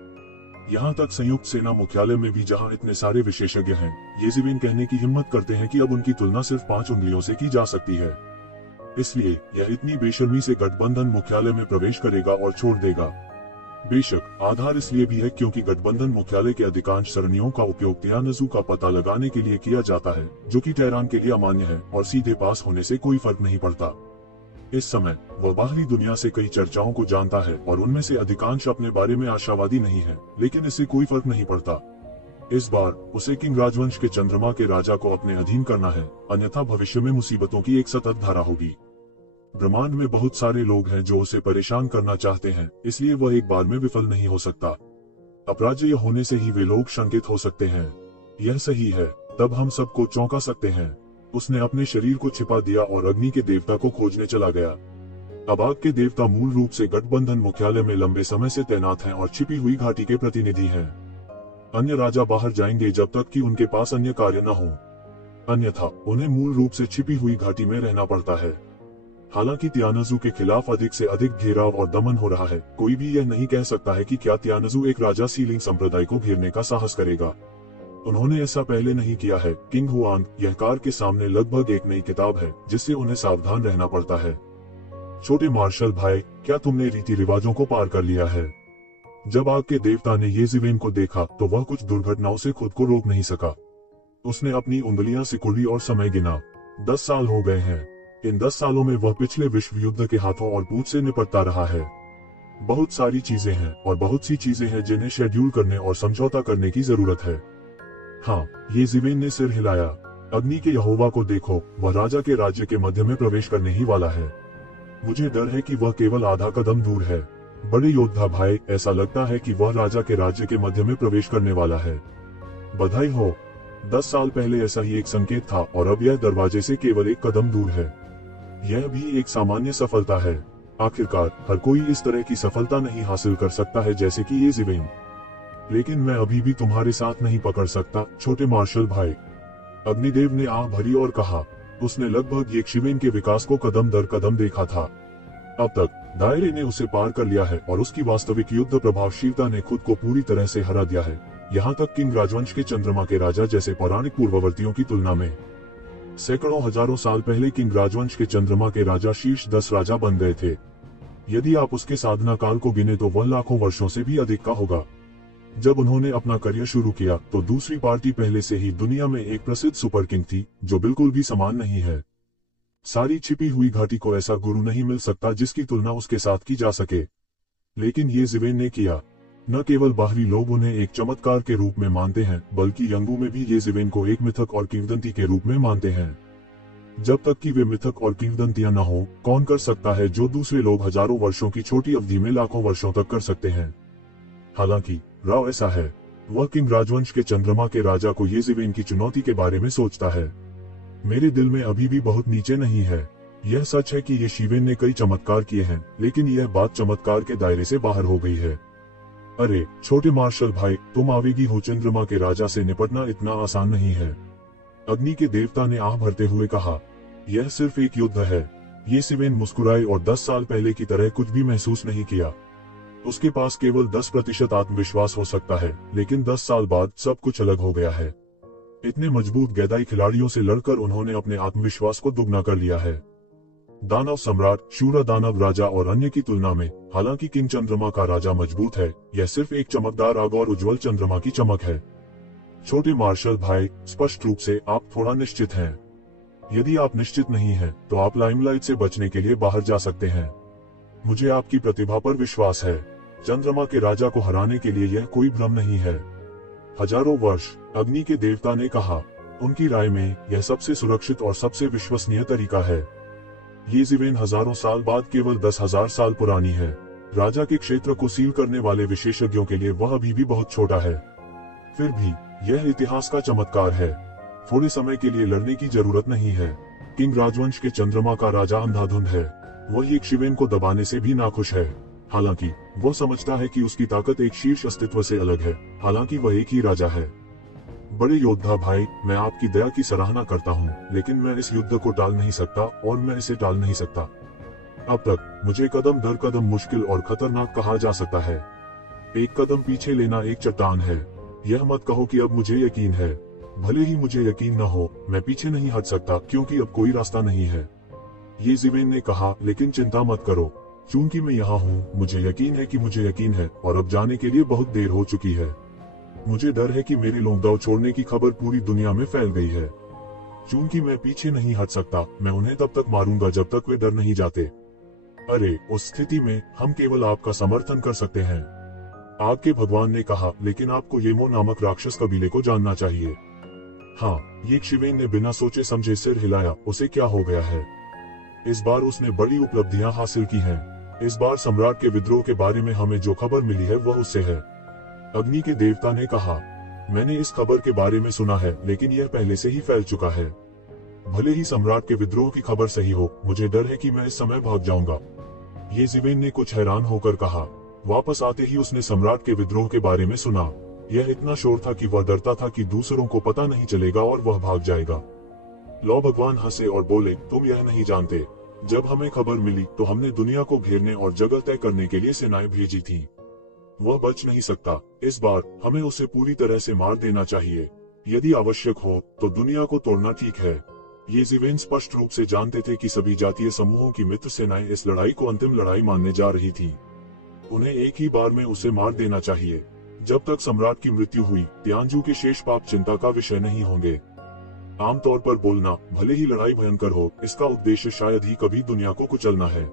यहाँ तक संयुक्त सेना मुख्यालय में भी, जहाँ इतने सारे विशेषज्ञ हैं, येज़िवेन कहने की हिम्मत करते हैं कि अब उनकी तुलना सिर्फ 5 उंगलियों से की जा सकती है। इसलिए यह इतनी बेशर्मी से गठबंधन मुख्यालय में प्रवेश करेगा और छोड़ देगा। बेशक आधार इसलिए भी है क्योंकि गठबंधन मुख्यालय के अधिकांश सरणियों का उपयोग तियानज़ू का पता लगाने के लिए किया जाता है, जो कि टेहरान के लिए अमान्य है और सीधे पास होने से कोई फर्क नहीं पड़ता। इस समय वह बाहरी दुनिया से कई चर्चाओं को जानता है और उनमें से अधिकांश अपने बारे में आशावादी नहीं है, लेकिन इससे कोई फर्क नहीं पड़ता। इस बार उसे किंग राजवंश के चंद्रमा के राजा को अपने अधीन करना है, अन्यथा भविष्य में मुसीबतों की एक सतत धारा होगी। ब्रह्मांड में बहुत सारे लोग हैं जो उसे परेशान करना चाहते हैं, इसलिए वह एक बार में विफल नहीं हो सकता। अपराजय होने से ही वे लोग शंकित हो सकते हैं। यह सही है, तब हम सबको चौंका सकते हैं। उसने अपने शरीर को छिपा दिया और अग्नि के देवता को खोजने चला गया। अब आग के देवता मूल रूप से गठबंधन मुख्यालय में लंबे समय से तैनात हैं और छिपी हुई घाटी के प्रतिनिधि हैं। अन्य राजा बाहर जाएंगे जब तक कि उनके पास अन्य कार्य न हो, अन्यथा उन्हें मूल रूप से छिपी हुई घाटी में रहना पड़ता है। हालांकि तियानज़ू के खिलाफ अधिक से अधिक घेराव और दमन हो रहा है, कोई भी यह नहीं कह सकता है कि क्या तियानज़ू एक राजा सीलिंग संप्रदाय को घेरने का साहस करेगा। उन्होंने ऐसा पहले नहीं किया है। किंग हुआंग, यह कार के सामने लगभग एक नई किताब है जिससे उन्हें सावधान रहना पड़ता है। छोटे मार्शल भाई, क्या तुमने रीति रिवाजों को पार कर लिया है? जब आग के देवता ने येज़िवेन को देखा तो वह कुछ दुर्घटनाओं से खुद को रोक नहीं सका। उसने अपनी उंगलियां सिकुड़ी और समय गिना। 10 साल हो गए हैं। इन 10 सालों में वह पिछले विश्व युद्ध के हाथों और भूत से निपटता रहा है। बहुत सारी चीजें हैं और बहुत सी चीजें हैं जिन्हें शेड्यूल करने और समझौता करने की जरूरत है। हाँ, येज़िवेन ने सिर हिलाया। अग्नि के यहोवा को देखो, वह राजा के राज्य के मध्य में प्रवेश करने ही वाला है। मुझे डर है कि वह केवल आधा कदम दूर है। बड़े योद्धा भाई, ऐसा लगता है कि वह राजा के राज्य के मध्य में प्रवेश करने वाला है। बधाई हो। 10 साल पहले ऐसा ही एक संकेत था और अब यह दरवाजे से केवल एक कदम दूर है। यह भी एक सामान्य सफलता है। आखिरकार हर कोई इस तरह की सफलता नहीं हासिल कर सकता है जैसे कि येज़िवेन। लेकिन मैं अभी भी तुम्हारे साथ नहीं पकड़ सकता, छोटे मार्शल भाई। अग्निदेव ने आह भरी और कहा। उसने लगभग येज़िवेन के विकास को कदम दर कदम देखा था। अब तक दायरे ने उसे पार कर लिया है और उसकी वास्तविक युद्ध प्रभावशीलता ने खुद को पूरी तरह से हरा दिया है। यहाँ तक किंग राजवंश के चंद्रमा के राजा जैसे पौराणिक पूर्ववर्तियों की तुलना में सैकड़ों हजारों साल पहले किंग राजवंश के चंद्रमा के राजा शीर्ष 10 राजा बन गए थे। यदि आप उसके साधना काल को गिने तो वह लाखों वर्षों से भी अधिक का होगा। जब उन्होंने अपना करियर शुरू किया तो दूसरी पार्टी पहले से ही दुनिया में एक प्रसिद्ध सुपर किंग थी जो बिल्कुल भी समान नहीं है। सारी छिपी हुई घाटी को ऐसा गुरु नहीं मिल सकता जिसकी तुलना उसके साथ की जा सके, लेकिन ये ज़िवेन ने किया। न केवल बाहरी लोग उन्हें एक चमत्कार के रूप में मानते हैं, बल्कि यंगू में भी ये ज़िवेन को एक मिथक और किंवदंती के रूप में मानते हैं। जब तक कि वे मिथक और किंवदंतियां न हो, कौन कर सकता है जो दूसरे लोग हजारों वर्षों की छोटी अवधि में लाखों वर्षों तक कर सकते हैं। हालांकि राव ऐसा है, वह किंग राजवंश के चंद्रमा के राजा को ये ज़िवेन की चुनौती के बारे में सोचता है। मेरे दिल में अभी भी बहुत नीचे नहीं है। यह सच है कि ये ज़िवेन ने कई चमत्कार किए हैं, लेकिन यह बात चमत्कार के दायरे से बाहर हो गई है। अरे छोटे मार्शल भाई, तुम आवेगी हो, चंद्रमा के राजा से निपटना इतना आसान नहीं है। अग्नि के देवता ने आह भरते हुए कहा, यह सिर्फ एक युद्ध है। ये ज़िवेन मुस्कुराए और 10 साल पहले की तरह कुछ भी महसूस नहीं किया। उसके पास केवल 10% आत्मविश्वास हो सकता है, लेकिन 10 साल बाद सब कुछ अलग हो गया है। इतने मजबूत गैदाई खिलाड़ियों से लड़कर उन्होंने अपने आत्मविश्वास को दुगना कर लिया है। दानव सम्राट, शूरा दानव राजा और अन्य की तुलना में हालांकि किंग चंद्रमा का राजा मजबूत है, यह सिर्फ एक चमकदार आग और उज्जवल चंद्रमा की चमक है। छोटे मार्शल भाई, स्पष्ट रूप से आप थोड़ा निश्चित हैं। यदि आप निश्चित नहीं हैं, तो आप लाइमलाइट से बचने के लिए बाहर जा सकते हैं। मुझे आपकी प्रतिभा पर विश्वास है। चंद्रमा के राजा को हराने के लिए यह कोई भ्रम नहीं है। हजारों वर्ष, अग्नि के देवता ने कहा। उनकी राय में यह सबसे सुरक्षित और सबसे विश्वसनीय तरीका है। ये ज़िवेन हजारों साल बाद केवल 10,000 साल पुरानी है। राजा के क्षेत्र को सील करने वाले विशेषज्ञों के लिए वह अभी भी बहुत छोटा है। फिर भी यह इतिहास का चमत्कार है। थोड़े समय के लिए लड़ने की जरूरत नहीं है। किंग राजवंश के चंद्रमा का राजा अंधाधुंध है। वह एक ज़िवेन को दबाने से भी नाखुश है। हालांकि वह समझता है कि उसकी ताकत एक शीर्ष अस्तित्व से अलग है, हालांकि वह एक ही राजा है। बड़े योद्धा भाई, मैं आपकी दया की सराहना करता हूँ, लेकिन मैं इस युद्ध को टाल नहीं सकता और मैं इसे टाल नहीं सकता। अब तक मुझे कदम दर कदम मुश्किल और खतरनाक कहा जा सकता है। एक कदम पीछे लेना एक चट्टान है। यह मत कहो कि अब मुझे यकीन है। भले ही मुझे यकीन न हो, मैं पीछे नहीं हट सकता क्योंकि अब कोई रास्ता नहीं है। ये ज़िवेन ने कहा, लेकिन चिंता मत करो, चूंकि मैं यहाँ हूँ, मुझे यकीन है कि मुझे यकीन है, और अब जाने के लिए बहुत देर हो चुकी है। मुझे डर है कि मेरी लोंगदाव छोड़ने की खबर पूरी दुनिया में फैल गई है। चूंकि मैं पीछे नहीं हट सकता, मैं उन्हें तब तक मारूंगा जब तक वे डर नहीं जाते। अरे उस स्थिति में हम केवल आपका समर्थन कर सकते हैं। आग के भगवान ने कहा, लेकिन आपको येमो नामक राक्षस कबीले को जानना चाहिए। हाँ, ये ज़िवेन ने बिना सोचे समझे सिर हिलाया। उसे क्या हो गया है? इस बार उसने बड़ी उपलब्धियां हासिल की हैं। इस बार सम्राट के विद्रोह के बारे में हमें जो खबर मिली है वह उससे है। अग्नि के देवता ने कहा, मैंने इस खबर के बारे में सुना है, लेकिन यह पहले से ही फैल चुका है। भले ही सम्राट के विद्रोह की खबर सही हो, मुझे डर है कि मैं इस समय भाग जाऊंगा। ये ज़िवेन ने कुछ हैरान होकर कहा। वापस आते ही उसने सम्राट के विद्रोह के बारे में सुना। यह इतना शोर था कि वह डरता था कि दूसरों को पता नहीं चलेगा और वह भाग जाएगा। लौ भगवान हंसे और बोले, तुम यह नहीं जानते। जब हमें खबर मिली तो हमने दुनिया को घेरने और जगह तय करने के लिए सेनाएं भेजी थीं। वह बच नहीं सकता। इस बार हमें उसे पूरी तरह से मार देना चाहिए। यदि आवश्यक हो तो दुनिया को तोड़ना ठीक है। ये ज़िवेन स्पष्ट रूप से जानते थे कि सभी जातीय समूहों की मित्र सेनाएं इस लड़ाई को अंतिम लड़ाई मानने जा रही थीं। उन्हें एक ही बार में उसे मार देना चाहिए। जब तक सम्राट की मृत्यु हुई, तियानजू के शेष पाप चिंता का विषय नहीं होंगे। आमतौर पर बोलना, भले ही लड़ाई भयंकर हो, इसका उद्देश्य शायद ही कभी दुनिया को कुचलना है।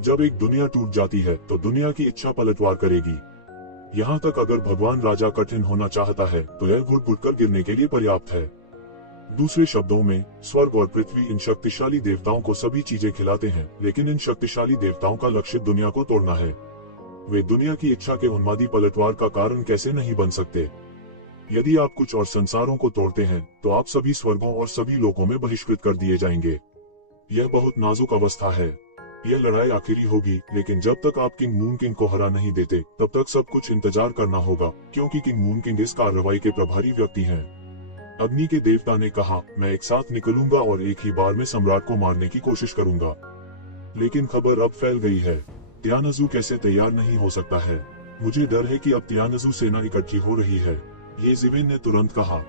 जब एक दुनिया टूट जाती है तो दुनिया की इच्छा पलटवार करेगी। यहाँ तक अगर भगवान राजा कठिन होना चाहता है तो यह घुट-घुट कर गिरने के लिए पर्याप्त है। दूसरे शब्दों में, स्वर्ग और पृथ्वी इन शक्तिशाली देवताओं को सभी चीजें खिलाते हैं, लेकिन इन शक्तिशाली देवताओं का लक्ष्य दुनिया को तोड़ना है। वे दुनिया की इच्छा के उन्मादी पलटवार का कारण कैसे नहीं बन सकते। यदि आप कुछ और संसारों को तोड़ते हैं तो आप सभी स्वर्गों और सभी लोकों में बहिष्कृत कर दिए जाएंगे। यह बहुत नाजुक अवस्था है। यह लड़ाई आखिरी होगी, लेकिन जब तक आप किंग मून किंग को हरा नहीं देते तब तक सब कुछ इंतजार करना होगा, क्योंकि किंग मून किंग इस कार्रवाई के प्रभारी व्यक्ति हैं। अग्नि के देवता ने कहा, मैं एक साथ निकलूंगा और एक ही बार में सम्राट को मारने की कोशिश करूंगा। लेकिन खबर अब फैल गई है। त्यानजू कैसे तैयार नहीं हो सकता है? मुझे डर है कि अब त्यानजू सेना इकट्ठी हो रही है। ये जिवेन ने तुरंत कहा।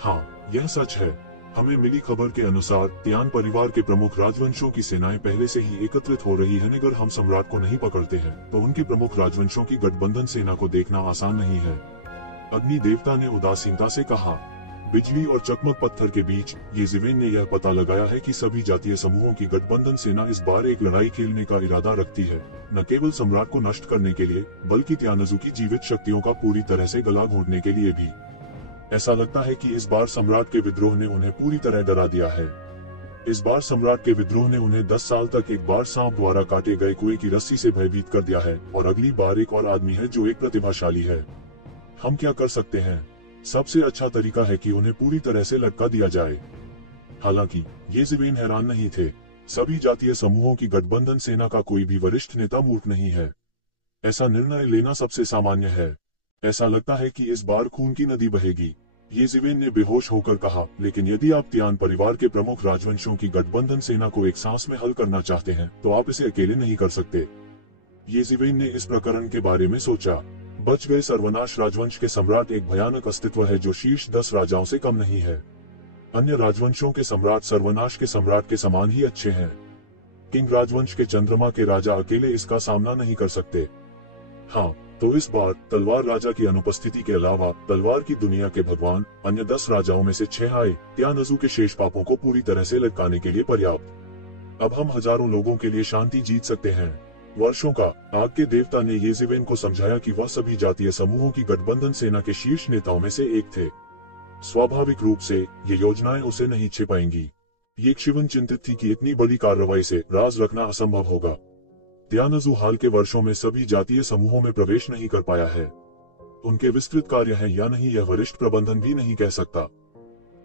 हाँ, यह सच है। हमें मिली खबर के अनुसार त्यान परिवार के प्रमुख राजवंशों की सेनाएं पहले से ही एकत्रित हो रही हैं। अगर हम सम्राट को नहीं पकड़ते हैं तो उनके प्रमुख राजवंशों की गठबंधन सेना को देखना आसान नहीं है। अग्नि देवता ने उदासीनता से कहा। बिजली और चकमक पत्थर के बीच ये जिवेन ने यह पता लगाया है कि सभी जातीय समूहों की गठबंधन सेना इस बार एक लड़ाई खेलने का इरादा रखती है, न केवल सम्राट को नष्ट करने के लिए बल्कि त्यानजू की जीवित शक्तियों का पूरी तरह से गला घोटने के लिए भी। ऐसा लगता है कि इस बार सम्राट के विद्रोह ने उन्हें पूरी तरह डरा दिया है। इस बार सम्राट के विद्रोह ने उन्हें 10 साल तक एक बार सांप द्वारा काटे गए कुएं की रस्सी से भयभीत कर दिया है, और अगली बार एक और आदमी है जो एक प्रतिभाशाली है। हम क्या कर सकते हैं? सबसे अच्छा तरीका है कि उन्हें पूरी तरह से लटका दिया जाए। हालांकि ये जिवेन हैरान नहीं थे। सभी जातीय समूहों की गठबंधन सेना का कोई भी वरिष्ठ नेता मूर्ख नहीं है। ऐसा निर्णय लेना सबसे सामान्य है। ऐसा लगता है कि इस बार खून की नदी बहेगी, ये जिवेन ने बेहोश होकर कहा। लेकिन यदि आप त्यान परिवार के प्रमुख राजवंशों की गठबंधन सेना को एक सांस में हल करना चाहते हैं तो आप इसे अकेले नहीं कर सकते। ये जिवेन ने इस प्रकरण के बारे में सोचा। बच गए सर्वनाश राजवंश के सम्राट एक भयानक अस्तित्व है जो शीर्ष 10 राजाओं से कम नहीं है। अन्य राजवंशों के सम्राट सर्वनाश के सम्राट के समान ही अच्छे हैं। किंग राजवंश के चंद्रमा के राजा अकेले इसका सामना नहीं कर सकते। हाँ, तो इस बार तलवार राजा की अनुपस्थिति के अलावा तलवार की दुनिया के भगवान अन्य 10 राजाओं में से 6 आए त्यानजू के शेष पापों को पूरी तरह से लटकाने के लिए पर्याप्त। अब हम हजारों लोगों के लिए शांति जीत सकते हैं। वर्षों का आग के देवता ने ये जिवेन को समझाया कि वह सभी जातीय समूहों की गठबंधन सेना के शीर्ष नेताओं में से एक थे। स्वाभाविक रूप से ये योजनाएं उसे नहीं छिपाएंगी। ये शिवन चिंतित थी कि इतनी बड़ी कार्रवाई से राज रखना असंभव होगा। त्यानजू हाल के वर्षों में सभी जातीय समूहों में प्रवेश नहीं कर पाया है। उनके विस्तृत कार्य है या नहीं यह वरिष्ठ प्रबंधन भी नहीं कह सकता।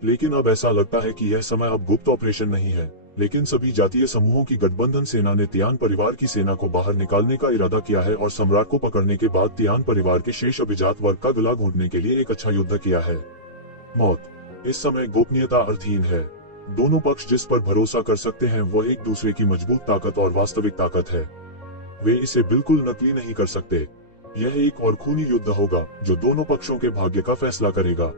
लेकिन अब ऐसा लगता है कि यह समय अब गुप्त ऑपरेशन नहीं है, लेकिन सभी जातीय समूहों की गठबंधन सेना ने त्यान परिवार की सेना को बाहर निकालने का इरादा किया है और सम्राट को पकड़ने के बाद त्यान परिवार के शेष अभिजात वर्ग का गला घोटने के लिए एक अच्छा युद्ध किया है। मौत इस समय गोपनीयता अर्थहीन है। दोनों पक्ष जिस पर भरोसा कर सकते हैं वह एक दूसरे की मजबूत ताकत और वास्तविक ताकत है। वे इसे बिल्कुल नकली नहीं कर सकते। यह एक और खूनी युद्ध होगा जो दोनों पक्षों के भाग्य का फैसला करेगा।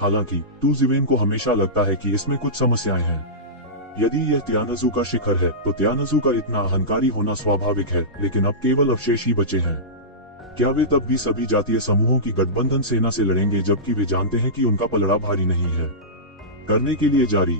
हालांकि टू जिवेन को हमेशा लगता है कि इसमें कुछ समस्याएं हैं। यदि यह त्यानजू का शिखर है तो त्यानजू का इतना अहंकारी होना स्वाभाविक है, लेकिन अब केवल अवशेष ही बचे हैं। क्या वे तब भी सभी जातीय समूहों की गठबंधन सेना से लड़ेंगे जबकि वे जानते हैं कि उनका पलड़ा भारी नहीं है? करने के लिए जारी